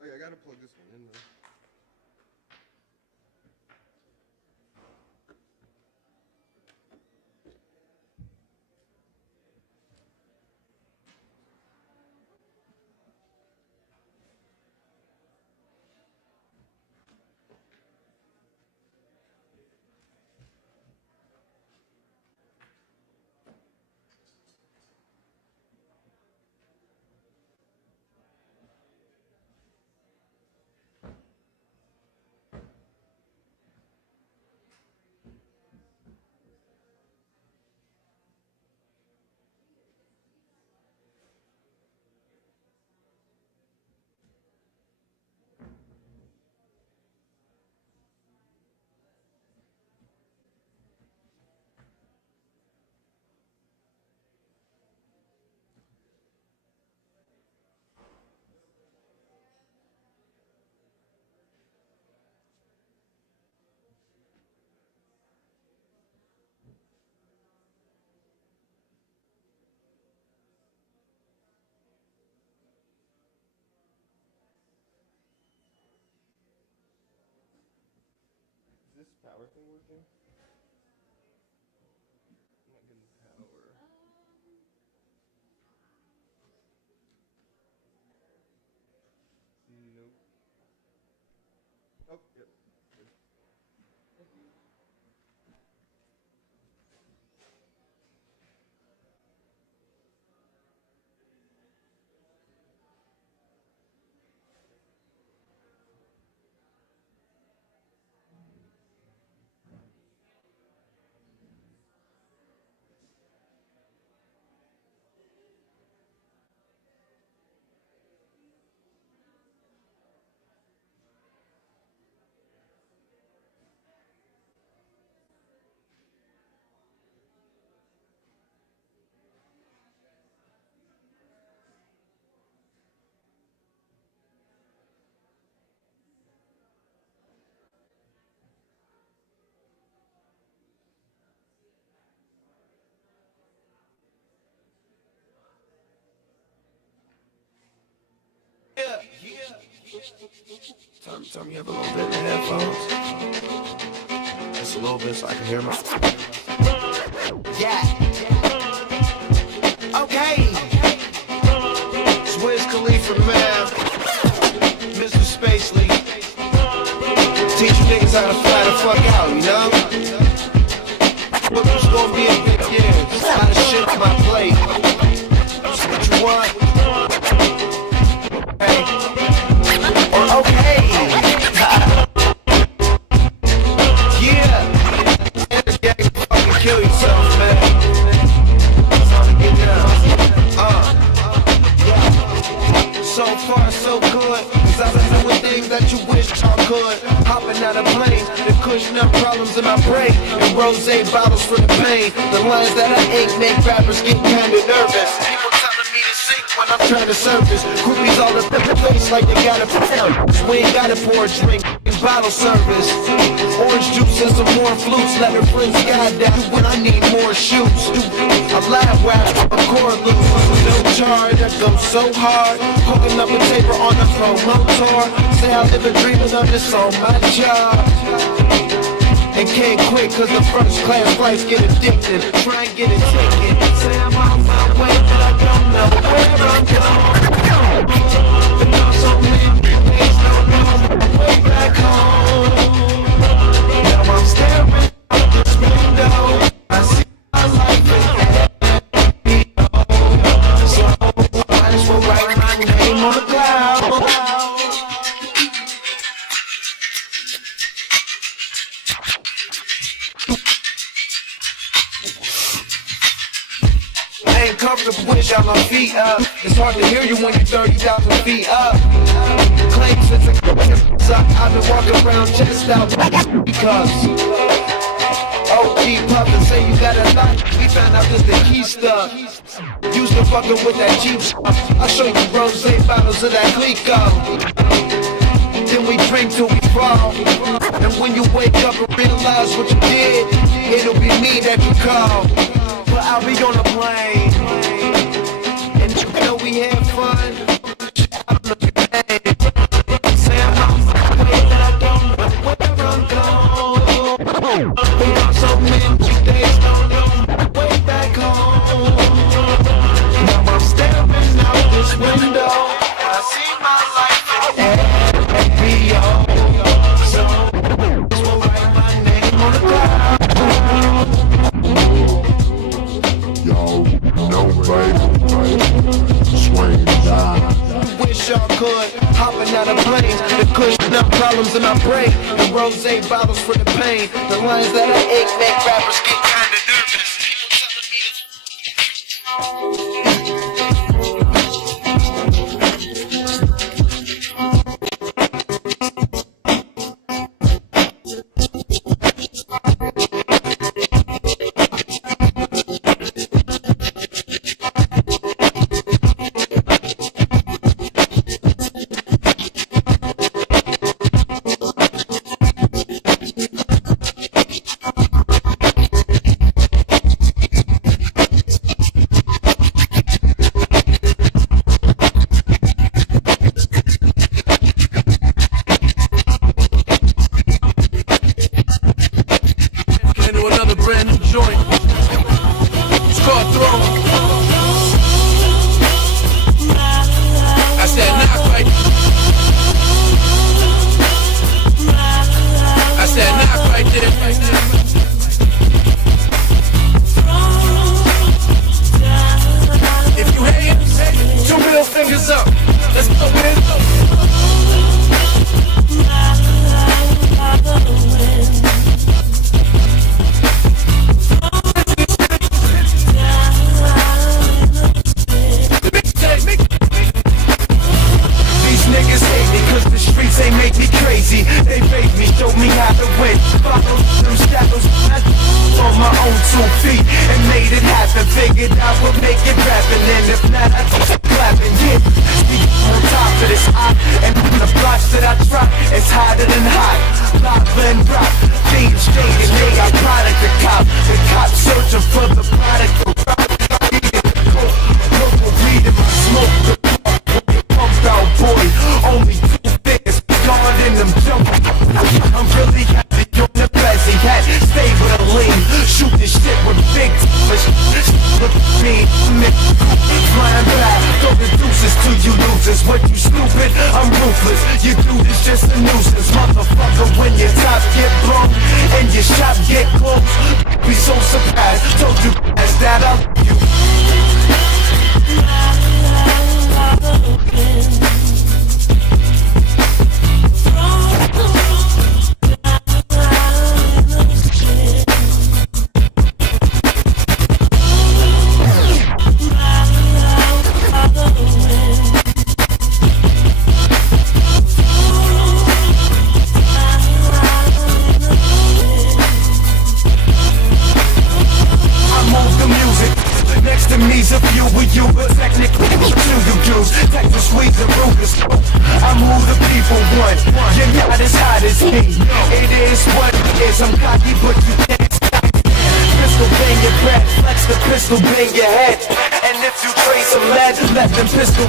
Oh yeah, I gotta plug this one in though. Is this power thing working? I'm not getting power. Nope. Oh, yep. Good. Tell me you have a little bit in the headphones. Just a little bit so I can hear my. Yeah. Okay. It's Wiz Khalifa, man. Mr. Space League. Teach you niggas how to fly the fuck out, you know? Look who's gonna be a big year. Just a lot of shit on my plate. Just what you want. Hey. Or okay. Yeah. Yeah, you fucking kill yourself, man. It's time to get down. Yeah. So far, so good. 'Cause I that you wish I could. Hopping out of planes, the cushion up problems in my brain. And rose bottles for the pain. The lines that I ink make rappers get kinda nervous. People telling me to sing when I'm trying to surface. Groupies all up in the face like they got a pound. We ain't gotta pour a drink, bottle service. Orange juice and some more flutes. Let her friends guide that when I need more shoes. I laugh rap, a core loop. No charge, I go so hard. Hooking up a taper on the promo tour. Say I live a dream and I'm just on my job. And can't quit cause the first class flights get addicted. Try and get a ticket. Say I'm on my way but I don't know where I'm going. Been on so many days, don't know my way back home. Now I'm staring out this window. I see my life in so I just will write my name on the cloud. I ain't comfortable with y'all my feet up. It's hard to hear you when you're 30,000 feet up. Claim since I've been walking around chest out because OG puffin' say you got a lot. We found out this the key stuff. Used to fuckin' with that cheap stuff. I'll show you rose bottles of that Clico. Then we drink till we fall. And when you wake up and realize what you did, it'll be me that you call. But I'll be on a plane. And you know we had fun. I don't know your name. Say I'm on my way, but I don't know where I'm going. Been on so many days, don't know my way back home. Now I'm staring out this window. I see my life in HBO. So this will write my name on the cloud. Yo, no baby, swing down. Wish y'all could, hopping out of planes. The cushion up problems in my brain. The rose bottles for the pain. The lines that I ache make rappers get kinda nervous. squeezing Ruger's. I'm who the people want. You're not as hot as me. It is what it is. I'm cocky, but you can't stop me. Pistol bang your breath, flex the pistol bang your head. And if you trace some lead, let them pistol.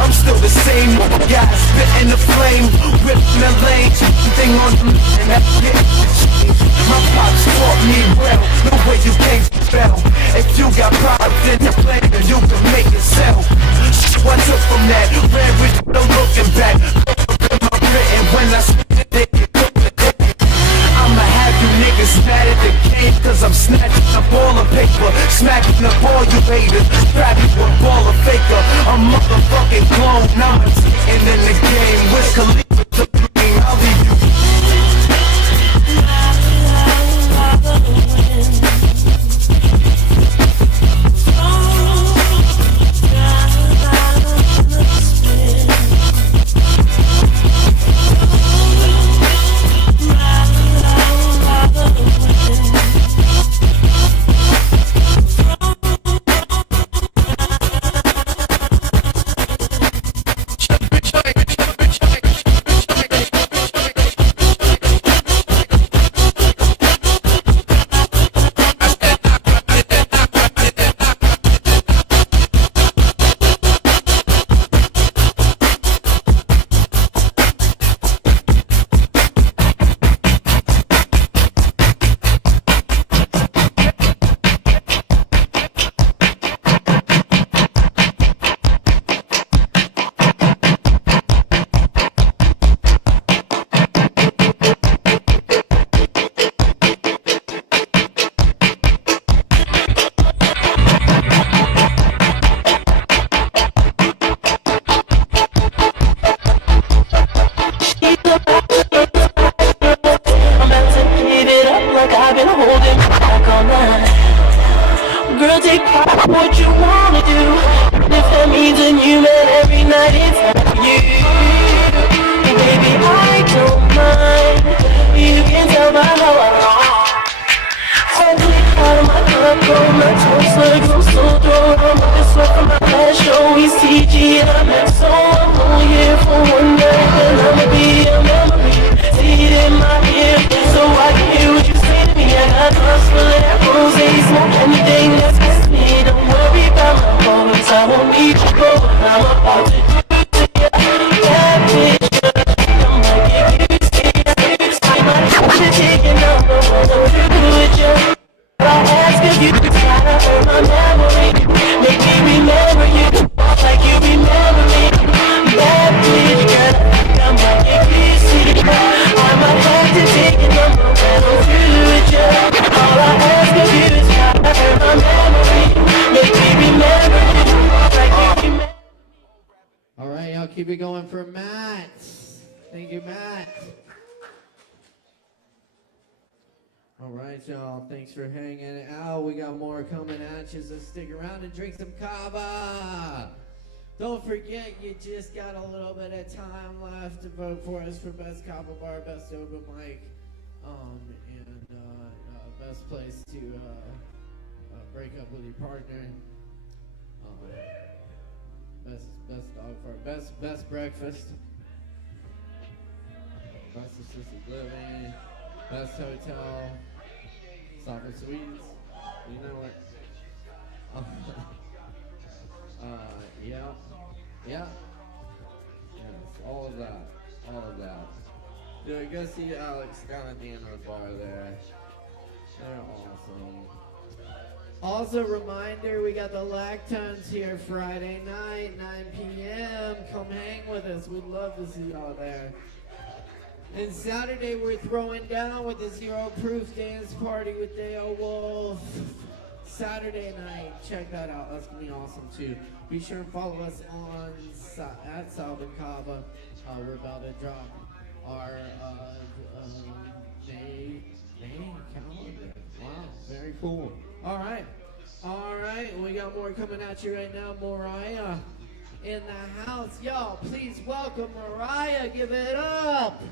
I'm still the same guy, spitting the flame, ripping the lane, thing on the and that shit. My pops taught me well, no way you can't spell. If you got product in the plane, then you can make it sell. What took from that, ran with no looking back. Written when I spit it, I'ma have you niggas mad at the game, cause I'm snatching up all the paper, smacking up all you haters, grabbing a ball of faker, a motherfucking clone, now I'm sitting in the game, Wiz Khalifa the dream, I'll leave you. Keep it going for Matt. Thank you, Matt. All right, y'all. Thanks for hanging out. We got more coming at you, so stick around and drink some Kava. Don't forget, you just got a little bit of time left to vote for us for Best Kava Bar, Best Open Mic, and best place to break up with your partner. Best dog fart, best breakfast, best assisted living, best hotel, Sovereign Suites, you know what? Yeah, yes, all of that. Dude, go see Alex down at the end of the bar there. They're awesome. Also, reminder, we got the Lactones here Friday night, 9 p.m. Come hang with us. We'd love to see y'all there. And Saturday, we're throwing down with the Zero Proof Dance Party with Dale Wolf. Saturday night. Check that out. That's going to be awesome, too. Be sure and follow us on at Salvin Kava. We're about to drop our May calendar. Wow, very cool. All right, we got more coming at you right now. Mariah in the house. Y'all, please welcome Mariah. Give it up.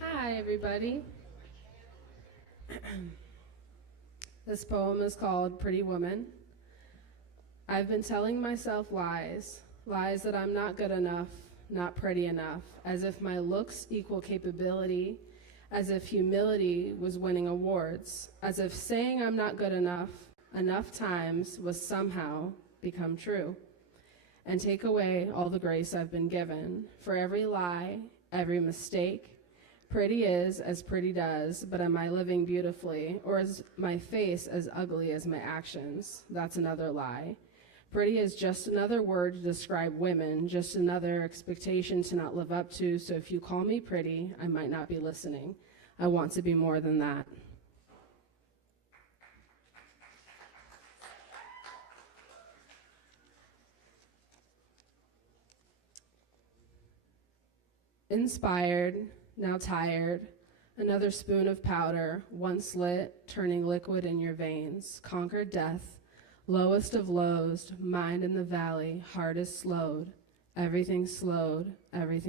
Hi, everybody. This poem is called Pretty Woman. I've been telling myself lies, lies that I'm not good enough, not pretty enough, as if my looks equal capability, as if humility was winning awards, as if saying I'm not good enough times was somehow become true, and take away all the grace I've been given. For every lie, every mistake, pretty is as pretty does, but am I living beautifully, or is my face as ugly as my actions? That's another lie. Pretty is just another word to describe women, just another expectation to not live up to, so if you call me pretty, I might not be listening. I want to be more than that. Inspired, now tired, another spoon of powder, once lit, turning liquid in your veins, conquered death, lowest of lows, mind in the valley, heart is slowed, everything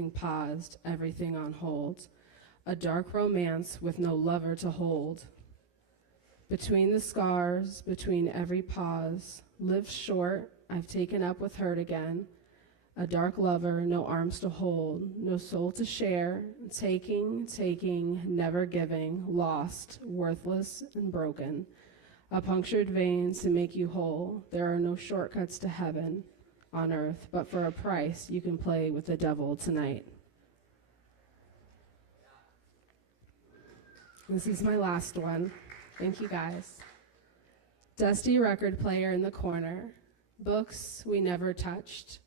paused, everything on hold, a dark romance with no lover to hold. Between the scars, between every pause, lived short, I've taken up with hurt again, a dark lover, no arms to hold, no soul to share, taking, never giving, lost, worthless, and broken. A punctured vein to make you whole. There are no shortcuts to heaven on earth, but for a price you can play with the devil tonight. This is my last one. Thank you guys. Dusty record player in the corner. Books we never touched.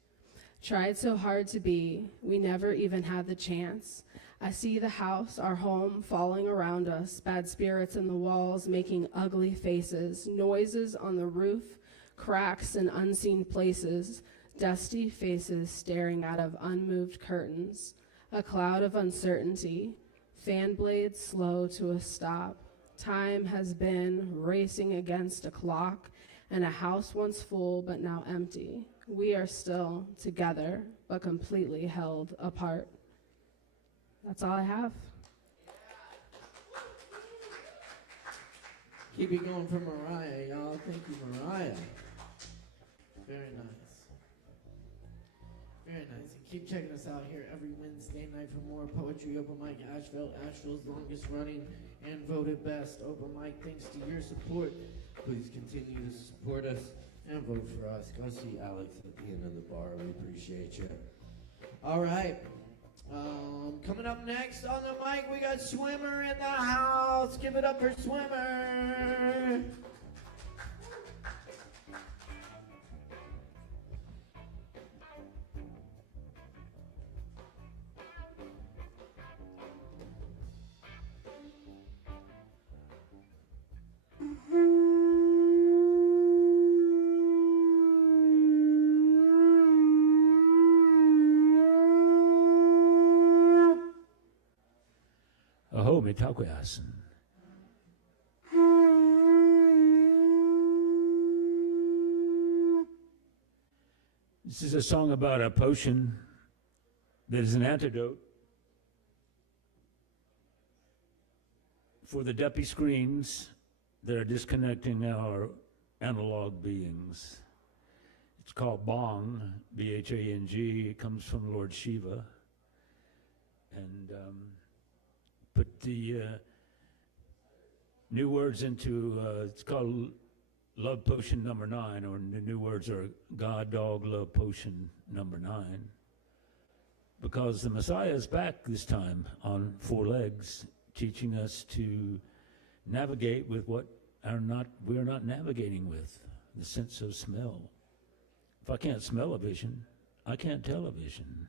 Tried so hard to be, we never even had the chance. I see the house, our home, falling around us, bad spirits in the walls making ugly faces, noises on the roof, cracks in unseen places, dusty faces staring out of unmoved curtains, a cloud of uncertainty, fan blades slow to a stop. Time has been racing against a clock, and a house once full but now empty. We are still together, but completely held apart. That's all I have. Keep it going for Mariah, y'all. Thank you, Mariah. Very nice. Very nice. And keep checking us out here every Wednesday night for more Poetry Open Mic Asheville, Asheville's longest running and voted best open mic. Thanks to your support. Please continue to support us and vote for us. Go see Alex at the end of the bar. We appreciate you. All right. Coming up next on the mic, we got Swimmer in the house. Give it up for Swimmer. Aho, me takoyasin. This is a song about a potion that is an antidote for the duppy screens that are disconnecting our analog beings. It's called Bhang, B-H-A-N-G. It comes from Lord Shiva. And put the new words into, it's called Love Potion number 9, or the new words are God Dog Love Potion number 9. Because the Messiah is back this time on 4 legs, teaching us to navigate with what we're not navigating with, the sense of smell. If I can't smell a vision, I can't tell a vision.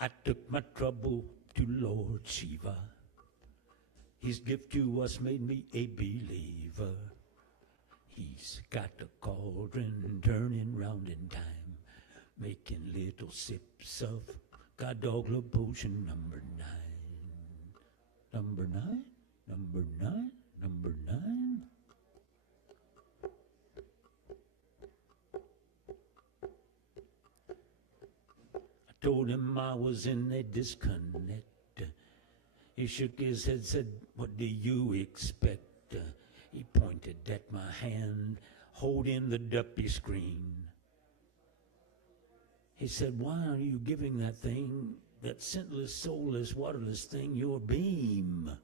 I took my trouble to Lord Shiva. His gift to us made me a believer. He's got the cauldron turning round in time, making little sips of God dog love potion number 9. Number 9? Number 9? Number 9? I told him I was in a disconnect. He shook his head, said, "What do you expect?" He pointed at my hand, holding the duppy screen. He said, "Why are you giving that thing, that scentless, soulless, waterless thing, your beam?"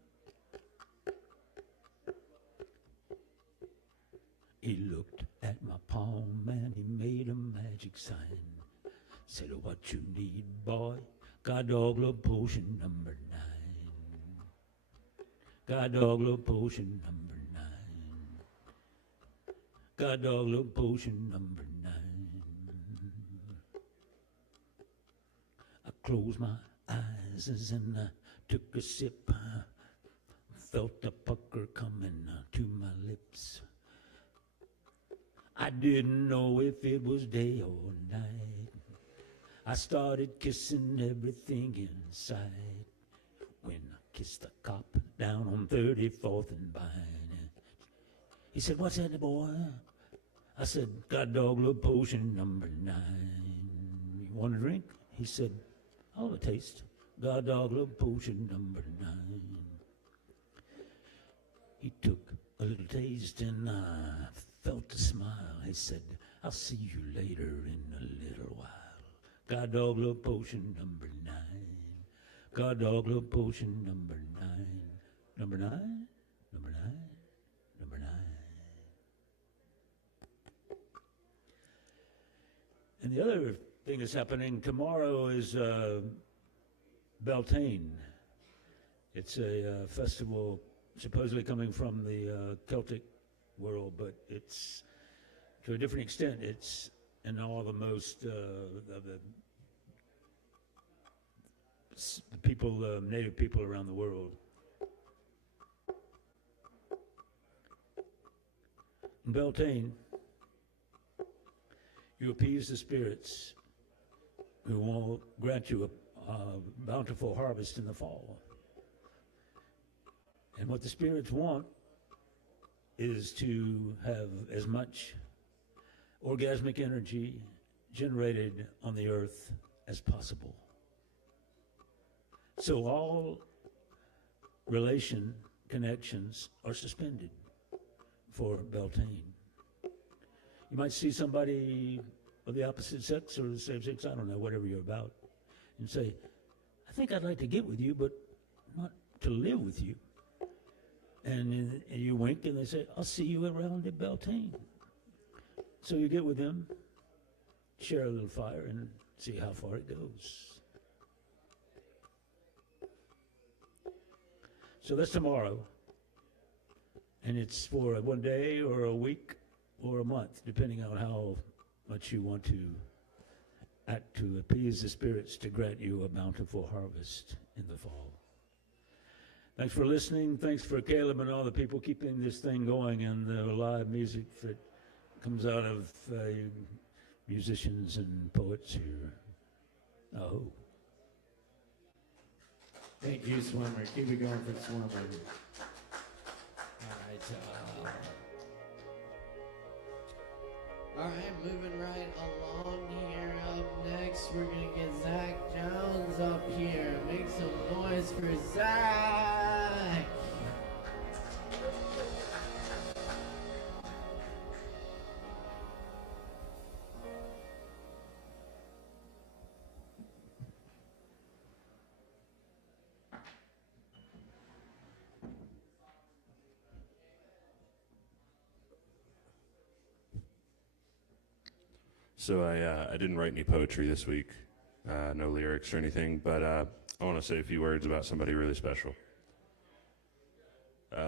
He looked at my palm and he made a magic sign. Said, "What you need, boy? God dog love potion number 9. God dog love potion number 9. God dog love potion number 9. I closed my eyes and I took a sip. Felt the pucker coming to my lips. I didn't know if it was day or night. I started kissing everything inside. When I kissed the cop down on 34th and Vine. He said, "What's that, boy?" I said, "God dog love potion number 9. You want a drink?" He said, "I'll have a taste. God dog love potion number 9. He took a little taste and I felt a smile. He said, "I'll see you later in a little while. God dog love potion number 9. God dog love potion number 9. Number 9? Number 9? Number 9. And the other thing that's happening tomorrow is Beltane. It's a festival supposedly coming from the Celtic world, but it's, to a different extent, it's in all the most the people, native people around the world. In Beltane, you appease the spirits who will grant you a bountiful harvest in the fall. And what the spirits want is to have as much orgasmic energy generated on the earth as possible. So all relation connections are suspended for Beltane. You might see somebody of the opposite sex or the same sex, I don't know, whatever you're about, and say, "I think I'd like to get with you, but not to live with you." And you wink and they say, "I'll see you around at Beltane." So you get with them, share a little fire, and see how far it goes. So that's tomorrow. And it's for one day or a week or a month, depending on how much you want to act to appease the spirits to grant you a bountiful harvest in the fall. Thanks for listening. Thanks for Caleb and all the people keeping this thing going and the live music that comes out of musicians and poets here. Oh. Thank you, Swimmer. Keep it going for Swimmer. All right, moving right along here. Up next, we're going to get Zach Jones up here. Make some noise for Zach. So I didn't write any poetry this week, no lyrics or anything, but I want to say a few words about somebody really special.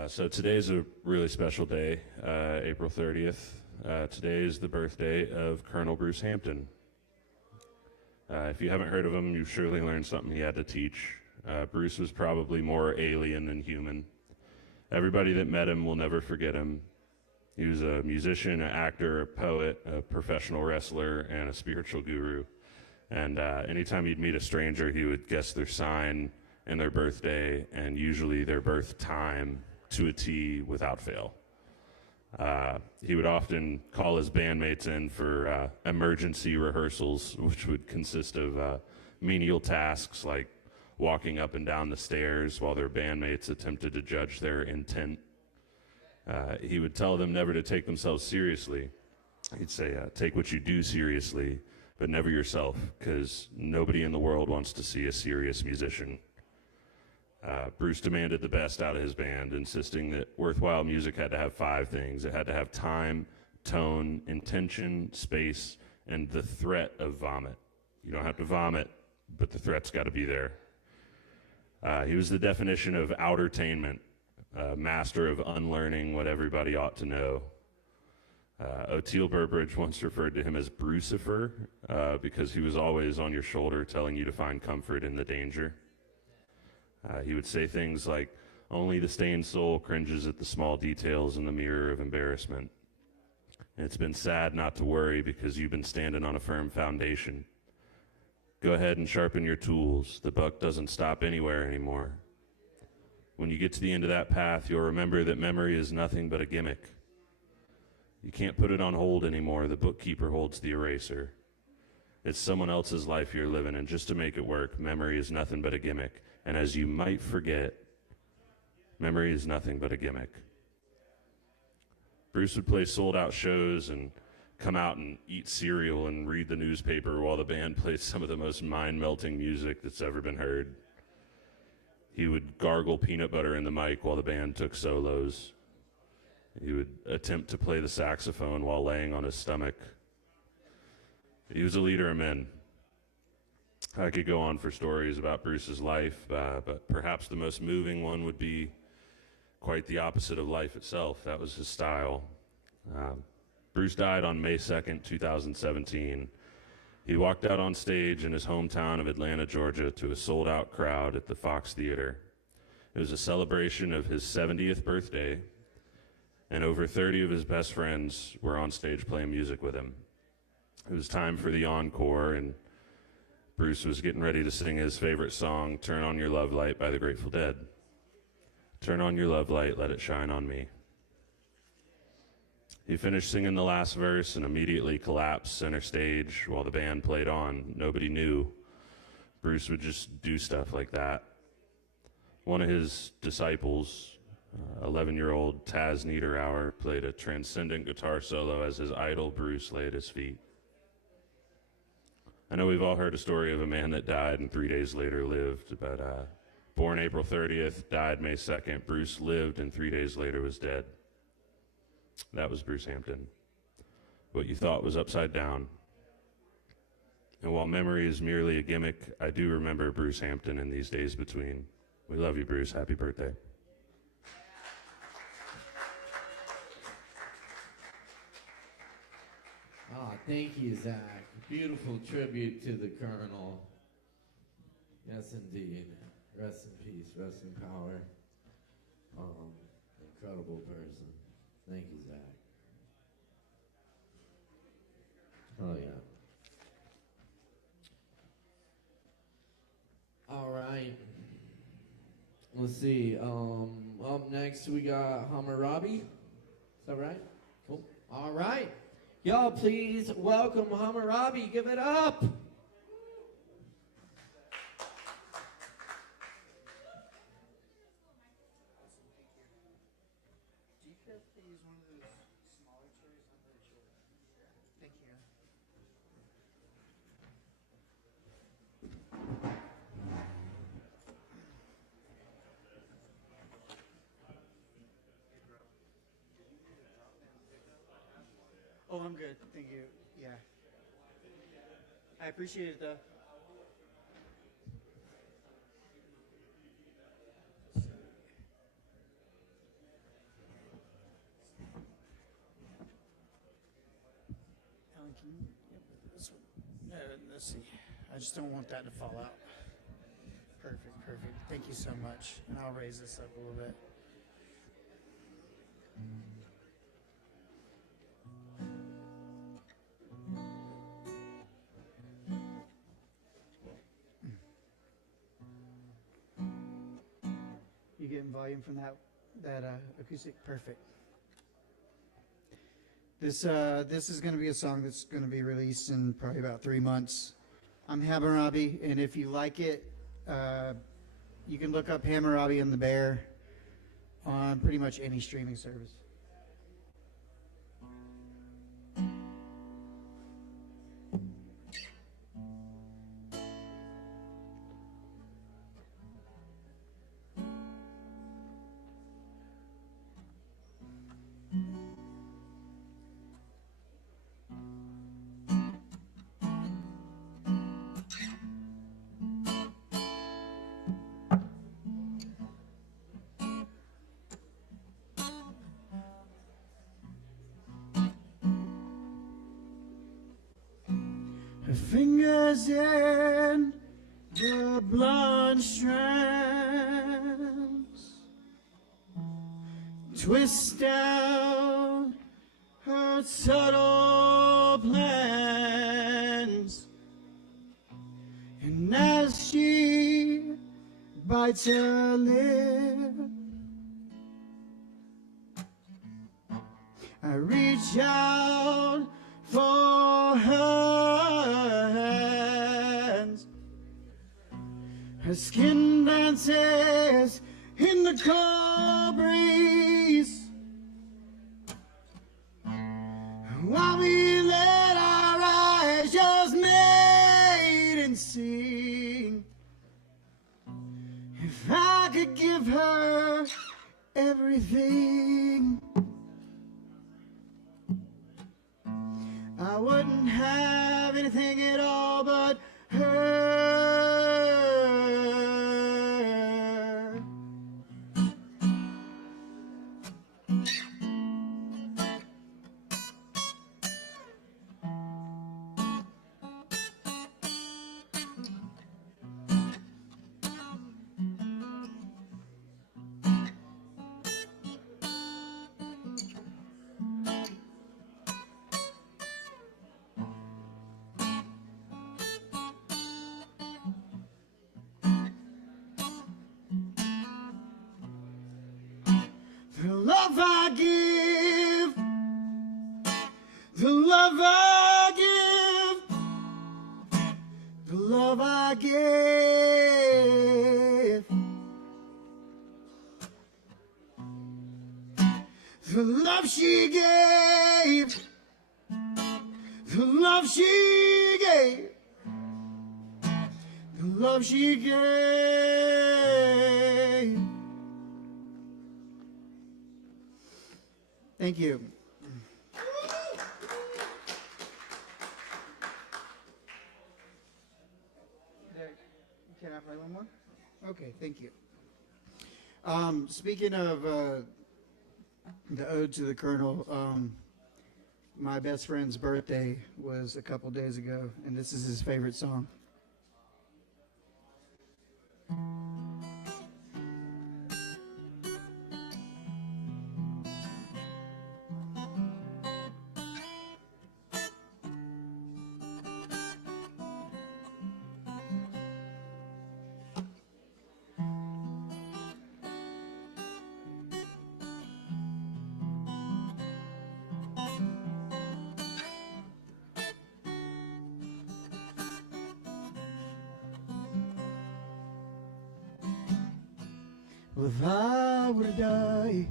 So today is a really special day, April 30th. Today is the birthday of Colonel Bruce Hampton. If you haven't heard of him, you've surely learned something he had to teach. Bruce was probably more alien than human. Everybody that met him will never forget him. He was a musician, an actor, a poet, a professional wrestler, and a spiritual guru. And anytime he'd meet a stranger, he would guess their sign and their birthday, and usually their birth time to a T without fail. He would often call his bandmates in for emergency rehearsals, which would consist of menial tasks like walking up and down the stairs while their bandmates attempted to judge their intent. He would tell them never to take themselves seriously. He'd say, take what you do seriously, but never yourself, because nobody in the world wants to see a serious musician. Bruce demanded the best out of his band, insisting that worthwhile music had to have 5 things. It had to have time, tone, intention, space, and the threat of vomit. You don't have to vomit, but the threat's got to be there. He was the definition of outertainment, master of unlearning what everybody ought to know. O'Teal Burbridge once referred to him as Brucifer because he was always on your shoulder telling you to find comfort in the danger. He would say things like, only the stained soul cringes at the small details in the mirror of embarrassment. And it's been sad not to worry because you've been standing on a firm foundation. Go ahead and sharpen your tools. The buck doesn't stop anywhere anymore. When you get to the end of that path, you'll remember that memory is nothing but a gimmick. You can't put it on hold anymore. The bookkeeper holds the eraser. It's someone else's life you're living, and just to make it work, memory is nothing but a gimmick. And as you might forget, memory is nothing but a gimmick. Bruce would play sold-out shows and come out and eat cereal and read the newspaper while the band played some of the most mind-melting music that's ever been heard. He would gargle peanut butter in the mic while the band took solos. He would attempt to play the saxophone while laying on his stomach. He was a leader of men. I could go on for stories about Bruce's life, but perhaps the most moving one would be quite the opposite of life itself. That was his style. Bruce died on May 2nd, 2017. He walked out on stage in his hometown of Atlanta, Georgia, to a sold-out crowd at the Fox Theater. It was a celebration of his 70th birthday, and over 30 of his best friends were on stage playing music with him. It was time for the encore, and Bruce was getting ready to sing his favorite song, Turn On Your Love Light by the Grateful Dead. Turn on your love light, let it shine on me. He finished singing the last verse and immediately collapsed center stage while the band played on. Nobody knew. Bruce would just do stuff like that. One of his disciples, 11-year-old Taz Niederauer, played a transcendent guitar solo as his idol Bruce lay at his feet. I know we've all heard a story of a man that died and 3 days later lived, but born April 30th, died May 2nd. Bruce lived and 3 days later was dead. That was Bruce Hampton. What you thought was upside down. And while memory is merely a gimmick, I do remember Bruce Hampton in these days between. We love you, Bruce. Happy birthday. Ah, thank you, Zach. Beautiful tribute to the Colonel. Yes, indeed. Rest in peace, rest in power. Incredible person. Thank you, Zach. Oh, yeah. All right. Let's see. Up next, we got Hammurabi. Is that right? Cool. All right. Y'all, please welcome Hammurabi. Give it up. Oh, I'm good. Thank you. Yeah. I appreciate it, though. Alan, can you this one? Let's see. I just don't want that to fall out. Perfect, perfect. Thank you so much. And I'll raise this up a little bit. getting volume from that acoustic. Perfect. This is going to be a song that's going to be released in probably about 3 months. I'm Hammurabi, and if you like it, you can look up Hammurabi and the Bear on pretty much any streaming service. Her fingers in the blood strands twist out her subtle plans, and as she bites her lip, I reach out for her hands. Her skin dances in the cold breeze, while we let our eyes just mate and sing. If I could give her everything, I wouldn't have anything at all but her. The love I give, the love I give, the love I give, the love she gave, the love she gave, the love she gave. Thank you. Can I play one more? Okay, thank you. Speaking of the Ode to the Colonel, my best friend's birthday was a couple days ago, and this is his favorite song. Well, if I were to die,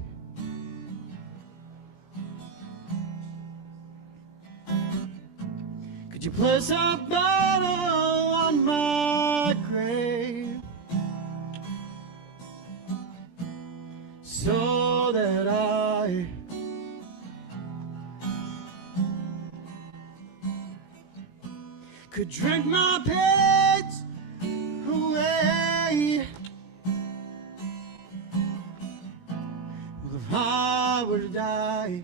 could you place a bottle on my grave so that I could drink my pains away? If I were to die,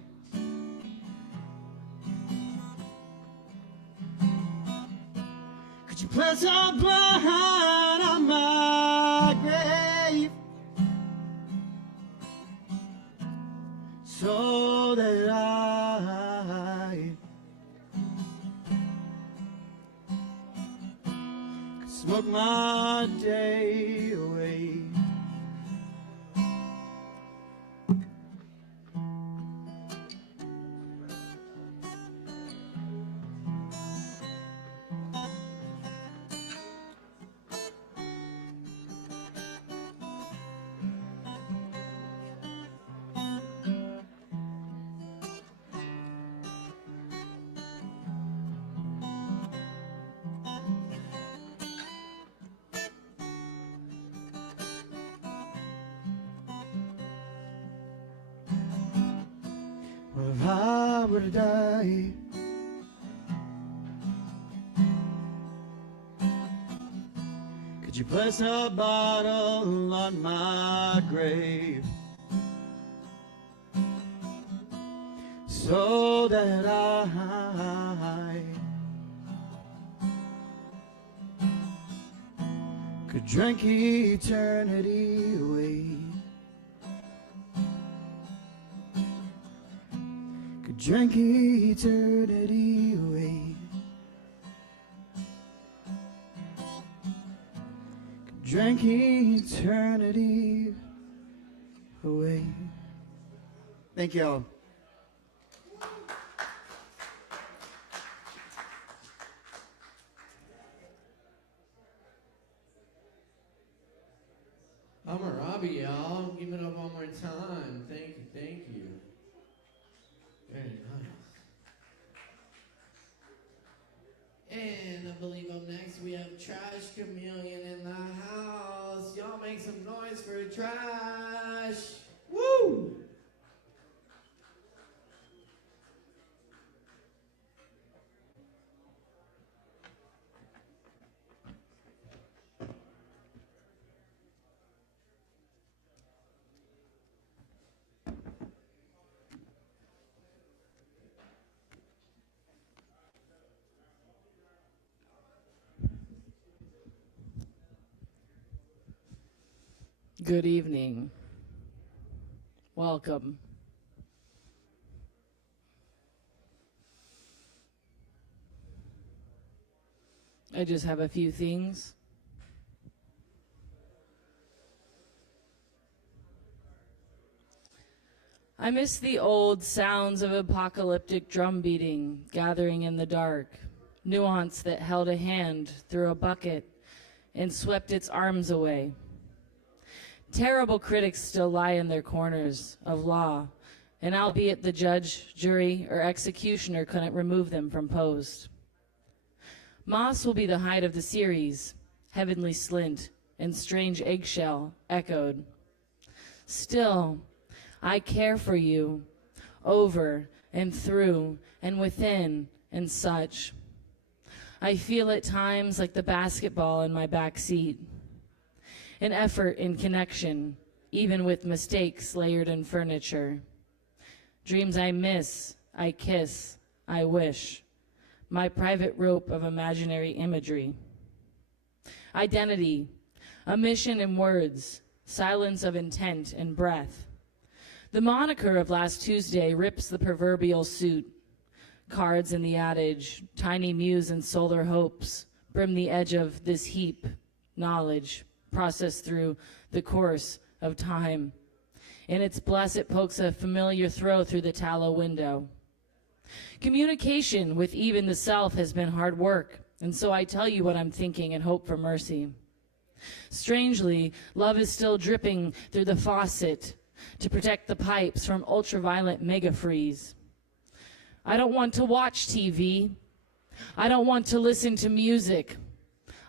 could you place a blood on my grave so that I could smoke my day away? were to die, could you place a bottle on my grave so that I could drink eternity away? Could drink eternity away. Could drink eternity away. Thank y'all. I'm a Robbie, y'all. Give it up one more time. Thank you, thank you. Very nice. And I believe up next we have Trash Chameleon in the house. Y'all make some noise for Trash. Woo! Good evening. Welcome. I just have a few things. I miss the old sounds of apocalyptic drum beating, gathering in the dark, nuance that held a hand through a bucket and swept its arms away. Terrible critics still lie in their corners of law, and albeit the judge, jury, or executioner couldn't remove them from post. Moss will be the height of the series, heavenly slint and strange eggshell echoed. Still, I care for you, over and through and within and such. I feel at times like the basketball in my back seat. An effort in connection, even with mistakes layered in furniture. Dreams I miss, I kiss, I wish. My private rope of imaginary imagery. Identity, a mission in words, silence of intent and breath. The moniker of last Tuesday rips the proverbial suit. Cards in the adage, tiny muse and solar hopes, brim the edge of this heap, knowledge. Processed through the course of time. In its bless, it pokes a familiar throw through the tallow window. Communication with even the self has been hard work, and so I tell you what I'm thinking and hope for mercy. Strangely, love is still dripping through the faucet to protect the pipes from ultraviolet mega freeze. I don't want to watch TV. I don't want to listen to music.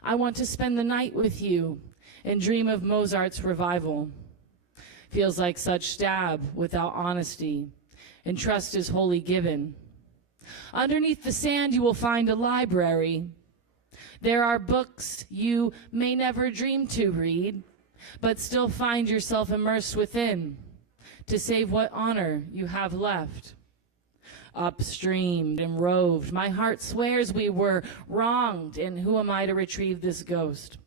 I want to spend the night with you and dream of Mozart's revival. Feels like such stab without honesty, and trust is wholly given. Underneath the sand you will find a library. There are books you may never dream to read, but still find yourself immersed within to save what honor you have left. Upstreamed and roved, my heart swears we were wronged, and who am I to retrieve this ghost?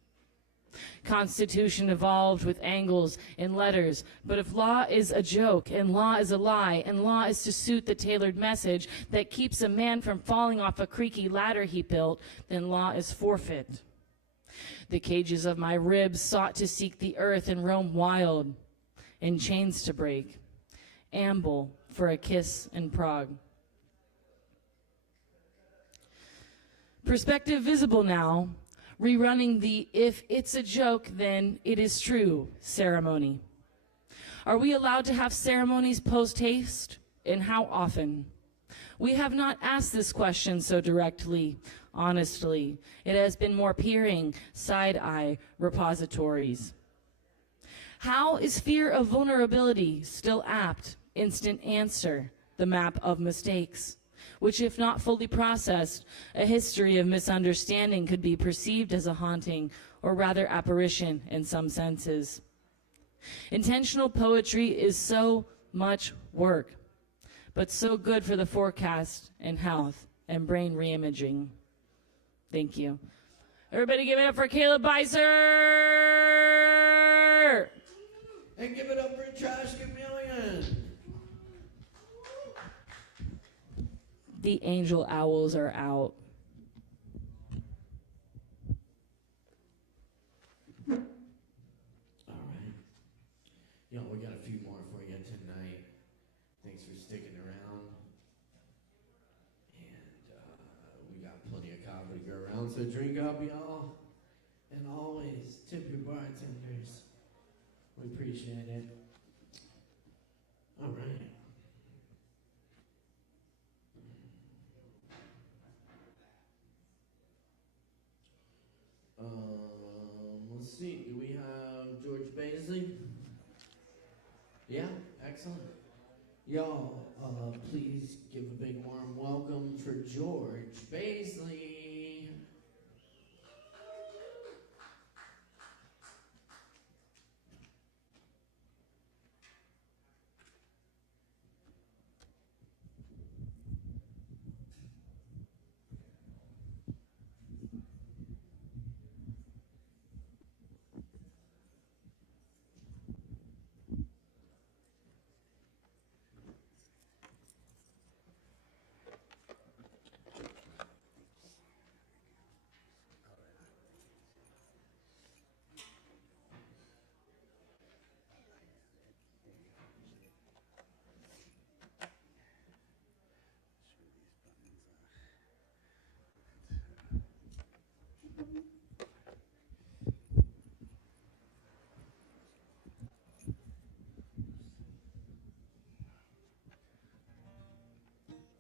Constitution evolved with angles and letters, but if law is a joke and law is a lie and law is to suit the tailored message that keeps a man from falling off a creaky ladder he built, then law is forfeit. The cages of my ribs sought to seek the earth and roam wild, in chains to break, amble for a kiss in Prague. Perspective visible now, rerunning the if it's a joke, then it is true ceremony. Are we allowed to have ceremonies post-haste, and how often? We have not asked this question so directly, honestly. It has been more peering, side-eye repositories. How is fear of vulnerability still apt? Instant answer, the map of mistakes, which, if not fully processed, a history of misunderstanding could be perceived as a haunting, or rather apparition in some senses. Intentional poetry is so much work, but so good for the forecast and health and brain reimaging. Thank you. Everybody give it up for Caleb Beissert! And give it up for Trash Chameleon. The angel owls are out. All right. You know, we got a few more for you tonight. Thanks for sticking around. And we got plenty of Kava to go around, so drink up, y'all. And always tip your bartenders. We appreciate it. All right. Let's see. Do we have George Beissert? Yeah, excellent. Y'all, please give a big warm welcome for George Beissert.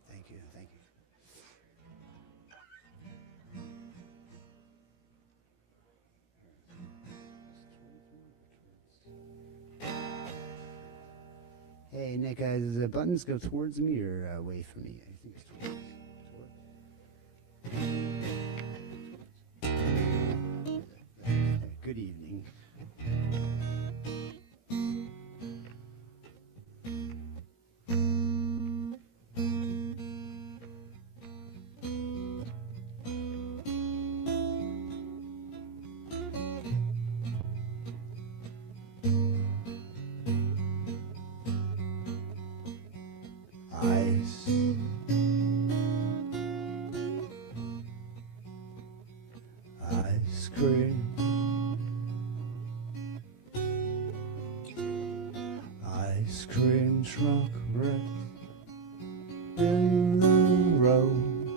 Thank you, thank you. Hey, Nick, does the buttons go towards me or away from me? I think it's towards. Good evening. Ice. Ice cream. Ice cream truck wrecked in the road.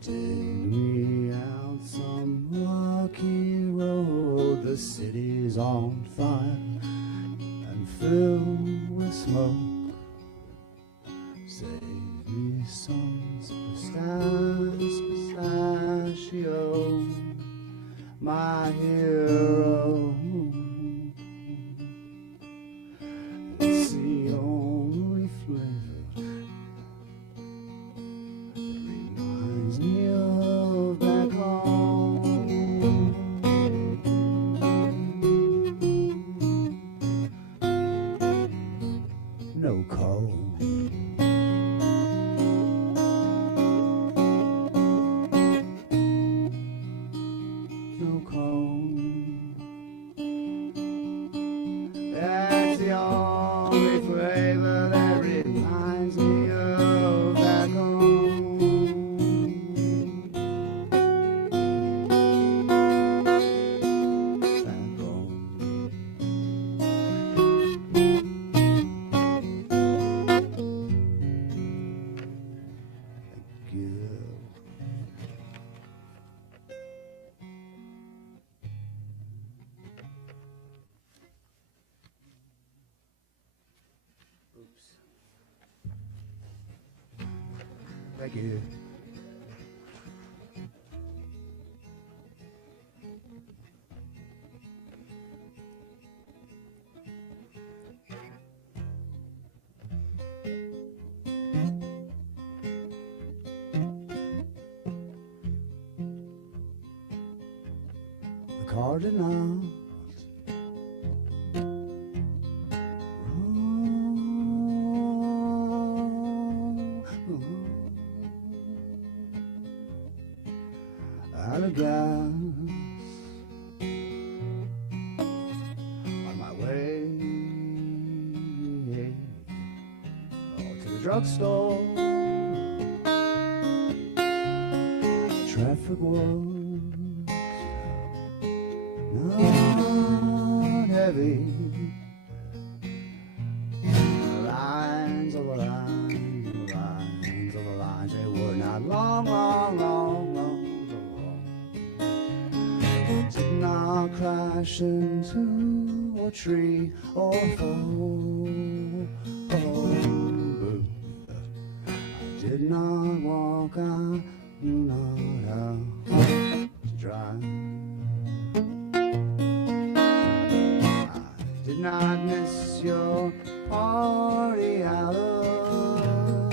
Take me out some rocky road. The city's on fire and filled with smoke. Save me some pistachio, my hero. It's the only flavor that reminds me of back home. No cold. That's the only flavor that reminds me of back home. Back home. Thank you. Thank you. cardinal. Out of glass on my way to the drugstore. Traffic was not heavy. The lines of the lines of the lines of the lines, they were not long, long, long, long. Did not crash into a tree or fall. I did not walk out, not out to dry. I did not miss your party out of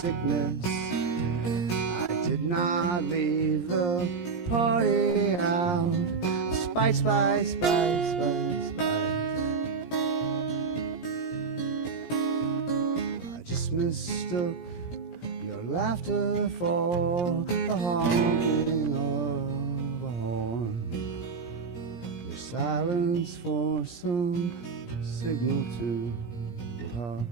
sickness. I did not leave the party out. Spite, spite, spite, spite, spite. I just mistook your laughter for the honking of a horn, your silence for some signal to your heart.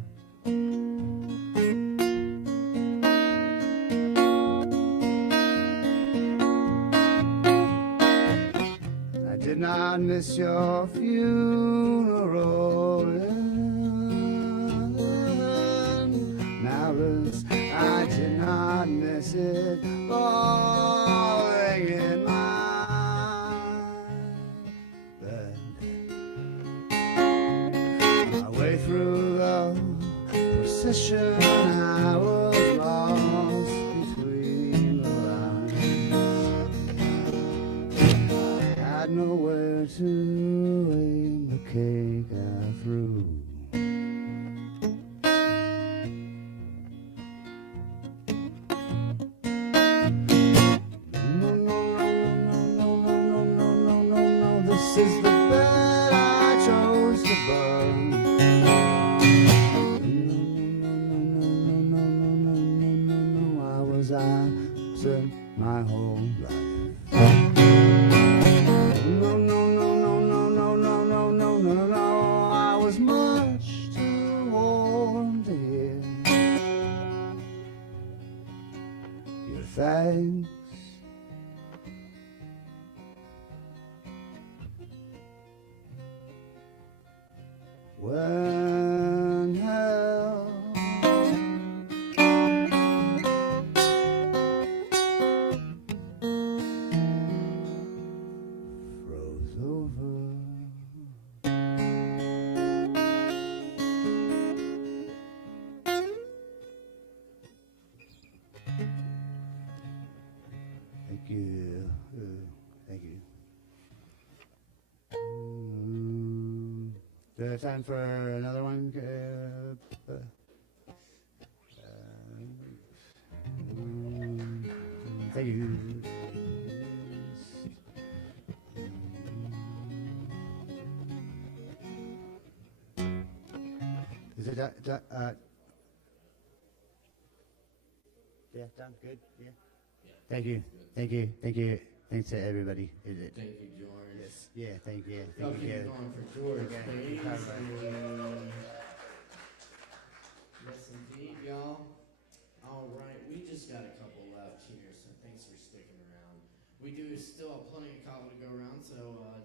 Did not miss your funeral in Malice. I did not miss it falling in my bed. My way through the procession, I was lost between the lines. I had nowhere to aim the cake I threw. No, no, no, no, no, no, no, no, no, no. This is the bed I chose to burn. No, no, no, no, no, no, no, no. I was absent my whole life. No, no, no, no, no, no, no, no, no, no, no. I was much too warm to hear your thanks. When hell froze over. Thank you. Thank you. Do I have time for another one? Thank you. Is it yeah, done. Good. Yeah. Thank you. Thank you. Thank you. Thanks to everybody. Is it? Thank you, George. Yes. Yeah. Thank you. I'll Thank keep you. going for George, please. Yes, indeed, y'all. All right, we just got a couple left here, so thanks for sticking around. We do still have plenty of Kava to go around, so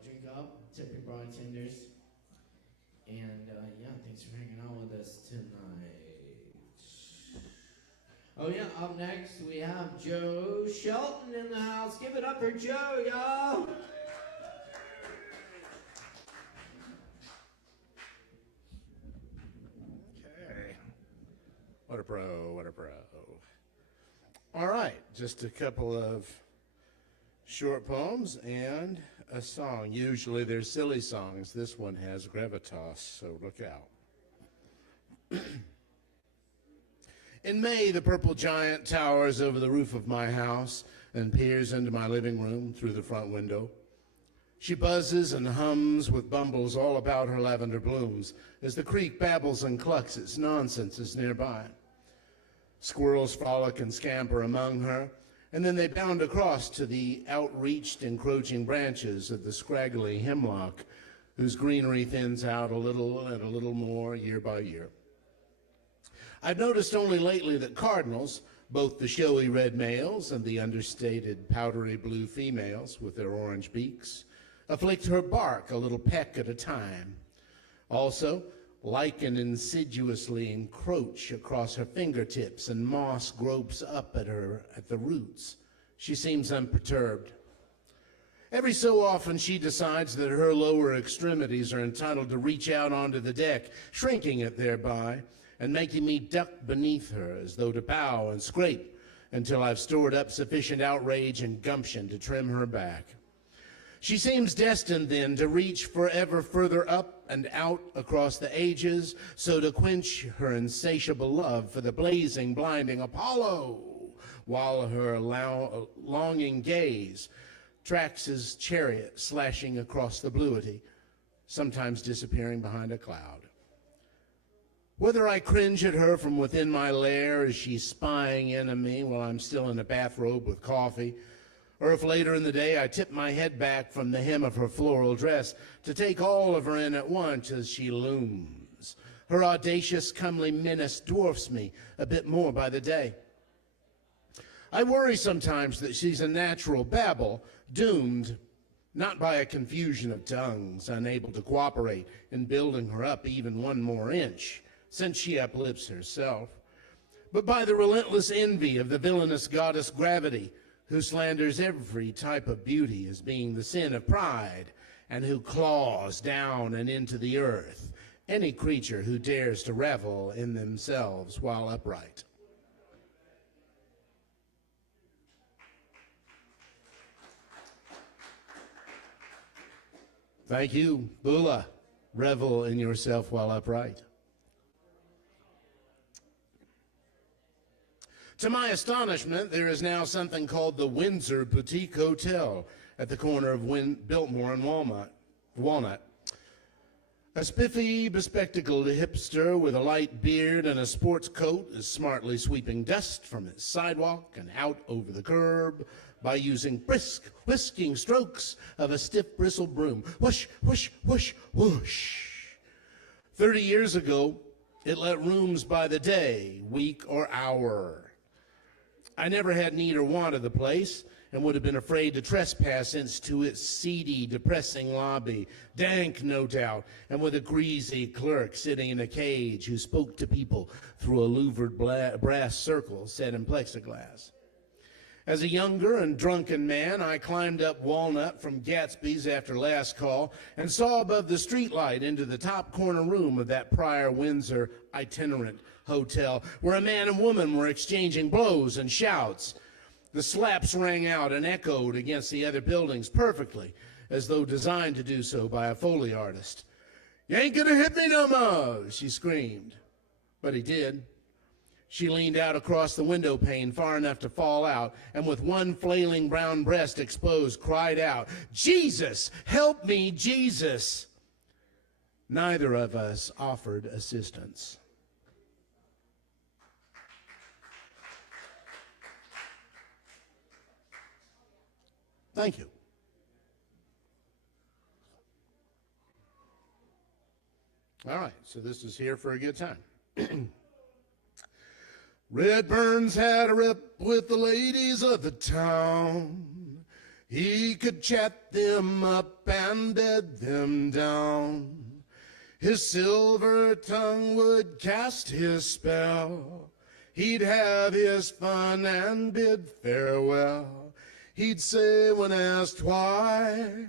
drink up, tip your bartenders. And yeah, thanks for hanging out with us tonight. Oh yeah, up next we have Joe Shelton in the house. Give it up for Joe, y'all. Okay. What a pro, what a pro. All right, just a couple of short poems and a song. Usually they're silly songs. This one has gravitas, so look out. In May, the purple giant towers over the roof of my house. and peers into my living room through the front window. She buzzes and hums with bumbles all about her lavender blooms as the creek babbles and clucks its nonsenses nearby. Squirrels frolic and scamper among her, and then they bound across to the outreached, encroaching branches of the scraggly hemlock, whose greenery thins out a little and a little more year by year. I've noticed only lately that cardinals, both the showy red males and the understated powdery blue females with their orange beaks, afflict her bark a little peck at a time. Also, lichen insidiously encroach across her fingertips, and moss gropes up at her at the roots. She seems unperturbed. Every so often she decides that her lower extremities are entitled to reach out onto the deck, shrinking it thereby, and making me duck beneath her as though to bow and scrape until I've stored up sufficient outrage and gumption to trim her back. She seems destined then to reach forever further up and out across the ages, so to quench her insatiable love for the blazing, blinding Apollo, while her longing gaze tracks his chariot slashing across the bluity, sometimes disappearing behind a cloud. Whether I cringe at her from within my lair as she's spying into me while I'm still in a bathrobe with coffee, or if later in the day I tip my head back from the hem of her floral dress to take all of her in at once as she looms, her audacious, comely menace dwarfs me a bit more by the day. I worry sometimes that she's a natural babble, doomed not by a confusion of tongues, unable to cooperate in building her up even one more inch, since she uplifts herself, but by the relentless envy of the villainous goddess Gravity, who slanders every type of beauty as being the sin of pride, and who claws down and into the earth any creature who dares to revel in themselves while upright. Thank you, Bula. Revel in yourself while upright. To my astonishment, there is now something called the Windsor Boutique Hotel at the corner of Biltmore and Walnut. A spiffy, bespectacled hipster with a light beard and a sports coat is smartly sweeping dust from his sidewalk and out over the curb by using brisk, whisking strokes of a stiff bristled broom. Whoosh, whoosh, whoosh, whoosh. 30 years ago, it let rooms by the day, week, or hour. I never had need or want of the place, and would have been afraid to trespass into its seedy, depressing lobby, dank, no doubt, and with a greasy clerk sitting in a cage who spoke to people through a louvered brass circle set in plexiglass. As a younger and drunken man, I climbed up Walnut from Gatsby's after last call and saw above the streetlight into the top corner room of that prior Windsor itinerant hotel, where a man and woman were exchanging blows and shouts. The slaps rang out and echoed against the other buildings perfectly, as though designed to do so by a Foley artist. "You ain't gonna hit me no more," she screamed. But he did. She leaned out across the window pane far enough to fall out, and with one flailing brown breast exposed, cried out, "Jesus, help me, Jesus!" Neither of us offered assistance. Thank you. All right, so this is here for a good time. Redburn's had a rep with the ladies of the town. He could chat them up and bed them down. His silver tongue would cast his spell. He'd have his fun and bid farewell. He'd say when asked why,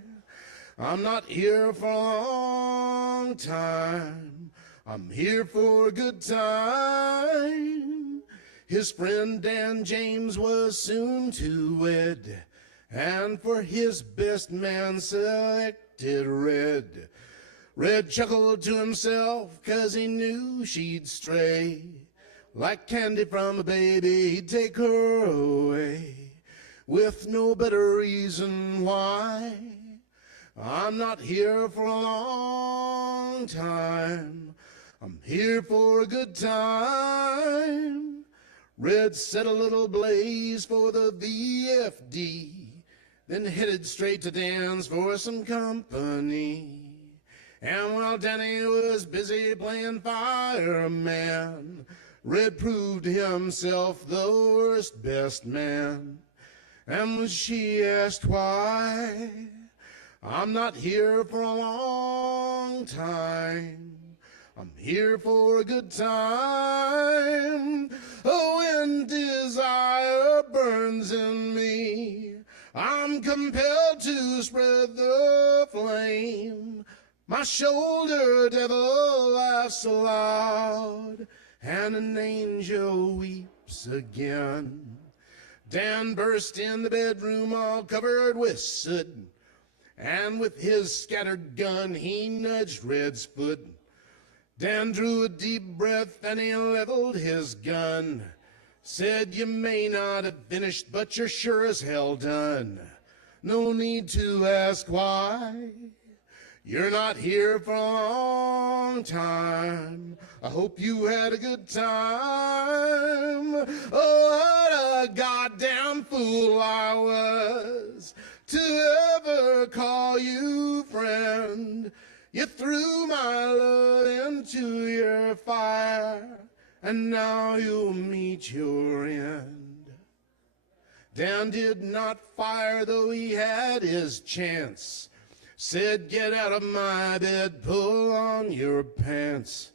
"I'm not here for a long time. I'm here for a good time." His friend Dan James was soon to wed, and for his best man selected Red. Red chuckled to himself 'cause he knew she'd stray. Like candy from a baby, he'd take her away. with no better reason why. I'm not here for a long time. I'm here for a good time. Red set a little blaze for the VFD, then headed straight to Dan's for some company. And while Danny was busy playing fireman, Red proved himself the worst best man. And when she asked why, I'm not here for a long time. I'm here for a good time. Oh, when desire burns in me, I'm compelled to spread the flame. My shoulder devil laughs aloud, and an angel weeps again. Dan burst in the bedroom all covered with soot, and with his scattered gun he nudged Red's foot. Dan drew a deep breath and he leveled his gun. Said, you may not have finished, but you're sure as hell done. No need to ask why. You're not here for a long time. I hope you had a good time. Oh, what a goddamn fool I was to ever call you friend. You threw my love into your fire, and now you'll meet your end. Dan did not fire, though he had his chance. Said, get out of my bed, pull on your pants.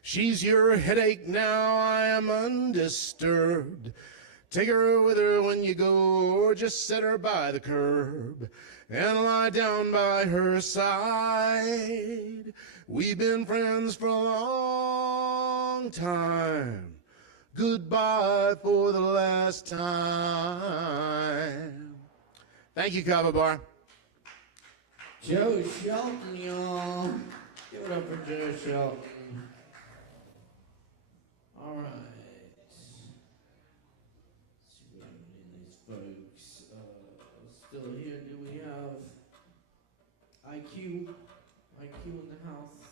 She's your headache now, I am undisturbed. Take her with her when you go, or just set her by the curb and lie down by her side. We've been friends for a long time. Goodbye for the last time. Thank you, Kava Bar. Joe Shelton, y'all. Give it up for Joe Shelton. All right. Let's see what any of these folks still here. Do we have IQ? IQ in the house.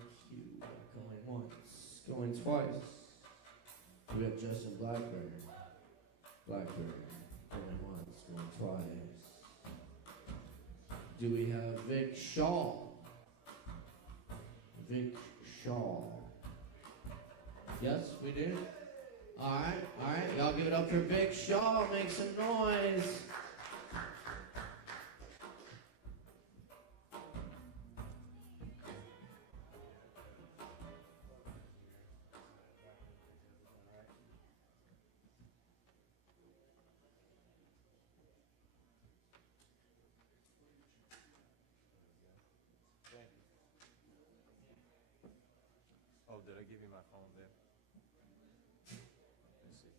IQ going once, going twice. We have Justin Blackburn. Blackburn going once, going twice. Do we have Vic Shaw? Vic Shaw. Yes, we do. All right. Y'all give it up for Vic Shaw. Make some noise. Oh, did I give you my phone there? Let's see.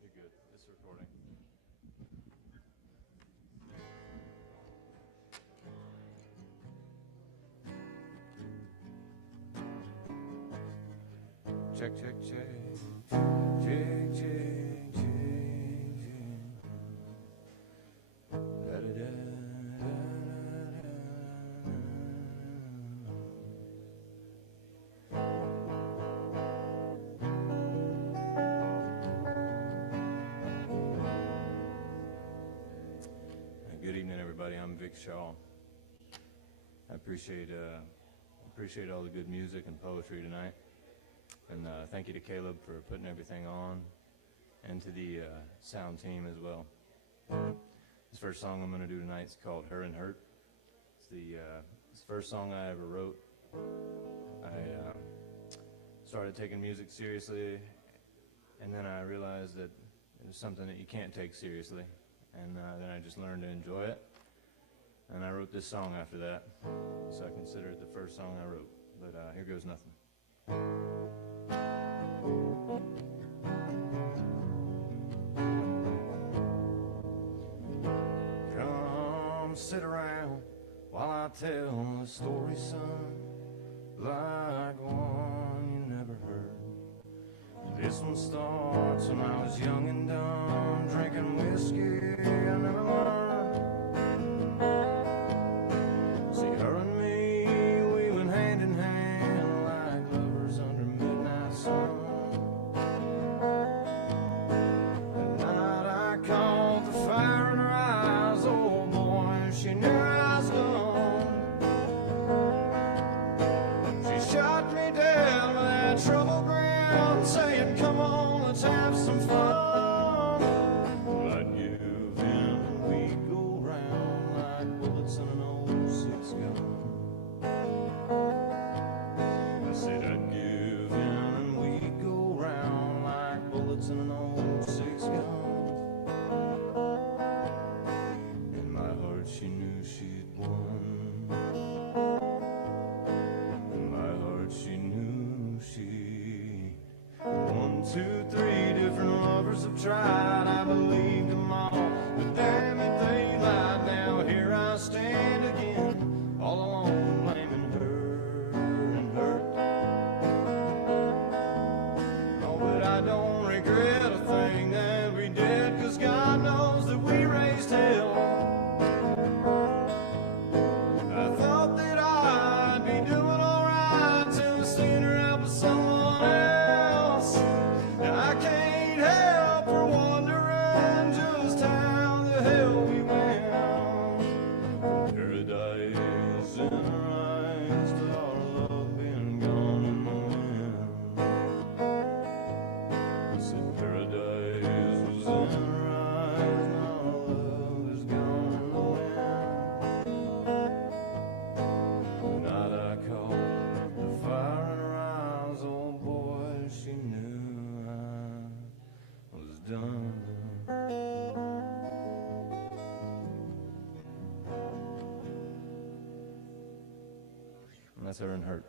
You're good. It's recording. Check, check, check. Check, check, check, check. Da-da-da. Good evening, everybody. I'm Vic Shaw. I appreciate all the good music and poetry tonight, and thank you to Caleb for putting everything on, and to the sound team as well. This first song I'm going to do tonight is called "Her and Hurt." It's the first song I ever wrote. I started taking music seriously, and then I realized that it was something that you can't take seriously. And then I just learned to enjoy it, and I wrote this song after that, so I consider it the first song I wrote. But here goes nothing. Come sit around while I tell the story, son, like one you never This one starts when I was young and dumb, drinking whiskey I never learned. See, her and me, we went hand in hand like lovers under midnight sun. That night I caught the fire in her eyes, oh boy, she knew I was gone. She shot me down with that trouble ground, saying, come on, let's have some fun. Well, I'd give in and we'd go round like bullets in an old six gun. I said I'd give in and we'd go round like bullets in an old six gun. In my heart she knew she'd won. In my heart she knew she. 1, 2, 3 different lovers have tried, I believed them all, but damn it, they lied. Now here I stand again, all alone, blaming her and her. Oh, but I don't regret a thing that we did, 'cause God knows that we raised hell. I thought that I'd be doing alright till I seen her out with someone else. Now I can't help but wondering just how the hell we went. From paradise in our eyes to our love being gone in the wind. I said paradise was in our eyes, now our love is gone in the wind. The night I caught the fire in her eyes, oh boy, she knew I was done. And that's her and hurt.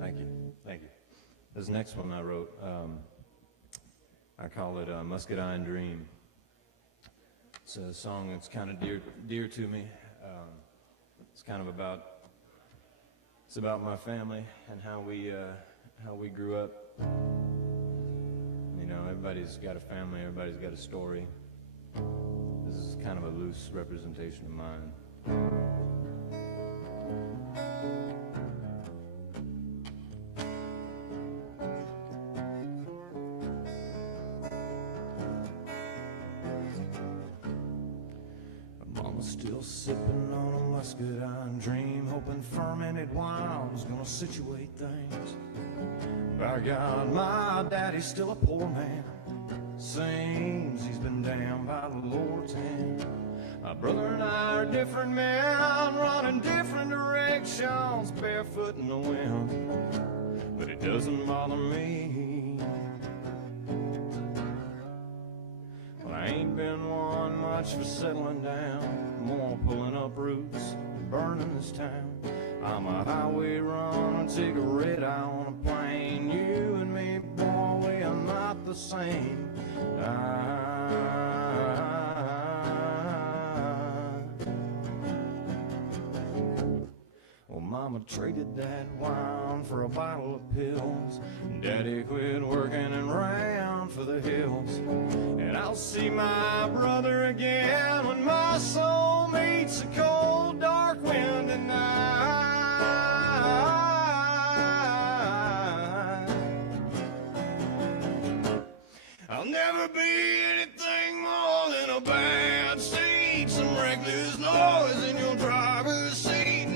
Thank you, thank you. This next one I wrote, I call it Muscadine Dream. It's a song that's kind of dear to me. It's kind of about, it's about my family and how we grew up. You know, everybody's got a family, everybody's got a story. This is kind of a loose representation of mine. Mama's still sipping on a muscadine dream, hoping fermented wine was gonna situate things. By God, my daddy's still a poor man. Seems he's been down by the Lord's hand. My brother and I are different men, running different directions, barefoot in the wind. But it doesn't bother me. Well, I ain't been one much for settling down, more pulling up roots, burning this town. I'm a highway runner, take a red eye on a plane. You and me, boy, we are not the same. Well, Mama traded that wine for a bottle of pills. Daddy quit working and ran for the hills. And I'll see my brother again when my soul meets a cold, dark wind at night. I'll never be anything more than a bad seat, some reckless noise in your driver's seat.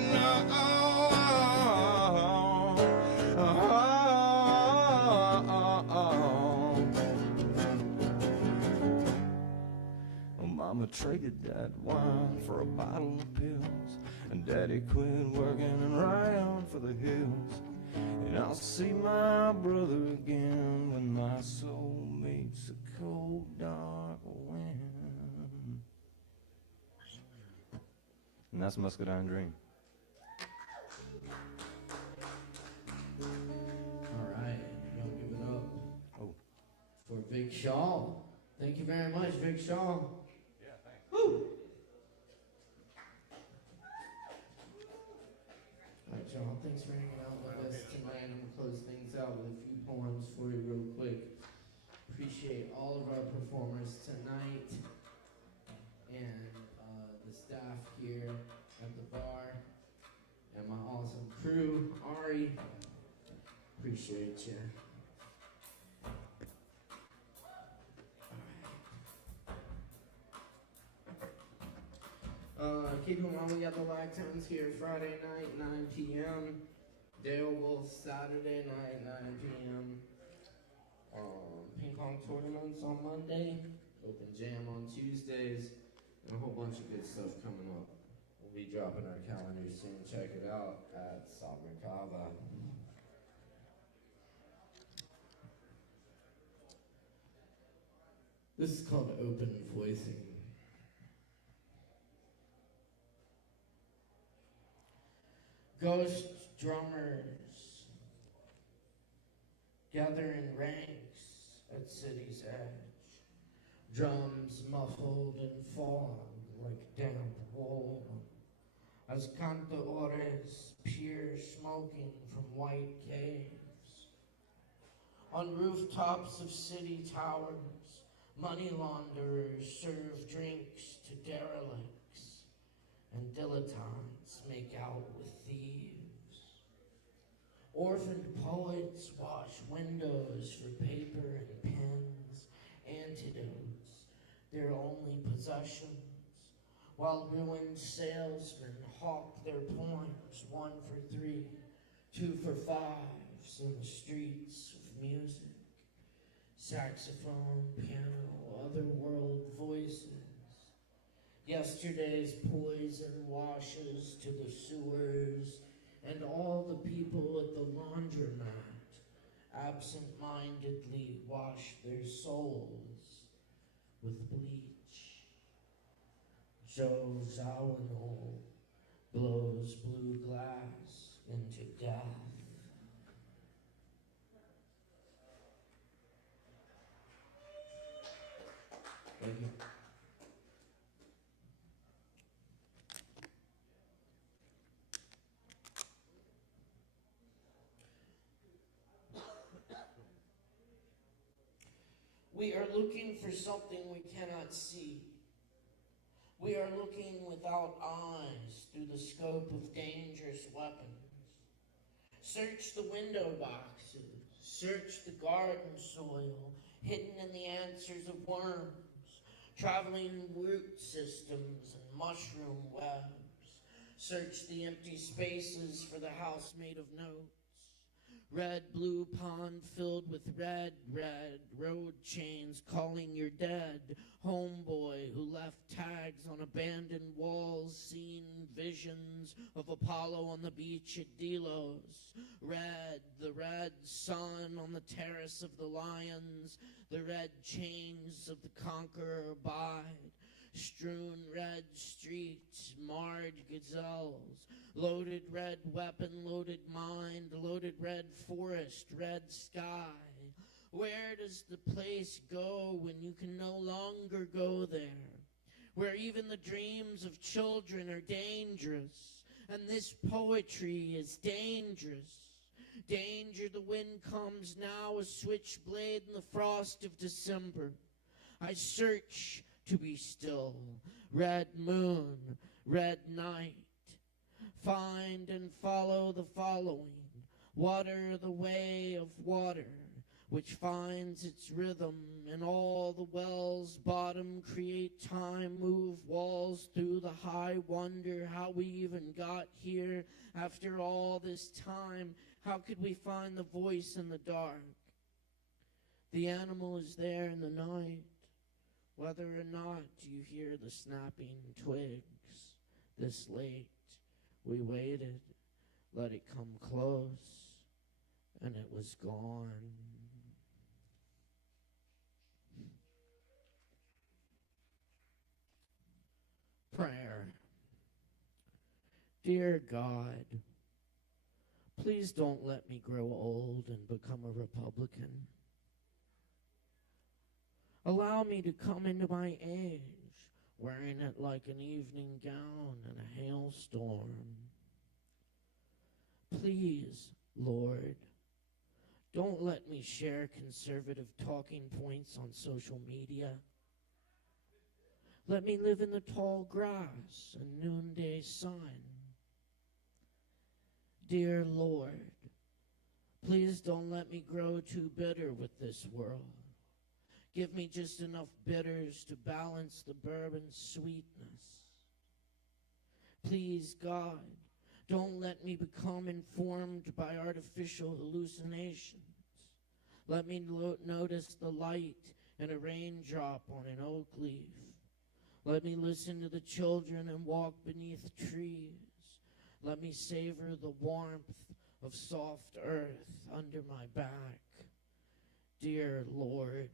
Mama traded that wine for a bottle of pills, and Daddy quit working and ran for the hills. And I'll see my brother again when my soul meets a cold, dark wind. And that's Muscadine Dream. All right, y'all give it up Oh. for Big Shaw. Thank you very much, Big Shaw. Yeah, thanks. Woo! y'all. Thanks for hanging out with us tonight. I'm going to close things out with a few poems for you real quick. Appreciate all of our performers tonight and the staff here at the bar and my awesome crew. Ari, appreciate you. Keep in mind we got the Lactones here Friday night, 9 p.m. Dale Wolf Saturday night, 9 p.m. Ping pong tournaments on Monday, open jam on Tuesdays, and a whole bunch of good stuff coming up. We'll be dropping our calendar soon. Check it out at Sovereign Kava. This is called open voicing. Ghost drummers gather in ranks at city's edge, drums muffled in fog like damp wool, as cantadores peer smoking from white caves. On rooftops of city towers, money launderers serve drinks to derelicts, and dilettantes make out with thieves. Orphaned poets wash windows for paper and pens, antidotes, their only possessions, while ruined salesmen hawk their poems 1 for 3, 2 for 5s in the streets of music. Saxophone, piano, otherworld voices. Yesterday's poison washes to the sewers, and all the people at the laundromat absent-mindedly wash their souls with bleach. Joe Zawinul blows blue glass into death. Thank you. We are looking for something we cannot see. We are looking without eyes through the scope of dangerous weapons. Search the window boxes, search the garden soil, hidden in the answers of worms, traveling root systems and mushroom webs. Search the empty spaces for the house made of notes. Red, blue pond filled with red road chains calling your dead homeboy who left tags on abandoned walls, seen visions of Apollo on the beach at Delos. Red, the red sun on the terrace of the lions, the red chains of the conqueror abide. Strewn red streets, marred gazelles, loaded red weapon, loaded mind, loaded red forest, red sky. Where does the place go when you can no longer go there? Where even the dreams of children are dangerous, and this poetry is dangerous. Danger, the wind comes now, a switchblade in the frost of December. I search to be still, red moon, red night. Find and follow the following, water the way of water, which finds its rhythm, and all the wells bottom create time, move walls through the high wonder how we even got here after all this time. How could we find the voice in the dark? The animal is there in the night. Whether or not you hear the snapping twigs this late, we waited, let it come close, and it was gone. Prayer. Dear God, please don't let me grow old and become a Republican. Allow me to come into my age, wearing it like an evening gown in a hailstorm. Please, Lord, don't let me share conservative talking points on social media. Let me live in the tall grass and noonday sun. Dear Lord, please don't let me grow too bitter with this world. Give me just enough bitters to balance the bourbon sweetness. Please, God, don't let me become informed by artificial hallucinations. Let me notice the light in a raindrop on an oak leaf. Let me listen to the children and walk beneath trees. Let me savor the warmth of soft earth under my back. Dear Lord,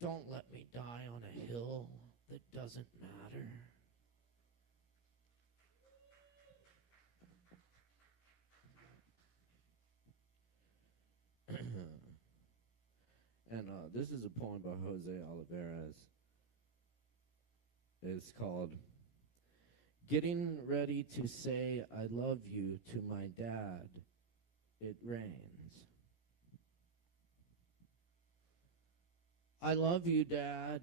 don't let me die on a hill that doesn't matter. And this is a poem by Jose Olivares. It's called Getting Ready to Say I Love You to My Dad. It Rains. I love you, Dad,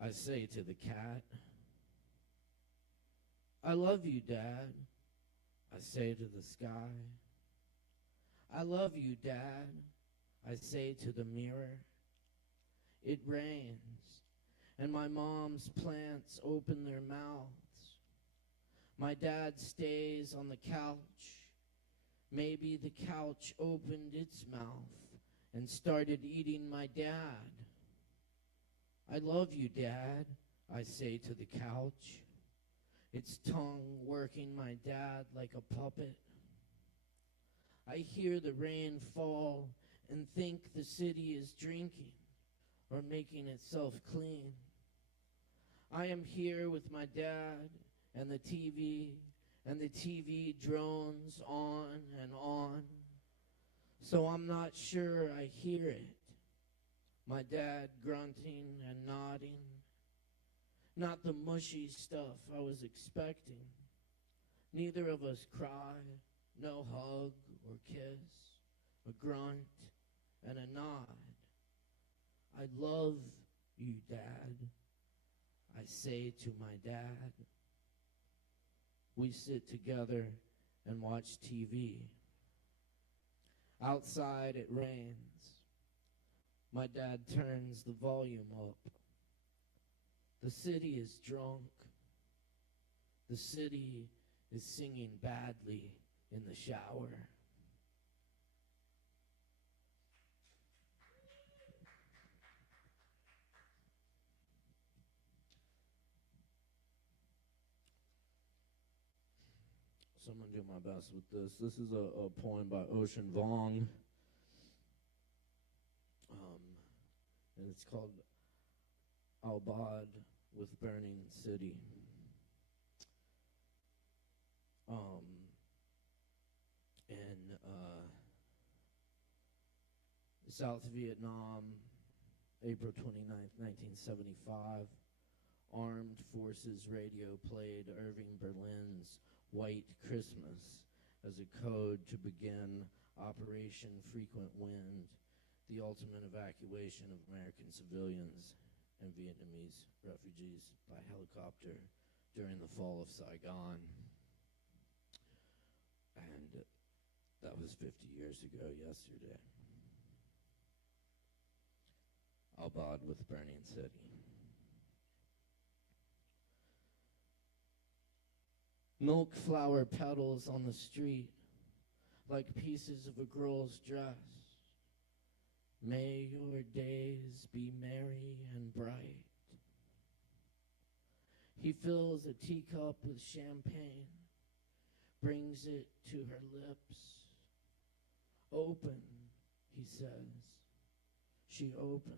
I say to the cat. I love you, Dad, I say to the sky. I love you, Dad, I say to the mirror. It rains, and my mom's plants open their mouths. My dad stays on the couch. Maybe the couch opened its mouth and started eating my dad. I love you, Dad, I say to the couch. Its tongue working my dad like a puppet. I hear the rain fall and think the city is drinking or making itself clean. I am here with my dad and the TV drones on and on. So I'm not sure I hear it. My dad grunting and nodding. Not the mushy stuff I was expecting. Neither of us cry, no hug or kiss, a grunt and a nod. I love you, Dad, I say to my dad. We sit together and watch TV. Outside it rains. My dad turns the volume up. The city is drunk. The city is singing badly in the shower. So I'm going to do my best with this. This is a poem by Ocean Vuong. And it's called Albad with Burning City. In South Vietnam, April 29th, 1975, Armed Forces Radio played Irving Berlin's White Christmas as a code to begin Operation Frequent Wind, the ultimate evacuation of American civilians and Vietnamese refugees by helicopter during the fall of Saigon. And that was 50 years ago yesterday. Albad with Burning City. Milk flower petals on the street like pieces of a girl's dress. May your days be merry and bright. He fills a teacup with champagne, brings it to her lips. Open, he says. She opens.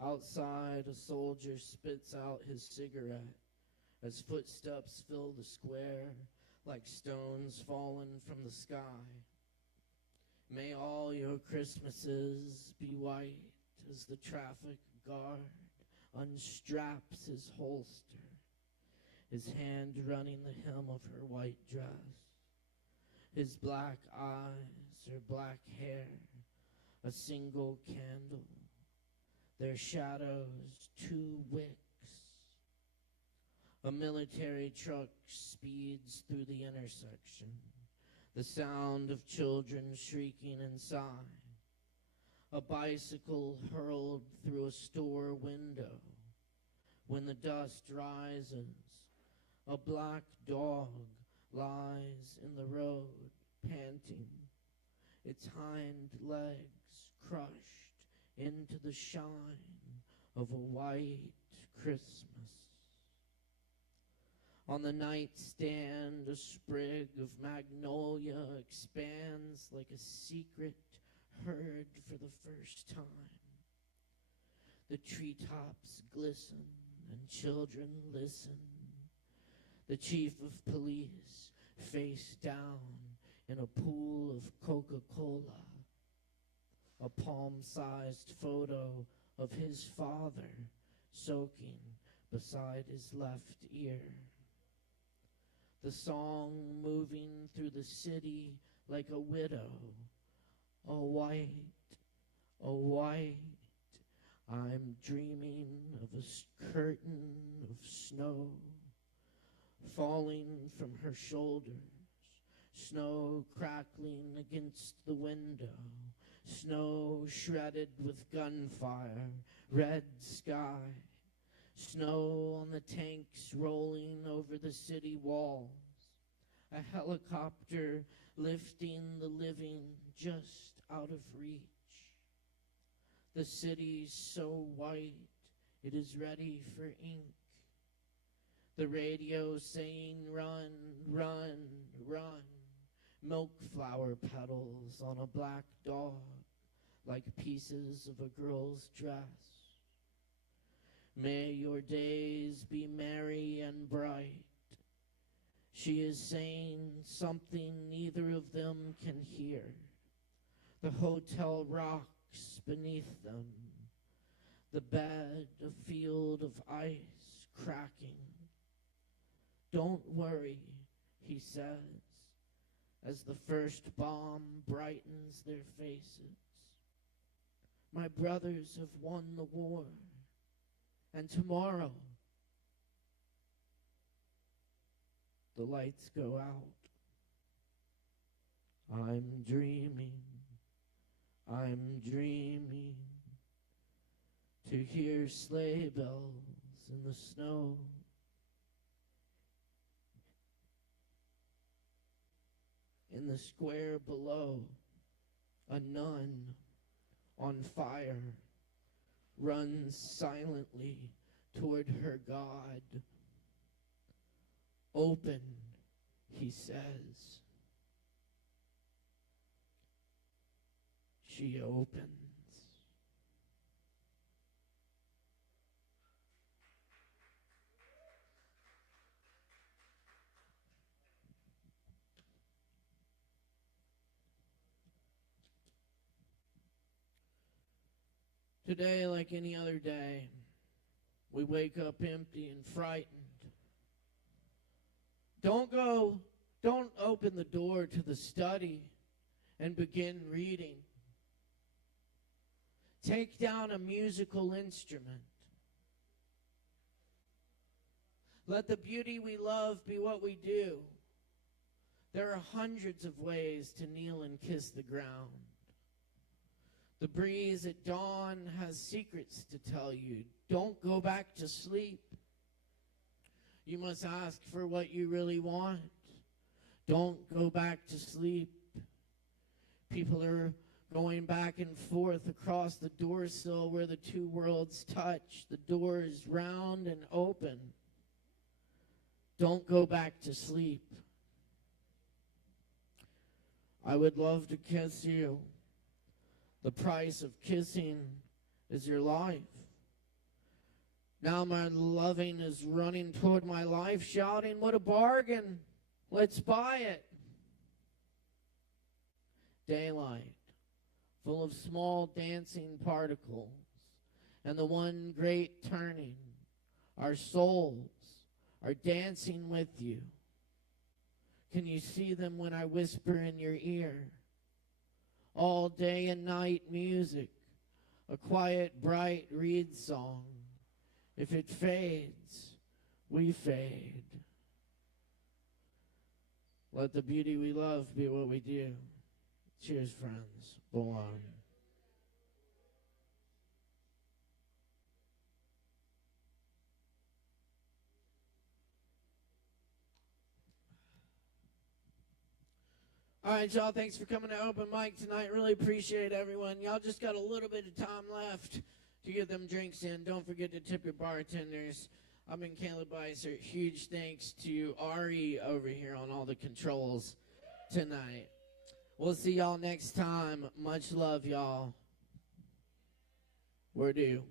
Outside, a soldier spits out his cigarette as footsteps fill the square like stones fallen from the sky. May all your Christmases be white as the traffic guard unstraps his holster his hand running the hem of her white dress, his black eyes, her black hair, a single candle, their shadows 2 wicks. A military truck speeds through the intersection, the sound of children shrieking inside. A bicycle hurled through a store window. When the dust rises, a black dog lies in the road, panting, its hind legs crushed into the shine of a white Christmas. On the nightstand, a sprig of magnolia expands like a secret heard for the first time. The treetops glisten and children listen. The chief of police face down in a pool of Coca-Cola. A palm-sized photo of his father soaking beside his left ear. The song moving through the city like a widow. Oh, white, I'm dreaming of a curtain of snow falling from her shoulders, snow crackling against the window, snow shredded with gunfire, red sky, snow on the tanks rolling over the city walls, a helicopter lifting the living just out of reach. The city's so white, it is ready for ink. The radio saying, run, run, run. Milk flower petals on a black dog, like pieces of a girl's dress. May your days be merry and bright. She is saying something neither of them can hear. The hotel rocks beneath them. The bed, a field of ice cracking. Don't worry, he says, as the first bomb brightens their faces. My brothers have won the war, and tomorrow the lights go out. I'm dreaming to hear sleigh bells in the snow. In the square below, a nun on fire runs silently toward her God. Open, he says. She opens. Today, like any other day, we wake up empty and frightened. Don't open the door to the study and begin reading. Take down a musical instrument. Let the beauty we love be what we do. There are hundreds of ways to kneel and kiss the ground. The breeze at dawn has secrets to tell you. Don't go back to sleep. You must ask for what you really want. Don't go back to sleep. People are going back and forth across the door sill where the two worlds touch. The door is round and open. Don't go back to sleep. I would love to kiss you. The price of kissing is your life. Now my loving is running toward my life, shouting, what a bargain! Let's buy it. Daylight, full of small dancing particles, and the one great turning, our souls are dancing with you? Can you see them when I whisper in your ear? All day and night music, a quiet, bright reed song. If it fades, we fade. Let the beauty we love be what we do. Cheers, friends. Belong. All right, y'all, thanks for coming to Open Mic tonight. Really appreciate everyone. Y'all just got a little bit of time left to get them drinks in. Don't forget to tip your bartenders. I've been Caleb Beissert. Huge thanks to Ari over here on all the controls tonight. We'll see y'all next time. Much love, y'all. We're due.